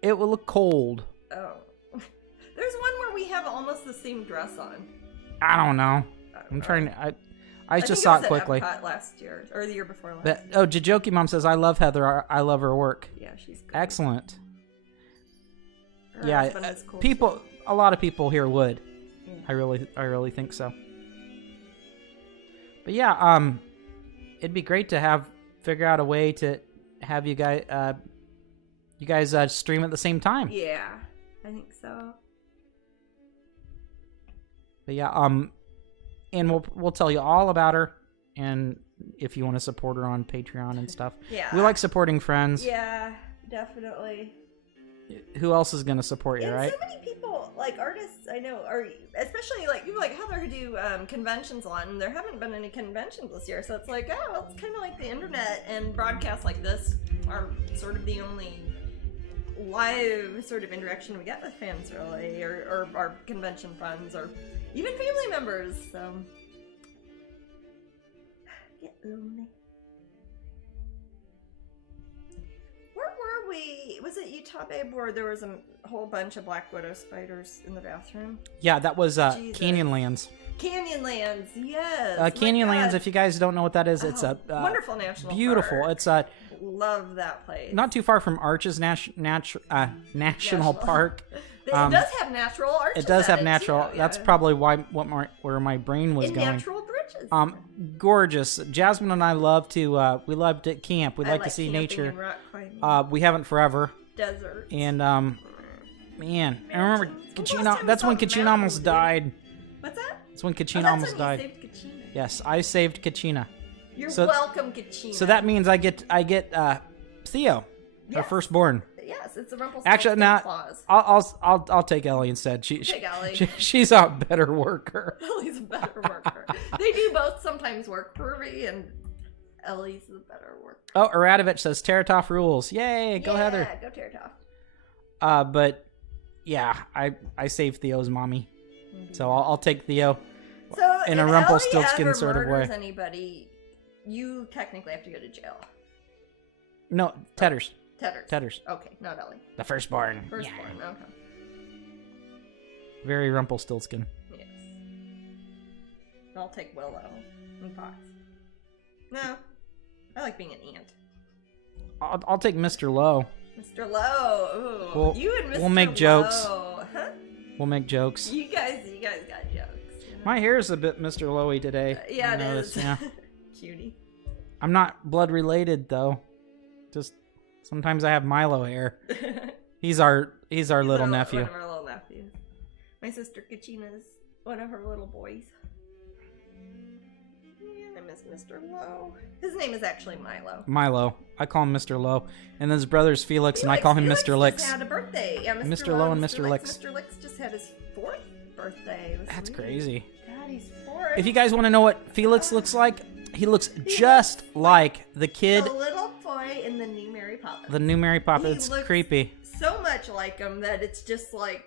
It will look cold. Oh. There's one where we have almost the same dress on. I don't know. I'm trying to. I just saw it quickly. Epcot last year or the year before last. Jajoki Mom says, "I love Heather. I love her work." Yeah, she's good. Excellent. Her husband is cool people. too. A lot of people here would. Yeah. I really think so. But yeah, it'd be great to figure out a way to have you guys stream at the same time. Yeah, I think so. But yeah, and we'll tell you all about her, and if you want to support her on Patreon and stuff. Yeah. We like supporting friends. Yeah, definitely. Who else is going to support you, right? So many people, like artists I know, or especially like people like Heather who do conventions a lot, and there haven't been any conventions this year, so it's like, oh, it's kind of like the internet and broadcasts like this are sort of the only live sort of interaction we get with fans, really, or our convention friends, or even family members. So get lonely. Where were we? Was it Utah, babe, where there was a whole bunch of black widow spiders in the bathroom? Yeah, that was Canyonlands. Canyonlands, yes. Canyonlands, if you guys don't know what that is, it's a wonderful national beautiful park. It's a love that place. Not too far from Arches National Park. It does have natural arches. It does have too, natural. yeah. That's probably where my brain was going. Natural bridges. Gorgeous. Jasmine and I love to. We loved at camp. We like to see nature. And rock climbing. We haven't forever. Desert. And man, I remember Kachina. That's when Kachina almost died. What's that? That's when Kachina almost died. You saved Kachina. Yes, I saved Kachina. You're welcome, Kachina. So that means I get Theo, our firstborn. Yes, it's a Rumpelstiltskin Actually, now clause. I'll take Ellie instead. Take Ellie. She's a better worker. Ellie's a better worker. They do both sometimes work for me, and Ellie's the better worker. Oh, Aradovich says Teratoff rules. Yay, go Heather. Yeah, go Teratoff. But yeah, I saved Theo's mommy, so I'll take Theo. So in a Rumpelstiltskin sort of way. Anybody, you technically have to go to jail. No, Tedders. Tedders. Okay, not Ellie. The firstborn. Okay. Very Rumpelstiltskin. Yes. I'll take Willow and Fox. No, I like being an ant. I'll take Mr. Lowe. Mr. Lowe. Ooh, you and Mr. We'll make jokes. Huh? We'll make jokes. You guys got jokes. You know? My hair is a bit Mr. Lowy today. Yeah, it is. Yeah. Cutie. I'm not blood related though. Just sometimes I have Milo hair. He's our little nephew. One of our little nephews. My sister Kachina's one of her little boys. Yeah, I miss Mr. Lowe. His name is actually Milo. Milo. I call him Mr. Lowe. And his brother's Felix, and I call him Mr. Licks. Just had a birthday. Yeah, Mr. Lowe and Mr. Licks. Mr. Licks just had his 4th birthday. That's crazy. God, he's 4. If you guys want to know what Felix looks like, he looks just like the kid. The little boy in the new Mary Poppins. The new Mary Poppins. It's creepy. So much like him that it's just like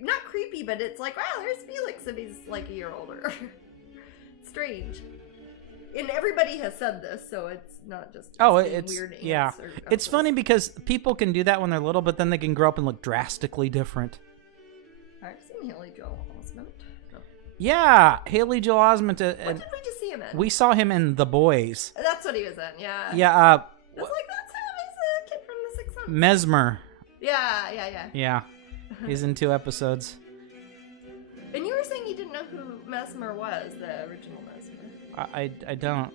not creepy, but it's like, wow, there's Felix and he's like a year older. Strange. And everybody has said this, so it's not just it's weird. Yeah. It's funny because people can do that when they're little, but then they can grow up and look drastically different. I've seen Haley Joel Osment. No. Yeah, Haley Joel Osment. What did we just see him in? We saw him in The Boys. That's what he was in. Yeah. Yeah. I was like, that's him. He's a kid from The Sixth Sense. Mesmer. Yeah. Yeah. He's in 2 episodes. And you were saying you didn't know who Mesmer was, the original Mesmer. I don't.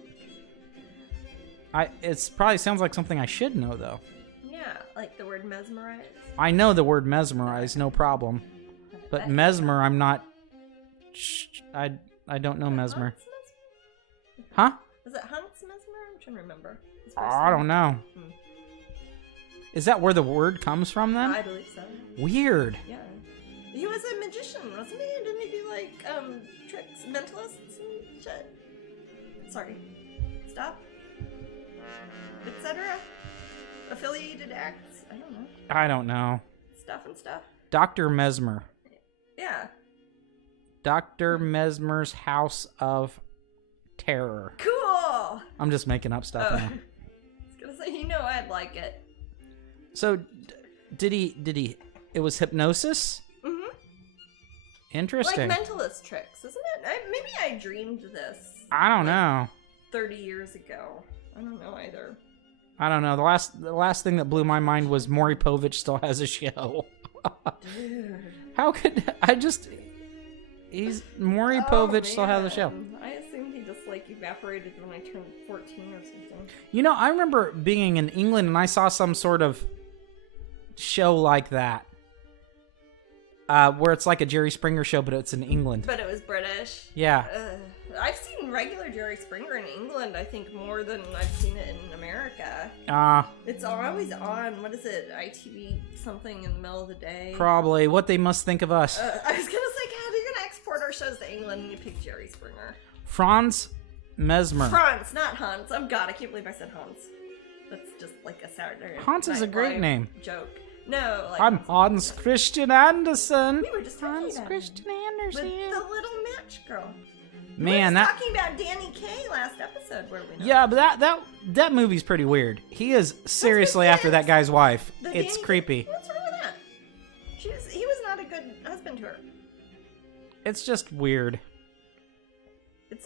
It probably sounds like something I should know, though. Yeah, like the word mesmerize. I know the word mesmerize, no problem. But Mesmer, I'm not... I don't know Mesmer. Huh? Was it Hans Mesmer? I'm trying to remember. I don't know. Is that where the word comes from, then? I believe so. Weird. Yeah. He was a magician, wasn't he? Didn't he do, like, tricks, mentalists and shit? Sorry. Stop. Etc. Affiliated acts? I don't know. Stuff and stuff. Dr. Mesmer. Yeah. Dr. Mesmer's House of Terror. Cool! I'm just making up stuff now. I was gonna say, I'd like it. So, did he... It was hypnosis? Mm-hmm. Interesting. Like mentalist tricks, isn't it? Maybe I dreamed this. I don't know. 30 years ago. I don't know either. I don't know. The last thing that blew my mind was Maury Povich still has a show. Dude. How could... Maury Povich still has a show. I assumed he just, like, evaporated when I turned 14 or something. I remember being in England and I saw some sort of show like that. Where it's like a Jerry Springer show, but it's in England. But it was British. Yeah. I've seen regular Jerry Springer in England, I think, more than I've seen it in America. It's always on, what is it, ITV something in the middle of the day? Probably. What they must think of us. I was going to say, God, you're going to export our shows to England and you pick Jerry Springer. Franz Mesmer. Franz, not Hans. Oh, God, I can't believe I said Hans. That's just like a Saturday Hans is a great name. Joke. No, like... I'm Hans Christian Andersen. We were just talking Hans about Christian Andersen. With the little match girl. Man, we were talking about Danny Kaye last episode, were we not? Yeah, but that movie's pretty weird. He is seriously after that guy's wife. It's creepy. What's wrong with that? He was not a good husband to her. It's just weird. It's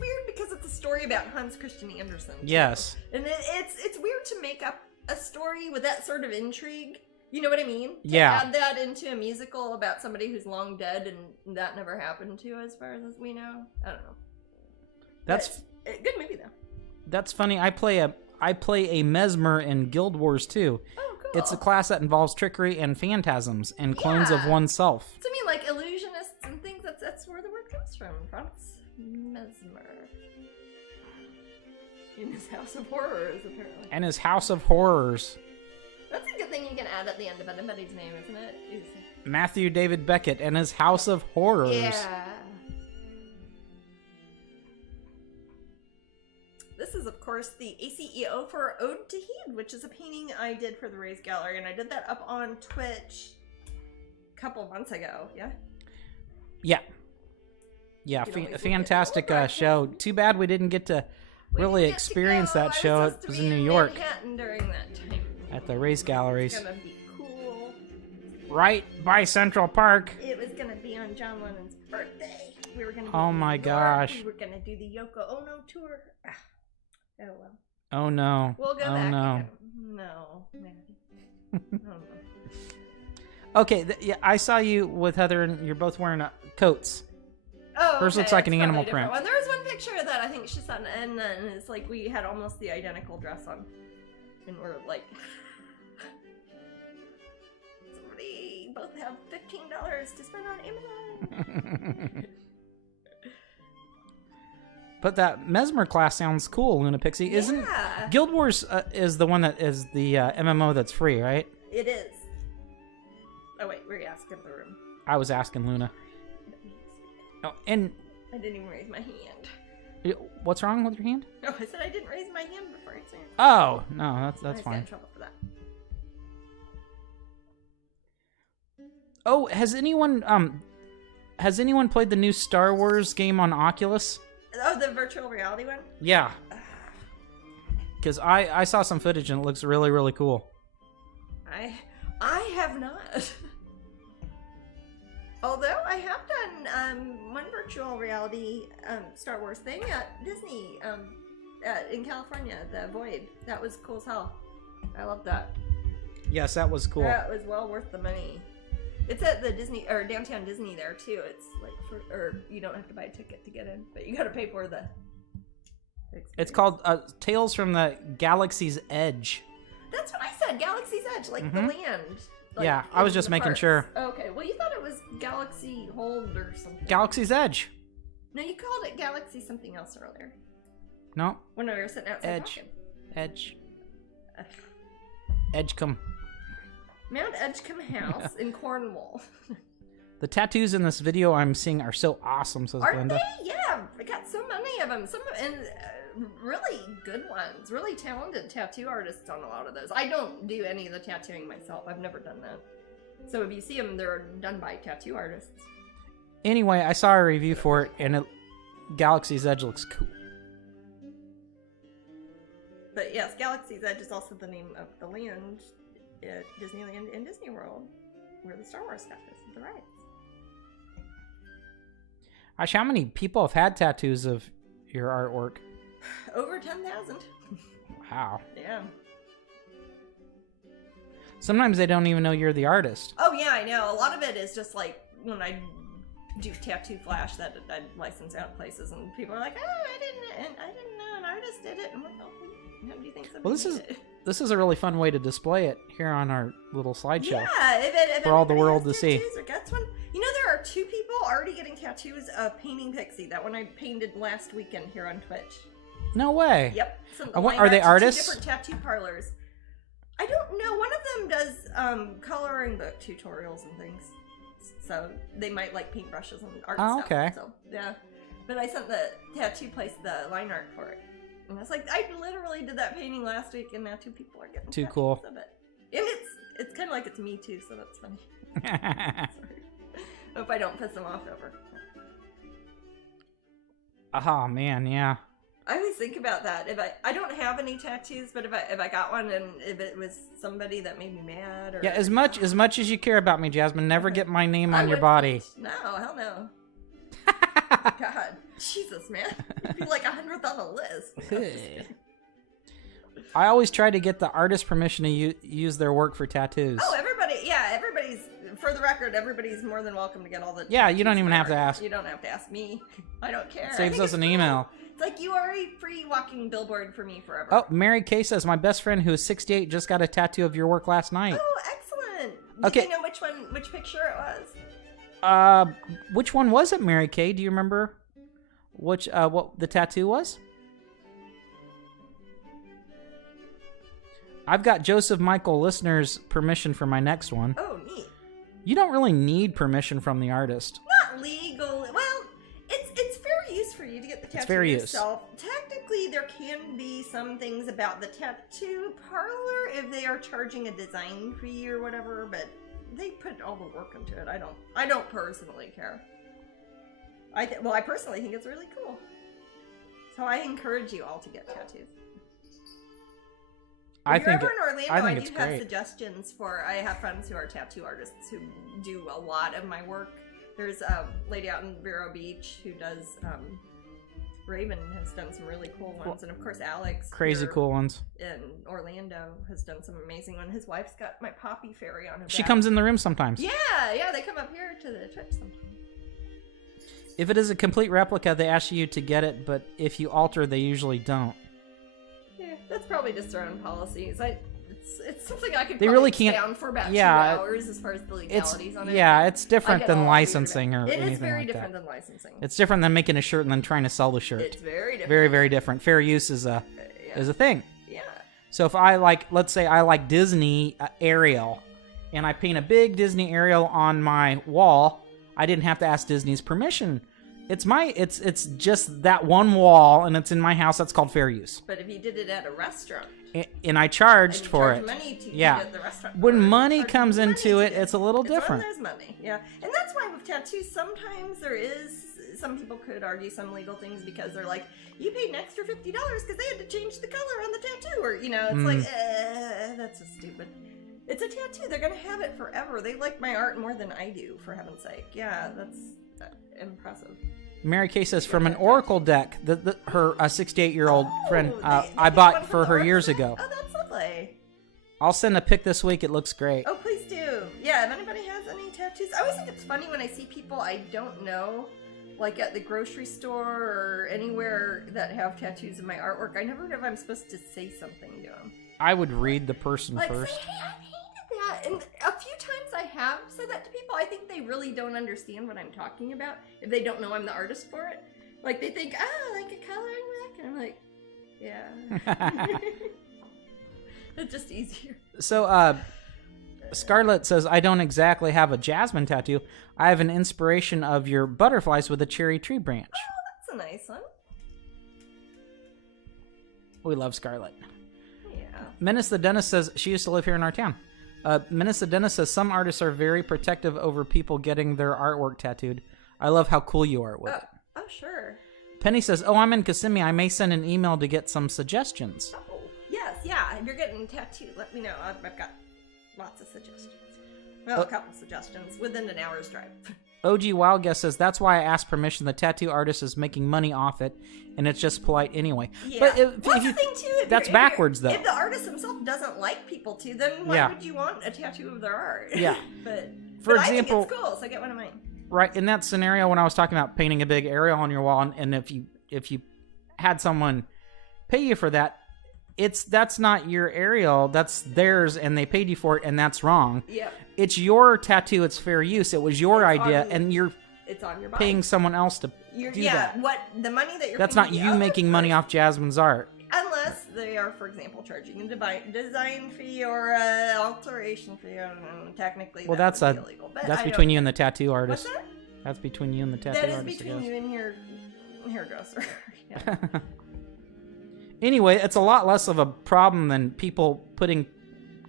weird because it's a story about Hans Christian Andersen. Yes. And it's weird to make up a story with that sort of intrigue. You know what I mean? Yeah. Add that into a musical about somebody who's long dead and that never happened to, as far as we know. I don't know. That's good movie though. That's funny. I play a Mesmer in Guild Wars 2. Oh, cool. It's a class that involves trickery and phantasms and clones of oneself. So I mean, like illusionists and things. That's where the word comes from. Franz Mesmer. In his House of Horrors, apparently. And his House of Horrors. That's a good thing you can add at the end of anybody's name, isn't it? Matthew David Beckett and his House of Horrors. Yeah. This is, of course, the ACEO for Ode to Heed, which is a painting I did for the Rays Gallery, and I did that up on Twitch a couple months ago, yeah? Yeah, fantastic show. Too bad we didn't get to really experience that show. It was in New York. Manhattan during that time. At the Race Galleries. It's gonna be cool. Right by Central Park. It was gonna be on John Lennon's birthday. We were gonna. Oh my gosh. We were gonna do the Yoko Ono tour. Oh well. Oh no. We'll go back. No, man. Oh no. Okay, yeah, I saw you with Heather, and you're both wearing coats. Oh, hers looks like an animal print. There was one picture that I think she sent, and it's like we had almost the identical dress on, and we're like, somebody both have $15 to spend on Amazon. But that Mesmer class sounds cool, Luna Pixie. Yeah. Isn't Guild Wars is the one that is the MMO that's free, right? It is. Oh wait, were you asking the room? I was asking Luna. Oh, and I didn't even raise my hand. What's wrong with your hand? Oh, I said I didn't raise my hand before I said. Oh, no, that's fine. I got in trouble for that. Oh, has anyone played the new Star Wars game on Oculus? Oh, the virtual reality one? Yeah. Because I saw some footage and it looks really, really cool. I have not. Although I have done one virtual reality Star Wars thing at Disney in California, the Void. That was cool as hell. I loved that. Yes, that was cool. That was well worth the money. It's at the Disney or downtown Disney there too. It's like you don't have to buy a ticket to get in, but you got to pay for the experience. It's called Tales from the Galaxy's Edge. That's what I said, Galaxy's Edge, like the land. Like, yeah, I was just making sure. Okay, well you thought it was Galaxy Hold or something. Galaxy's Edge. No, you called it Galaxy something else earlier. No. When we were sitting outside talking. Edgecombe. Mount Edgecombe House in Cornwall. The tattoos in this video I'm seeing are so awesome, says Aren't Glenda. they? Yeah, I got so many of them. And really good ones. Really talented tattoo artists on a lot of those. I don't do any of the tattooing myself. I've never done that. So if you see them, they're done by tattoo artists. Anyway, I saw a review for it, and Galaxy's Edge looks cool. But yes, Galaxy's Edge is also the name of the land at Disneyland and Disney World, where the Star Wars stuff is, the rides. Actually, how many people have had tattoos of your artwork? Over 10,000. Wow. Yeah. Sometimes they don't even know you're the artist. Oh yeah, I know. A lot of it is just like when I do tattoo flash that I license out places, and people are like, "Oh, I didn't know an artist did it." I'm like, "Oh, how do you think somebody Well, did it?" This is a really fun way to display it here on our little slideshow. Yeah, if for all the world to see. see. Or gets one. You know, there are 2 people already getting tattoos of Painting Pixie. That one I painted last weekend here on Twitch. No way. Yep. Are they artists? 2 different tattoo parlors. I don't know. One of them does coloring book tutorials and things. So they might like paintbrushes and art stuff. Okay. So, yeah. But I sent the tattoo place the line art for it. And I was like, I literally did that painting last week, and now 2 people are getting Too tattoos cool. of it. And it's kind of like it's me too, so that's funny. Sorry. Hope I don't piss them off over. Oh man, yeah. I always think about that. If I don't have any tattoos, but if I got one and if it was somebody that made me mad, or Yeah, as much as you care about me, Jasmine, never get my name on your body. No, hell no. God, Jesus, man, you'd be like 100th on the list. I always try to get the artist permission to use their work for tattoos. Oh, everybody's. For the record, everybody's more than welcome to get all the. Yeah, you don't even have to ask. You don't have to ask me. I don't care. Saves us an email. It's like you are a free walking billboard for me forever. Oh, Mary Kay says, my best friend who is 68 just got a tattoo of your work last night. Oh, excellent. Okay. Do you know which picture it was? Which one was it, Mary Kay? Do you remember what the tattoo was? I've got Joseph Michael Listener's permission for my next one. Oh, neat. You don't really need permission from the artist. Not legal. Well, it's fair use for you to get the tattoo fair use. yourself. Technically, there can be some things about the tattoo parlor if they are charging a design fee or whatever, but they put all the work into it. I don't personally care. I personally think it's really cool. So I encourage you all to get tattoos. If you're ever in Orlando, I do have suggestions for. I have friends who are tattoo artists who do a lot of my work. There's a lady out in Vero Beach who does. Raven has done some really cool ones, and of course Alex, crazy cool ones in Orlando, has done some amazing ones. His wife's got my poppy fairy on her back. She comes in the room sometimes. Yeah, they come up here to the Twitch sometimes. If it is a complete replica, they ask you to get it, but if you alter, they usually don't. Yeah, that's probably just their own policies. It's something I could they probably really can't down for about 2 hours as far as the legalities on it. Yeah, it's different than licensing or anything like that. It is very different than licensing. It's different than making a shirt and then trying to sell the shirt. It's very different. Very, very different. Fair use is a thing. Yeah. So if let's say I like Disney Ariel, and I paint a big Disney Ariel on my wall, I didn't have to ask Disney's permission It's just that one wall, and it's in my house. That's called fair use. But if you did it at a restaurant, and I charged for it, money to yeah. eat at the restaurant, when money comes into it, it's a little different. When there's money, yeah, and that's why with tattoos, sometimes there is. Some people could argue some legal things because they're like, you paid an extra $50 because they had to change the color on the tattoo, or it's like, that's so stupid. It's a tattoo. They're gonna have it forever. They like my art more than I do, for heaven's sake. Yeah, that's impressive. Mary Kay says, from an Oracle deck that her 68-year-old friend I bought for her years ago. Oh, that's lovely. I'll send a pic this week. It looks great. Oh, please do. Yeah, if anybody has any tattoos. I always think it's funny when I see people I don't know, like at the grocery store or anywhere, that have tattoos of my artwork. I never know if I'm supposed to say something to them. I would read the person first. Say, hey, I painted that. And a few times I have said that to people. I think they really don't understand what I'm talking about if they don't know I'm the artist for it. Like, they think, like a coloring book. And I'm like, yeah. It's just easier. So, Scarlett says, I don't exactly have a jasmine tattoo. I have an inspiration of your butterflies with a cherry tree branch. Oh, that's a nice one. We love Scarlett. Yeah. Menace the Dentist says she used to live here in our town. Menace the Dentist says some artists are very protective over people getting their artwork tattooed. I love how cool you are with it. Oh, sure. Penny says, I'm in Kissimmee. I may send an email to get some suggestions. Oh, yes, yeah. If you're getting tattooed, let me know. I've got lots of suggestions. Well, a couple suggestions within an hour's drive. OG Wild Guest says, that's why I asked permission. The tattoo artist is making money off it, and it's just polite anyway. Yeah. But the thing, too, that's backwards, though. If the artist himself doesn't like people to, then why would you want a tattoo of their art? Yeah. but For example, example, I think it's cool, so I get one of mine. Right, in that scenario when I was talking about painting a big aerial on your wall, and if you had someone pay you for that, that's not your aerial, that's theirs, and they paid you for it, and that's wrong. Yeah. It's your tattoo, it's fair use, it was your idea, and it's on your body. Paying someone else to do that. What the money that you're that's not you making money off Jasmine's art. Unless they are, for example, charging a design fee or an alteration fee. I don't know, technically, well, that's illegal. But that's between you and the tattoo artist. What's that? That's between you and the tattoo artist. That is between you and your hairdresser. Yeah. Anyway, it's a lot less of a problem than people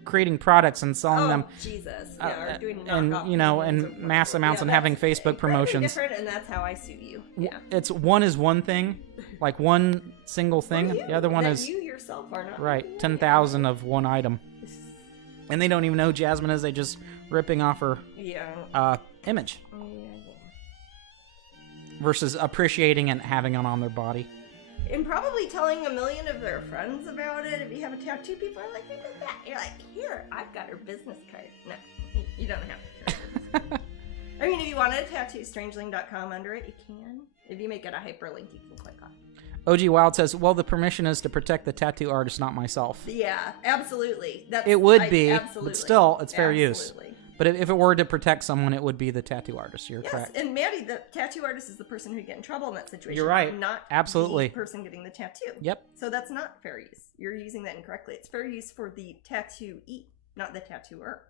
creating products and selling them. Jesus. Yeah, or doing and mass amounts and having Facebook promotions. Different, and that's how I sue you. Yeah. It's one is one thing, like one single thing. The other one is you yourself are not. Right, 10,000 of one item. And they don't even know who Jasmine is. They just ripping off her image. Versus appreciating and having it on their body. And probably telling a million of their friends about it. If you have a tattoo, people are like, who did that? You're like, here, I've got her business card. No, you don't have to. I mean, if you want a tattoo, strangeling.com under it, you can. If you make it a hyperlink, you can click on it. OG Wild says, well, the permission is to protect the tattoo artist, not myself. Yeah, absolutely. It would be, but still, it's fair use. But if it were to protect someone, it would be the tattoo artist. You're correct. And Maddie, the tattoo artist is the person who'd get in trouble in that situation. You're right. Not absolutely the person getting the tattoo. Yep. So that's not fair use. You're using that incorrectly. It's fair use for the tattooee, not the tattooer.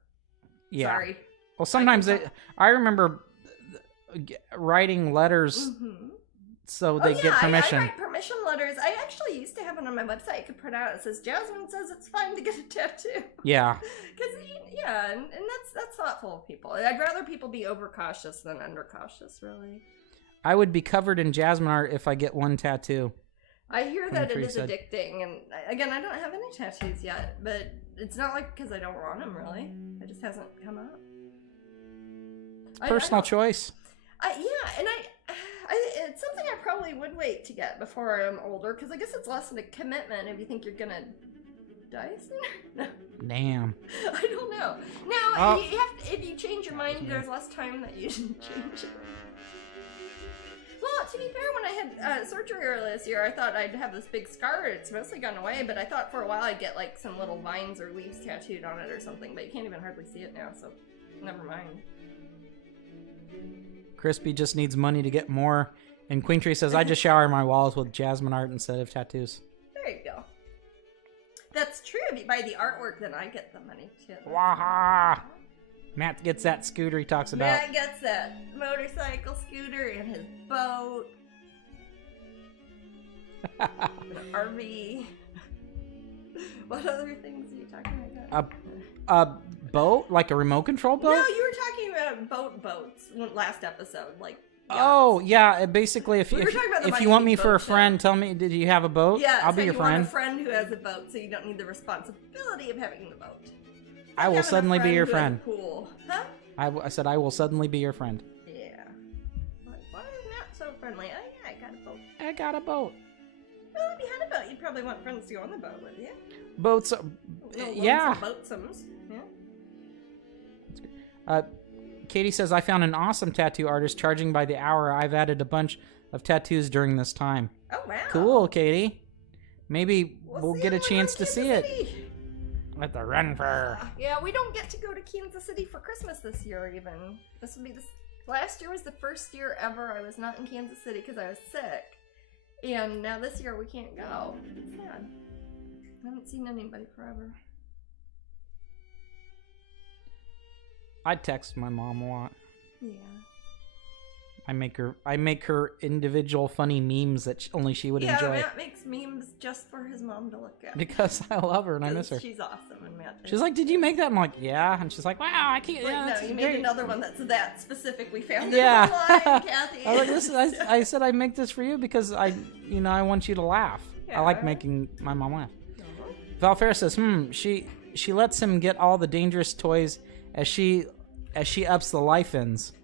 Yeah. Sorry. Well, sometimes I remember writing letters so they get permission. I write permission letters. I actually used to have one on my website I could print out. It says, Jasmine says it's fine to get a tattoo. Yeah. Because, and that's thoughtful of people. I'd rather people be overcautious than undercautious, really. I would be covered in Jasmine art if I get one tattoo. I hear that it is addicting. And, again, I don't have any tattoos yet. But it's not like because I don't want them, really. It just hasn't come up. It's personal choice. And it's something I probably would wait to get before I'm older, because I guess it's less of a commitment if you think you're gonna die sooner. Damn. I don't know. Now, if you change your mind, there's less time that you should change it. Well, to be fair, when I had surgery earlier this year, I thought I'd have this big scar. It's mostly gone away, but I thought for a while I'd get like some little vines or leaves tattooed on it or something, but you can't even hardly see it now, so never mind. Crispy just needs money to get more. And Queen Tree says, I just shower my walls with Jasmine art instead of tattoos. There you go. That's true. If you buy the artwork, then I get the money too. Waha! Matt gets that scooter he talks about. Matt gets that motorcycle, scooter, and his boat. An RV. What other things are you talking about? A boat? Like a remote control boat? No, you were talking about boats last episode. Like, yachts. Oh, yeah. Basically, if you want me for a friend, tell me, did you have a boat? Yeah, I'll be your friend. Want a friend who has a boat, so you don't need the responsibility of having the boat. I will suddenly be your friend. Pool. Huh? I said I will suddenly be your friend. Yeah. Why is Matt so friendly? Oh, yeah, I got a boat. I got a boat. Well, if you had a boat, you'd probably want friends to go on the boat with you. Boats, yeah. Boatsomes. Yeah. Katie says, I found an awesome tattoo artist charging by the hour. I've added a bunch of tattoos during this time. Oh, wow. Cool, Katie. Maybe we'll get a chance to see it. At the Run Fair. Yeah, we don't get to go to Kansas City for Christmas this year, even. This will be this. Last year was the first year ever I was not in Kansas City because I was sick. And now this year we can't go. It's sad. I haven't seen anybody forever. I text my mom a lot. Yeah. I make her individual funny memes that only she would enjoy. Yeah, Matt makes memes just for his mom to look at. Because I love her and I miss her. She's awesome, and Matt. She's like, "Did you make that?" I'm like, "Yeah," and she's like, "Wow, I can't." Like, yeah, no, you made another one that's that specific. We found it online, Kathy. I said I make this for you because I want you to laugh. Yeah. I like making my mom laugh. Valfair says, she lets him get all the dangerous toys as she ups the life insurance.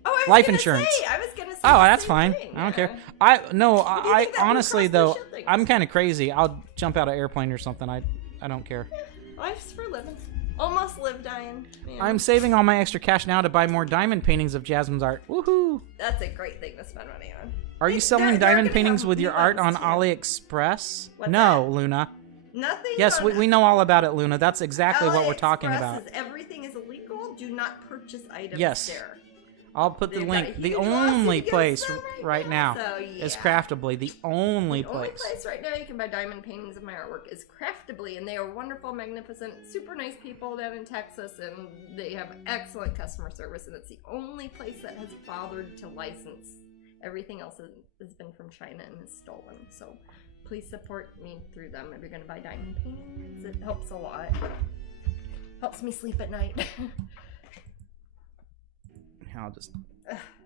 I was gonna say. Oh, that's fine. I don't care. I honestly though, I'm kind of crazy. I'll jump out of an airplane or something. I don't care. Yeah, life's for living. Almost live dying. Man. I'm saving all my extra cash now to buy more diamond paintings of Jasmine's art. Woohoo! That's a great thing to spend money on. Are you selling diamond paintings with your art on AliExpress? What's no, that? Luna. Nothing. Yes, we know all about it, Luna. That's exactly what we're talking about. Everything is illegal. Do not purchase items there. I'll put the link. The only place right now is Craftably. The only place right now you can buy diamond paintings of my artwork is Craftably, and they are wonderful, magnificent, super nice people down in Texas, and they have excellent customer service, and it's the only place that has bothered to license. Everything else has been from China and is stolen, so please support me through them if you're going to buy diamond paintings. It helps a lot. Helps me sleep at night. I'll just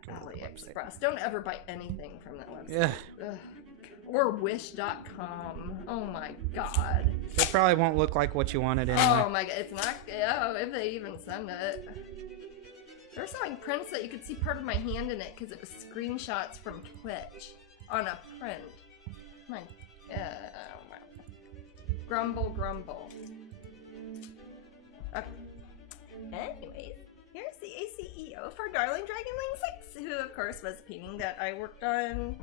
AliExpress. Don't ever buy anything from that website. Yeah. Or Wish.com. Oh my god. It probably won't look like what you wanted anyway. Oh my god, it's not. Oh, if they even send it. They're selling prints that you could see part of my hand in it because it was screenshots from Twitch on a print. My, grumble. Anyways. Here's the ACEO for Darling Dragonling 6, who of course was a painting that I worked on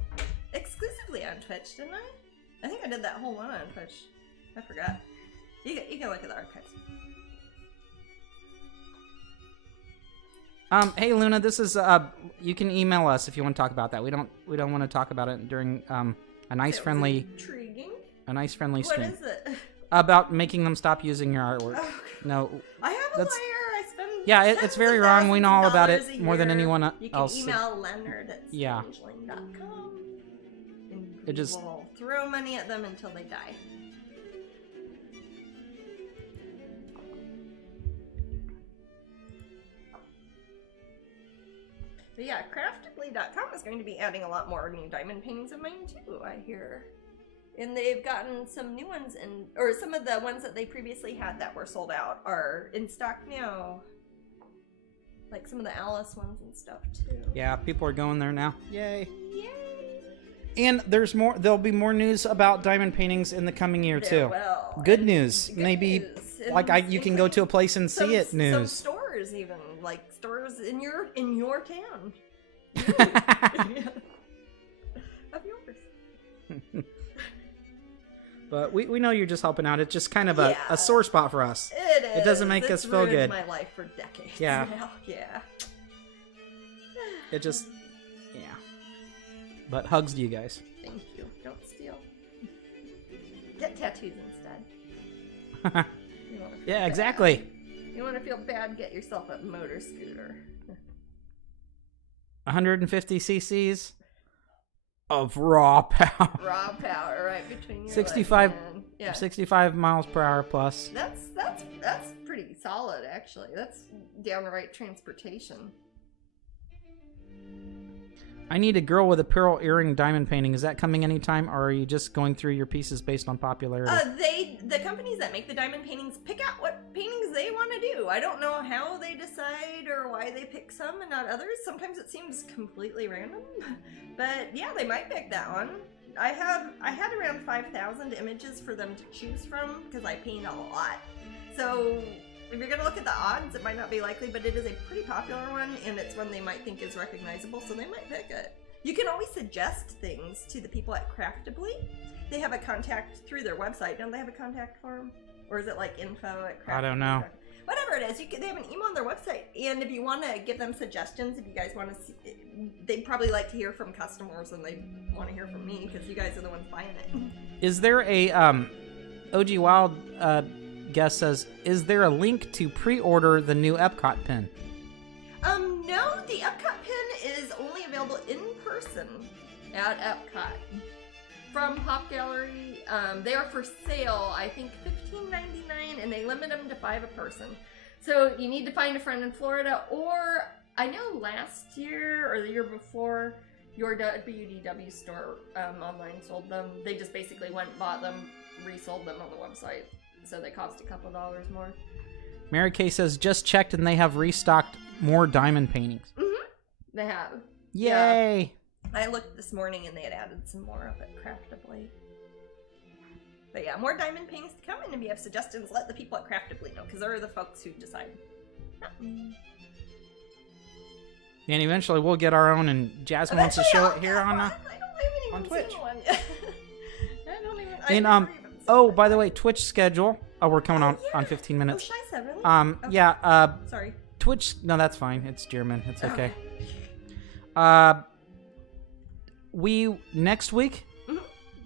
exclusively on Twitch, didn't I? I think I did that whole one on Twitch. I forgot. You can look at the archives. Hey Luna, this is you can email us if you want to talk about that. We don't want to talk about it during a nice friendly stream. What is it? About making them stop using your artwood. Oh, no. I have a lawyer. Yeah, it's very wrong. We know all about it more than anyone else. You can email Leonard at Strangeling.com. And we'll throw money at them until they die. But yeah, Craftably.com is going to be adding a lot more new diamond paintings of mine too, I hear. And they've gotten some new ones or some of the ones that they previously had that were sold out are in stock now. Like some of the Alice ones and stuff too. Yeah, people are going there now. Yay. Yay. And there'll be more news about diamond paintings in the coming year too. Good news. Maybe you can go to a place and see it news. Some stores even, like stores in your town. Of yours. But we know you're just helping out. It's just kind of a sore spot for us. It is. It doesn't make us feel good. My life for decades. Yeah. Now. Yeah. It just, yeah. But hugs to you guys. Thank you. Don't steal. Get tattoos instead. Yeah, exactly. you want to feel bad, get yourself a motor scooter. 150 cc's of raw power. Raw power, right between your 65, legs, man. Yeah. 65 miles per hour plus. That's pretty solid, actually. That's downright transportation. I need a girl with a pearl earring diamond painting. Is that coming anytime, or are you just going through your pieces based on popularity? The companies that make the diamond paintings pick out what paintings they want to do. I don't know how they decide or why they pick some and not others. Sometimes it seems completely random, but yeah, they might pick that one. I had around 5,000 images for them to choose from because I paint a lot. So if you're gonna look at the odds, it might not be likely, but it is a pretty popular one, and it's one they might think is recognizable, so they might pick it. You can always suggest things to the people at Craftably. They have a contact through their website. Don't they have a contact form? Or is it like info@Craftably? I don't know. Whatever it is, they have an email on their website, and if you want to give them suggestions, if you guys want to see, they'd probably like to hear from customers, and they want to hear from me, because you guys are the ones buying it. Is there a, OG Wild, guest says, is there a link to pre-order the new Epcot pin? No, the Epcot pin is only available in person at Epcot. From Pop Gallery, they are for sale, I think $15.99, and they limit them to 5 a person. So you need to find a friend in Florida, or I know last year or the year before, your WDW store online sold them. They just basically went and bought them, resold them on the website. So they cost a couple dollars more. Mary Kay says, just checked and they have restocked more diamond paintings. Mm-hmm. They have. Yay! Yeah. I looked this morning and they had added some more up at Craftably. But yeah, more diamond paintings to come, and if you have suggestions, let the people at Craftably know, because they're the folks who decide. And eventually we'll get our own, and Jasmine wants to show it here on Twitch. Oh, by the way, Twitch schedule. Oh, we're coming on 15 minutes. Oh, should I say really? Okay. Yeah. Sorry. Twitch. No, that's fine. It's German. It's okay. We next week. Mm-hmm.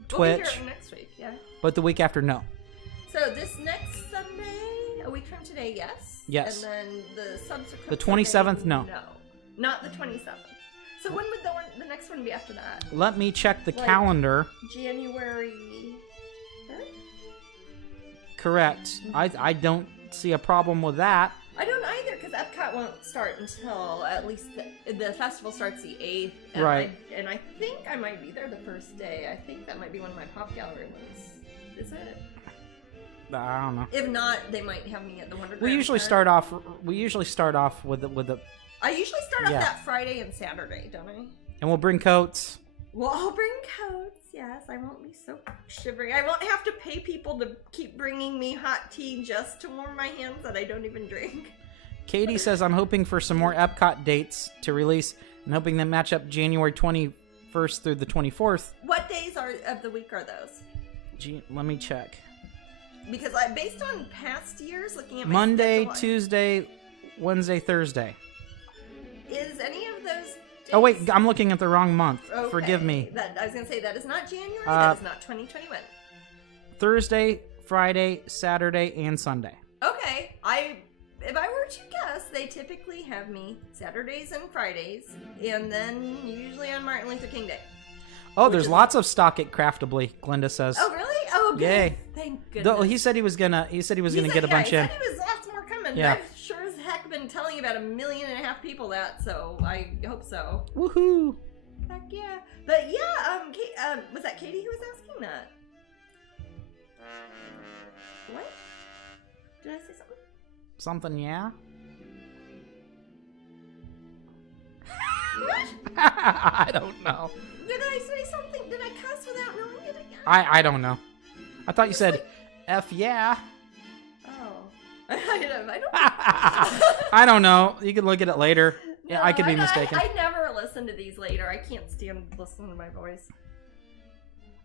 Twitch. We'll be here next week. Yeah. But the week after, no. So this next Sunday, a week from today, yes. Yes. And then the subsequent. The 27th, Sunday, no. No, not the 27th. So when would the next one be after that? Let me check the calendar. January 3rd? Correct. I don't see a problem with that. I don't either, because Epcot won't start until at least the festival starts the 8th. And right. And I think I might be there the first day. I think that might be one of my Pop Gallery ones. Is it? I don't know. If not, they might have me at the Wonder. We usually start off with the. I usually start off that Friday and Saturday, don't I? And we'll bring coats. Well, I'll bring coats. Yes, I won't be so shivering. I won't have to pay people to keep bringing me hot tea just to warm my hands that I don't even drink. Katie says, I'm hoping for some more Epcot dates to release and hoping they match up January 21st through the 24th. What days of the week are those? Let me check. Because based on past years, looking at my Monday, schedule, Tuesday, Wednesday, Thursday. Is any of those days? Oh, wait, I'm looking at the wrong month. Okay. Forgive me. I was going to say, that is not January, that is not 2021. Thursday, Friday, Saturday, and Sunday. Okay. If I were to guess, they typically have me Saturdays and Fridays, and then usually on Martin Luther King Day. Oh, there's lots of stock at Craftably, Glenda says. Oh, really? Oh, good. Yay. Thank goodness. He said he was gonna get a bunch in. He said he was lots more coming. Yeah. I've sure as heck been telling about 1.5 million people that, so I hope so. Woohoo! Heck yeah. But yeah, was that Katie who was asking that? What? Did I say something? Something, yeah? What? I don't know. Did I say something? Did I cuss without knowing it again? I don't know. I thought you said, F yeah. Oh. I don't I don't know. You can look at it later. Yeah, no, I could be mistaken. I never listen to these later. I can't stand listening to my voice.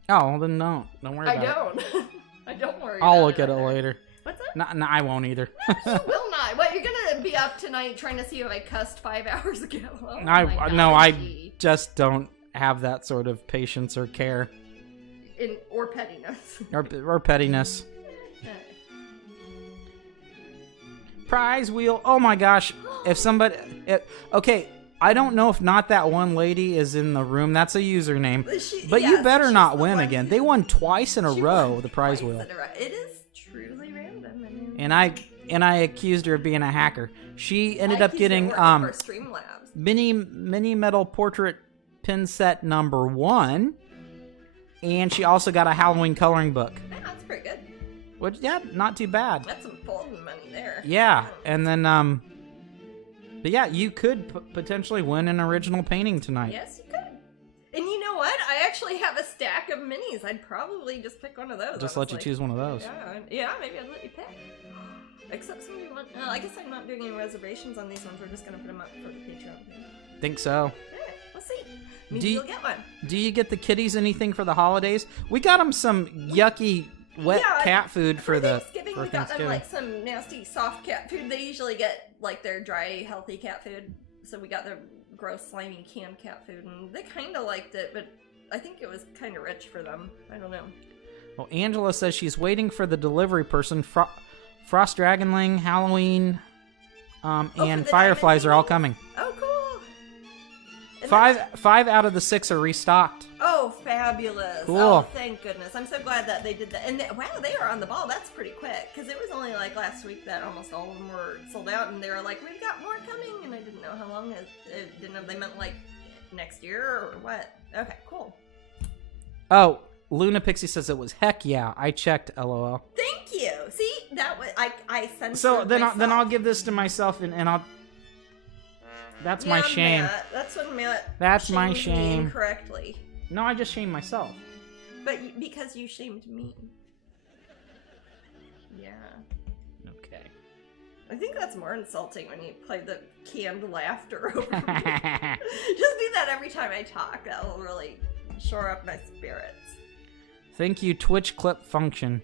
Oh, well then don't. Don't worry about it. I don't. I don't worry I'll about look at it either. later. What's that? No, I won't either. No, you will not. What, you're gonna be up tonight trying to see if I cussed 5 hours ago? Oh, I just don't have that sort of patience or care. Or pettiness. Or pettiness. prize wheel. Oh my gosh. If somebody... okay, I don't know if Not That One Lady is in the room. That's a username. But you better not win again. They won twice in a row, the prize wheel. It is truly random. I mean, and I accused her of being a hacker. She ended up getting mini metal portrait pin set number 1. And she also got a Halloween coloring book. Yeah, that's pretty good. Which, yeah, not too bad. That's some folding money there. Yeah, and then, but yeah, you could potentially win an original painting tonight. Yes, you could. And you know what? I actually have a stack of minis. I'd probably just pick one of those. Just let you choose one of those. Yeah, maybe I'd let you pick. Except somebody want. I guess I'm not doing any reservations on these ones. We're just gonna put them up for the Patreon. Think so. Alright, we'll see. Maybe you'll get one. Do you get the kitties anything for the holidays? We got them some yucky wet cat food for Thanksgiving. We got them like some nasty soft cat food. They usually get like their dry, healthy cat food. So we got their gross, slimy canned cat food, and they kind of liked it, but I think it was kind of rich for them. I don't know. Well, Angela says she's waiting for the delivery person. Frost Dragonling, Halloween, and Fireflies are all coming. Oh, cool. Five out of the 6 are restocked. Oh, fabulous. Cool. Oh, thank goodness. I'm so glad that they did that. And wow, they are on the ball. That's pretty quick. Because it was only like last week that almost all of them were sold out. And they were like, we've got more coming. And I didn't know how long. Didn't know if they meant like next year or what. Okay, cool. Oh, Luna Pixie says it was heck yeah. I checked, LOL. Thank you. See, that was I sent. So then I'll give this to myself and I'll. That's my shame. Matt, that's when Matt. That's my shame. Incorrectly. No, I just shamed myself. But because you shamed me. Yeah. Okay. I think that's more insulting when you play the canned laughter over me. Just do that every time I talk. That will really shore up my spirits. Thank you, Twitch clip function.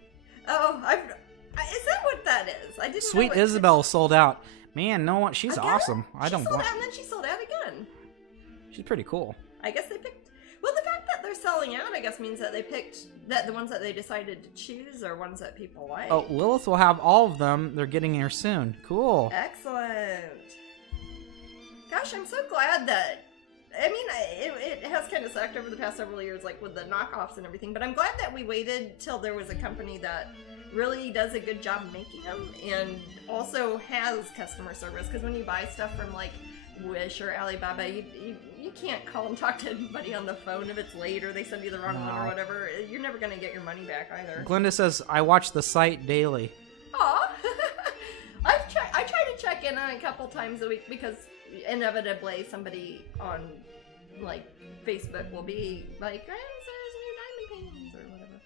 Oh, is that what that is? I didn't Sweet know Isabel sold out. Man, no one. She's awesome. She sold out, and then she sold out again. She's pretty cool. I guess they picked. Well, the fact that they're selling out, I guess, means that they picked that the ones that they decided to choose are ones that people like. Oh, Lilith will have all of them. They're getting here soon. Cool. Excellent. Gosh, I'm so glad that. I mean, it has kind of sucked over the past several years, like with the knockoffs and everything. But I'm glad that we waited till there was a company that really does a good job making them and also has customer service. Because when you buy stuff from like Wish or Alibaba, you can't call and talk to anybody on the phone if it's late or they send you the wrong one or whatever. You're never going to get your money back either. Glenda says, I watch the site daily. Aw. I try to check in on it a couple times a week because inevitably somebody on like Facebook will be like, there's new diamond paintings or whatever.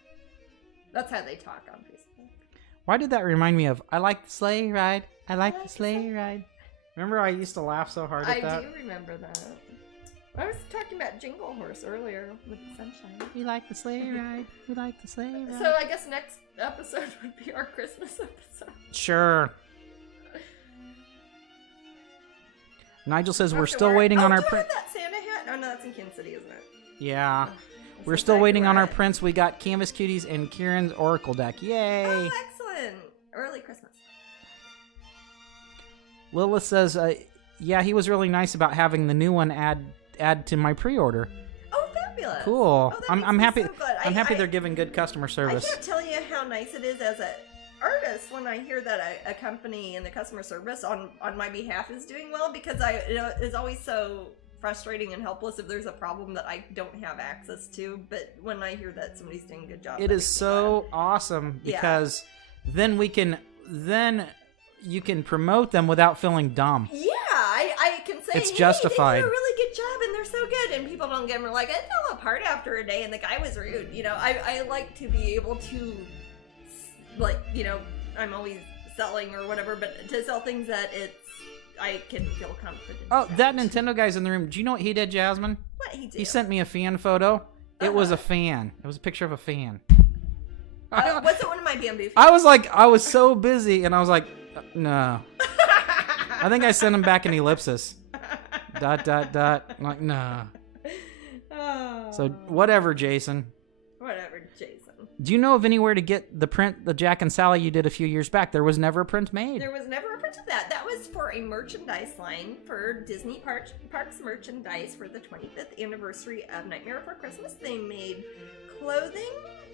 That's how they talk on Facebook. Why did that remind me of I like the sleigh ride? I like the sleigh ride. Remember I used to laugh so hard at that? I do remember that. I was talking about Jingle Horse earlier with the sunshine. We like the sleigh ride. We like the sleigh ride. So I guess next episode would be our Christmas episode. Sure. Nigel says we're still waiting on our print. That Santa hat? Oh no, that's in Kansas City, isn't it? Yeah. We're still waiting on our prints. We got Canvas Cuties and Kieran's Oracle deck. Yay! Oh, excellent! Early Christmas. Lilith says, yeah, he was really nice about having the new one add to my pre-order. Oh, fabulous! Cool. Oh, I'm happy. So I'm happy they're giving good customer service. I can't tell you how nice it is as an artist when I hear that a company and the customer service on my behalf is doing well, because it's always so frustrating and helpless if there's a problem that I don't have access to. But when I hear that somebody's doing a good job, it is so awesome because then you can promote them without feeling dumb. Yeah, I can say it's justified. They do a really good job and they're so good, and people don't get them like, I fell apart after a day and the guy was rude. You know, I like to be able to, like, you know, I'm always selling or whatever, but to sell things that I can feel confident. Oh, that Nintendo guy's in the room. Do you know what he did, Jasmine? What he did? He sent me a fan photo. It was a fan. It was a picture of a fan. Was it one of my bamboo I fans? was so busy, and I was like, no. I think I sent him back an ellipsis. ... I'm like, nah. Oh. So, whatever, Jason. Whatever, Jason. Do you know of anywhere to get the print, the Jack and Sally you did a few years back? There was never a print made. There was never a print of that. a merchandise line for Disney Parks merchandise for the 25th anniversary of Nightmare Before Christmas. They made clothing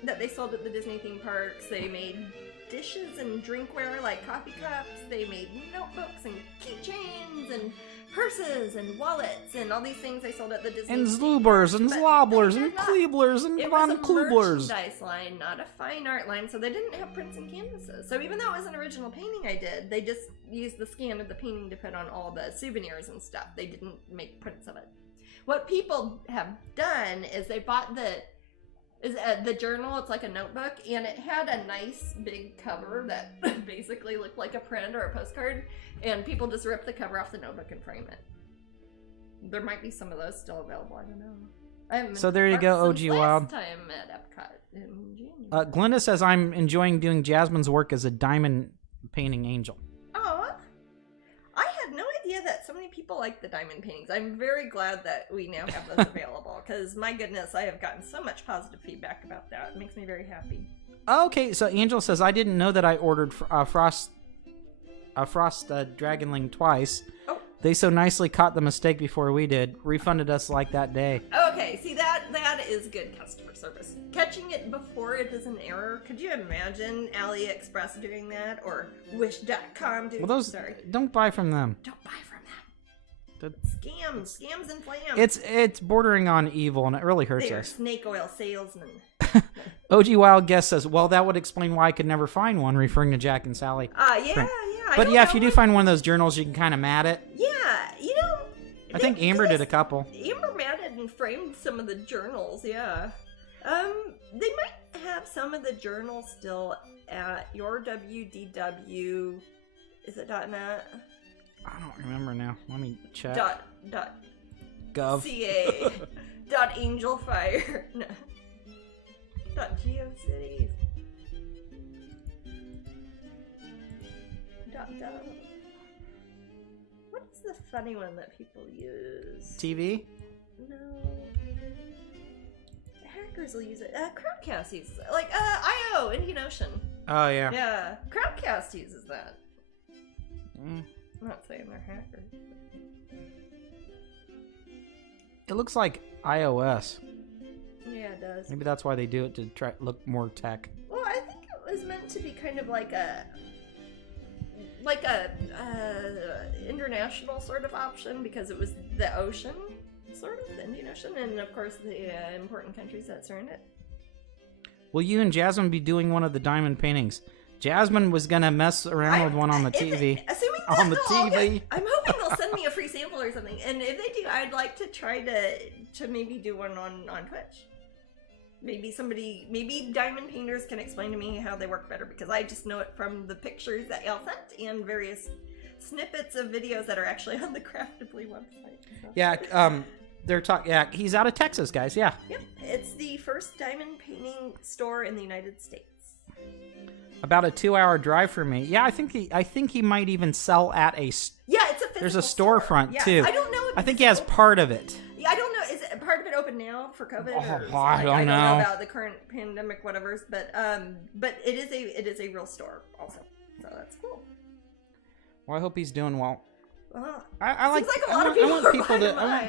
that they sold at the Disney theme parks. They made dishes and drinkware like coffee cups. They made notebooks and keychains and purses and wallets and all these things they sold at the Disney. And Zlubers and Zlobblers and Kleeblers and Von Klublers. It was a merchandise line, not a fine art line, so they didn't have prints and canvases. So even though it was an original painting I did, they just used the scan of the painting to put on all the souvenirs and stuff. They didn't make prints of it. What people have done is they bought the journal. It's like a notebook, and it had a nice big cover that basically looked like a print or a postcard, and people just ripped the cover off the notebook and frame it. There might be some of those still available. I don't know. So there you go, OG Wild. Time at Epcot in January. Glenda says, I'm enjoying doing Jasmine's work as a diamond painting angel. Oh, I had no idea that so many people like the diamond paintings. I'm very glad that we now have those available, because my goodness, I have gotten so much positive feedback about that. It makes me very happy. Okay, so Angel says, I didn't know that I ordered Frost Dragonling twice. Oh. They so nicely caught the mistake before we did. Refunded us like that day. Okay, see, that is good customer service. Catching it before it is an error. Could you imagine AliExpress doing that? Or Wish.com doing that? Well, don't buy from them. Don't buy from them. Scams and flams. It's bordering on evil, and it really hurts They are us. snake oil salesmen. OG Wild Guest says, well, that would explain why I could never find one, referring to Jack and Sally. Yeah. But yeah, if you do find one of those journals, you can kind of mat it. Yeah, you know. I think Amber did a couple. Amber matted and framed some of the journals, yeah. They might have some of the journals still at your WDW. Is it .net? I don't remember now. Let me check. Gov. CA. Angelfire. No. GeoCities. What is the funny one that people use? TV? No. Hackers will use it. Crowdcast uses it. Like, IO, Indian Ocean. Oh, yeah. Yeah. Crowdcast uses that. Mm. I'm not saying they're hackers. It looks like iOS. Yeah, it does. Maybe that's why they do it, to try look more tech. Well, I think it was meant to be kind of like a international sort of option, because it was the ocean, sort of, the Indian Ocean, and of course the important countries that surround it. Will you and Jasmine be doing one of the diamond paintings? Jasmine was gonna mess around with one on the TV. I'm hoping they'll send me a free sample or something, and if they do, I'd like to try to maybe do one on Twitch. Maybe diamond painters can explain to me how they work better, because I just know it from the pictures that y'all sent and various snippets of videos that are actually on the Craftably website. So. Yeah, Yeah, he's out of Texas, guys. Yeah. Yep, it's the first diamond painting store in the United States. About a 2-hour drive for me. Yeah, I think he might even sell at a. Yeah, it's a physical There's a storefront store. too. Yeah, I don't know. I think he has part of it. Yeah, I don't know. Is it part of it open now for COVID? I don't know about the current pandemic, whatever's. But it is a real store also. So that's cool. Well, I hope he's doing well. I want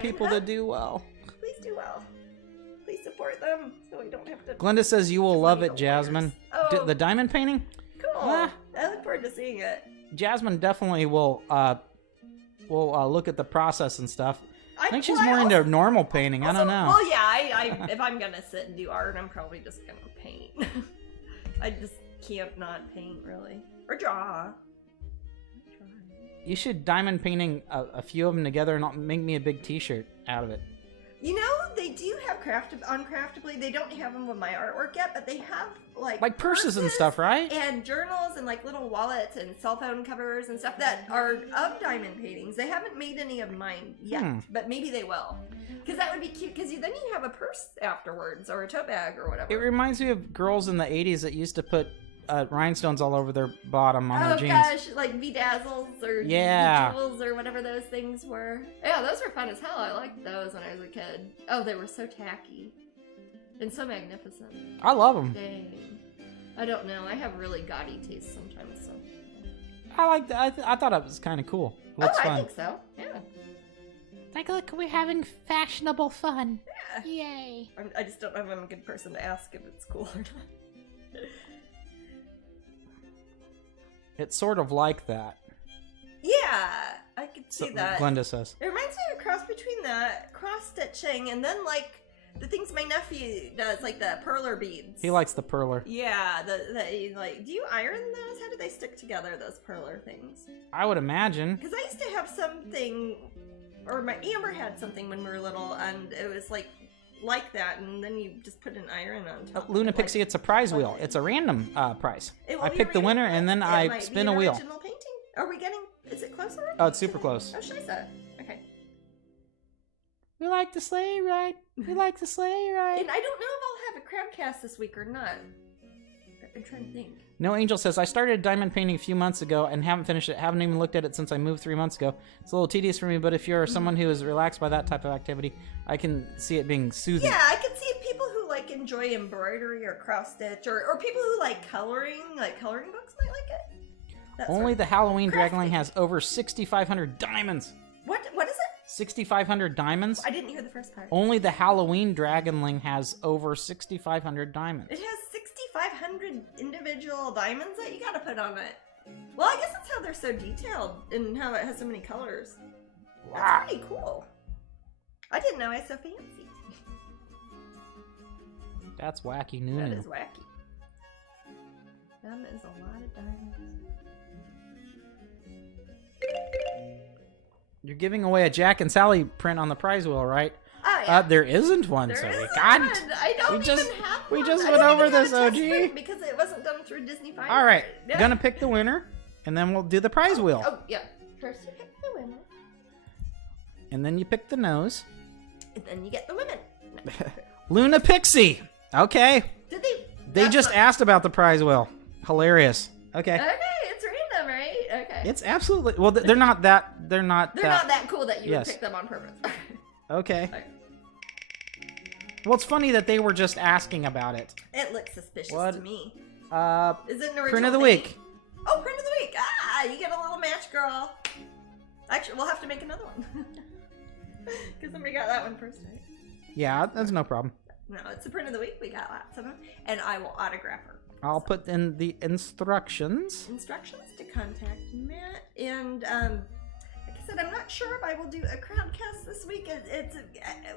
people to do well. Please do well. Please support them so we don't have to. Glenda says you will love it, Jasmine. Oh, the diamond painting? Cool. I look forward to seeing it. Jasmine definitely will look at the process and stuff. I think she's more into normal painting. Also, I don't know. Well, yeah, if I'm gonna sit and do art, I'm probably just gonna paint. I just can't not paint, really, or draw. You should diamond painting a few of them together and make me a big T-shirt out of it. You know, they do have Craftably. They don't have them with my artwork yet, but they have like purses and stuff, right? And journals and like little wallets and cell phone covers and stuff that are of diamond paintings. They haven't made any of mine yet, but maybe they will. Because that would be cute. Because then you have a purse afterwards or a tote bag or whatever. It reminds me of girls in the '80s that used to put rhinestones all over their bottom on their jeans. Oh gosh, like bedazzles or jewels or whatever those things were. Yeah, those were fun as hell. I liked those when I was a kid. Oh, they were so tacky and so magnificent. I love them. Dang. I don't know. I have really gaudy taste sometimes. So I like that. I thought it was kind of cool. Looks fun. I think so. Yeah. Like, look, we're having fashionable fun. Yeah. Yay. I just don't know if I'm a good person to ask if it's cool or not. It's sort of like that. Yeah, I could see that. Glenda says. It reminds me of a cross between the cross-stitching and then, like, the things my nephew does, like the perler beads. He likes the perler. Yeah, like, do you iron those? How do they stick together, those perler things? I would imagine. Because I used to have something, or my Amber had something when we were little, and it was like that, and then you just put an iron on top. Luna Pixie, it's a prize wheel. It's a random prize. I pick the winner, and then I spin a wheel. Original painting? Are we getting? Is it closer? Oh, it's super close. Oh, Shisa. Okay. We like the sleigh ride. We like the sleigh ride. And I don't know if I'll have a crowdcast this week or not. I'm trying to think. No Angel says, I started diamond painting a few months ago and haven't finished it. Haven't even looked at it since I moved 3 months ago. It's a little tedious for me, but if you're someone who is relaxed by that type of activity, I can see it being soothing. Yeah, I can see people who like enjoy embroidery or cross stitch, or people who like coloring books might like it. Only the Halloween Dragonling has over 6,500 diamonds. What is it? 6,500 diamonds? I didn't hear the first part. Only the Halloween Dragonling has over 6,500 diamonds. It has 6,500 individual diamonds that you gotta put on it. Well, I guess that's how they're so detailed and how it has so many colors. Wow. That's pretty cool. I didn't know I was so fancy. That's wacky new. That is wacky. That is a lot of diamonds. You're giving away a Jack and Sally print on the prize wheel, right? Oh, yeah. There isn't one, There so isn't we can't. one. I don't even have one. We just I went don't over even have this, a test OG. print because it wasn't done through Disney Fine. All right, Yeah. gonna pick the winner, and then we'll do the prize wheel. Oh, yeah. First you pick the winner. And then you pick the nose. And then you get the women. No. Luna Pixie. Okay. Did they? They just asked about the prize wheel. Hilarious. Okay. Okay, it's random, right? Okay. It's absolutely well. They're not that. They're not that cool that you Yes. would pick them on purpose. Okay. Well, it's funny that they were just asking about it. It looks suspicious What? to me. Is it an original Print of the thing? week. Oh, print of the week. Ah, you get a little match, girl. Actually, we'll have to make another one. Because somebody got that one first, right? Yeah, that's no problem. No, it's the print of the week. We got lots of them. And I will autograph her. I'll put in the instructions. Instructions to contact Matt. And, like I said, I'm not sure if I will do a crowdcast this week.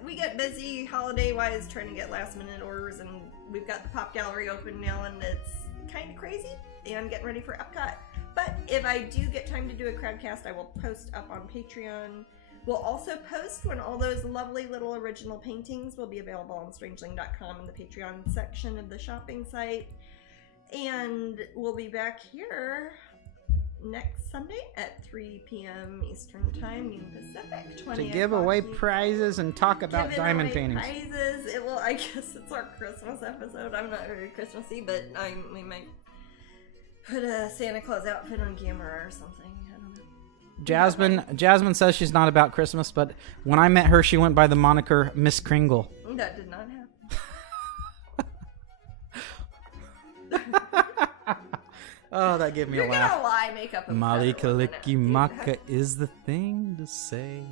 We get busy holiday-wise trying to get last-minute orders, and we've got the Pop Gallery open now, and it's kind of crazy, and getting ready for Epcot. But if I do get time to do a crowdcast, I will post up on Patreon. We'll also post when all those lovely little original paintings will be available on Strangeling.com in the Patreon section of the shopping site. And we'll be back here next Sunday at 3 p.m. Eastern Time, noon Pacific. To give away prizes and talk about diamond paintings. Prizes. I guess it's our Christmas episode. I'm not very Christmassy, but we might put a Santa Claus outfit on camera or something. I don't know. Jasmine says she's not about Christmas, but when I met her, she went by the moniker Miss Kringle. That did not happen. Oh, that gave me a laugh. You're gonna lie, make up a Molly better one than that. Kalikimaka is the thing to say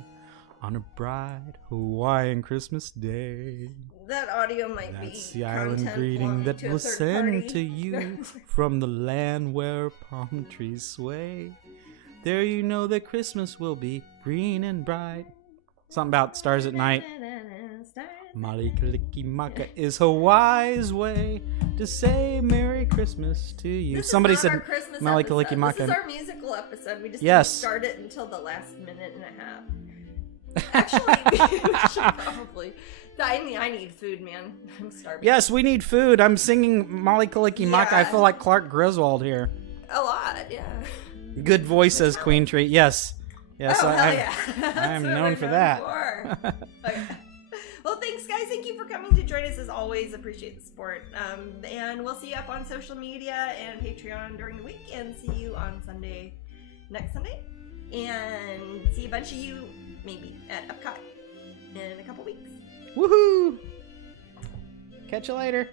on a bright Hawaiian Christmas day. That audio might That's be the island content greeting belonging that to a was third sent party. to you from the land where palm trees sway. There you know that Christmas will be green and bright. Something about stars at night. Molly Kalikimaka is Hawaii's way to say Merry Christmas to you. This Somebody is not said our Christmas Molly episode. Kalikimaka. This is our musical episode. We just Yes. didn't start it until the last minute and a half. Actually, we should probably. I need food, man. I'm starving. Yes, we need food. I'm singing Molly Kalikimaka. Yeah. I feel like Clark Griswold here. A lot, yeah. Good voice, says Queen Tree. Yes. Yes, Oh, hell I yeah. I am That's what known we're for that. for. Okay. Well, thanks, guys. Thank you for coming to join us as always. Appreciate the support. And we'll see you up on social media and Patreon during the week. And see you on Sunday, next Sunday. And see a bunch of you, maybe, at Epcot in a couple weeks. Woohoo! Catch you later.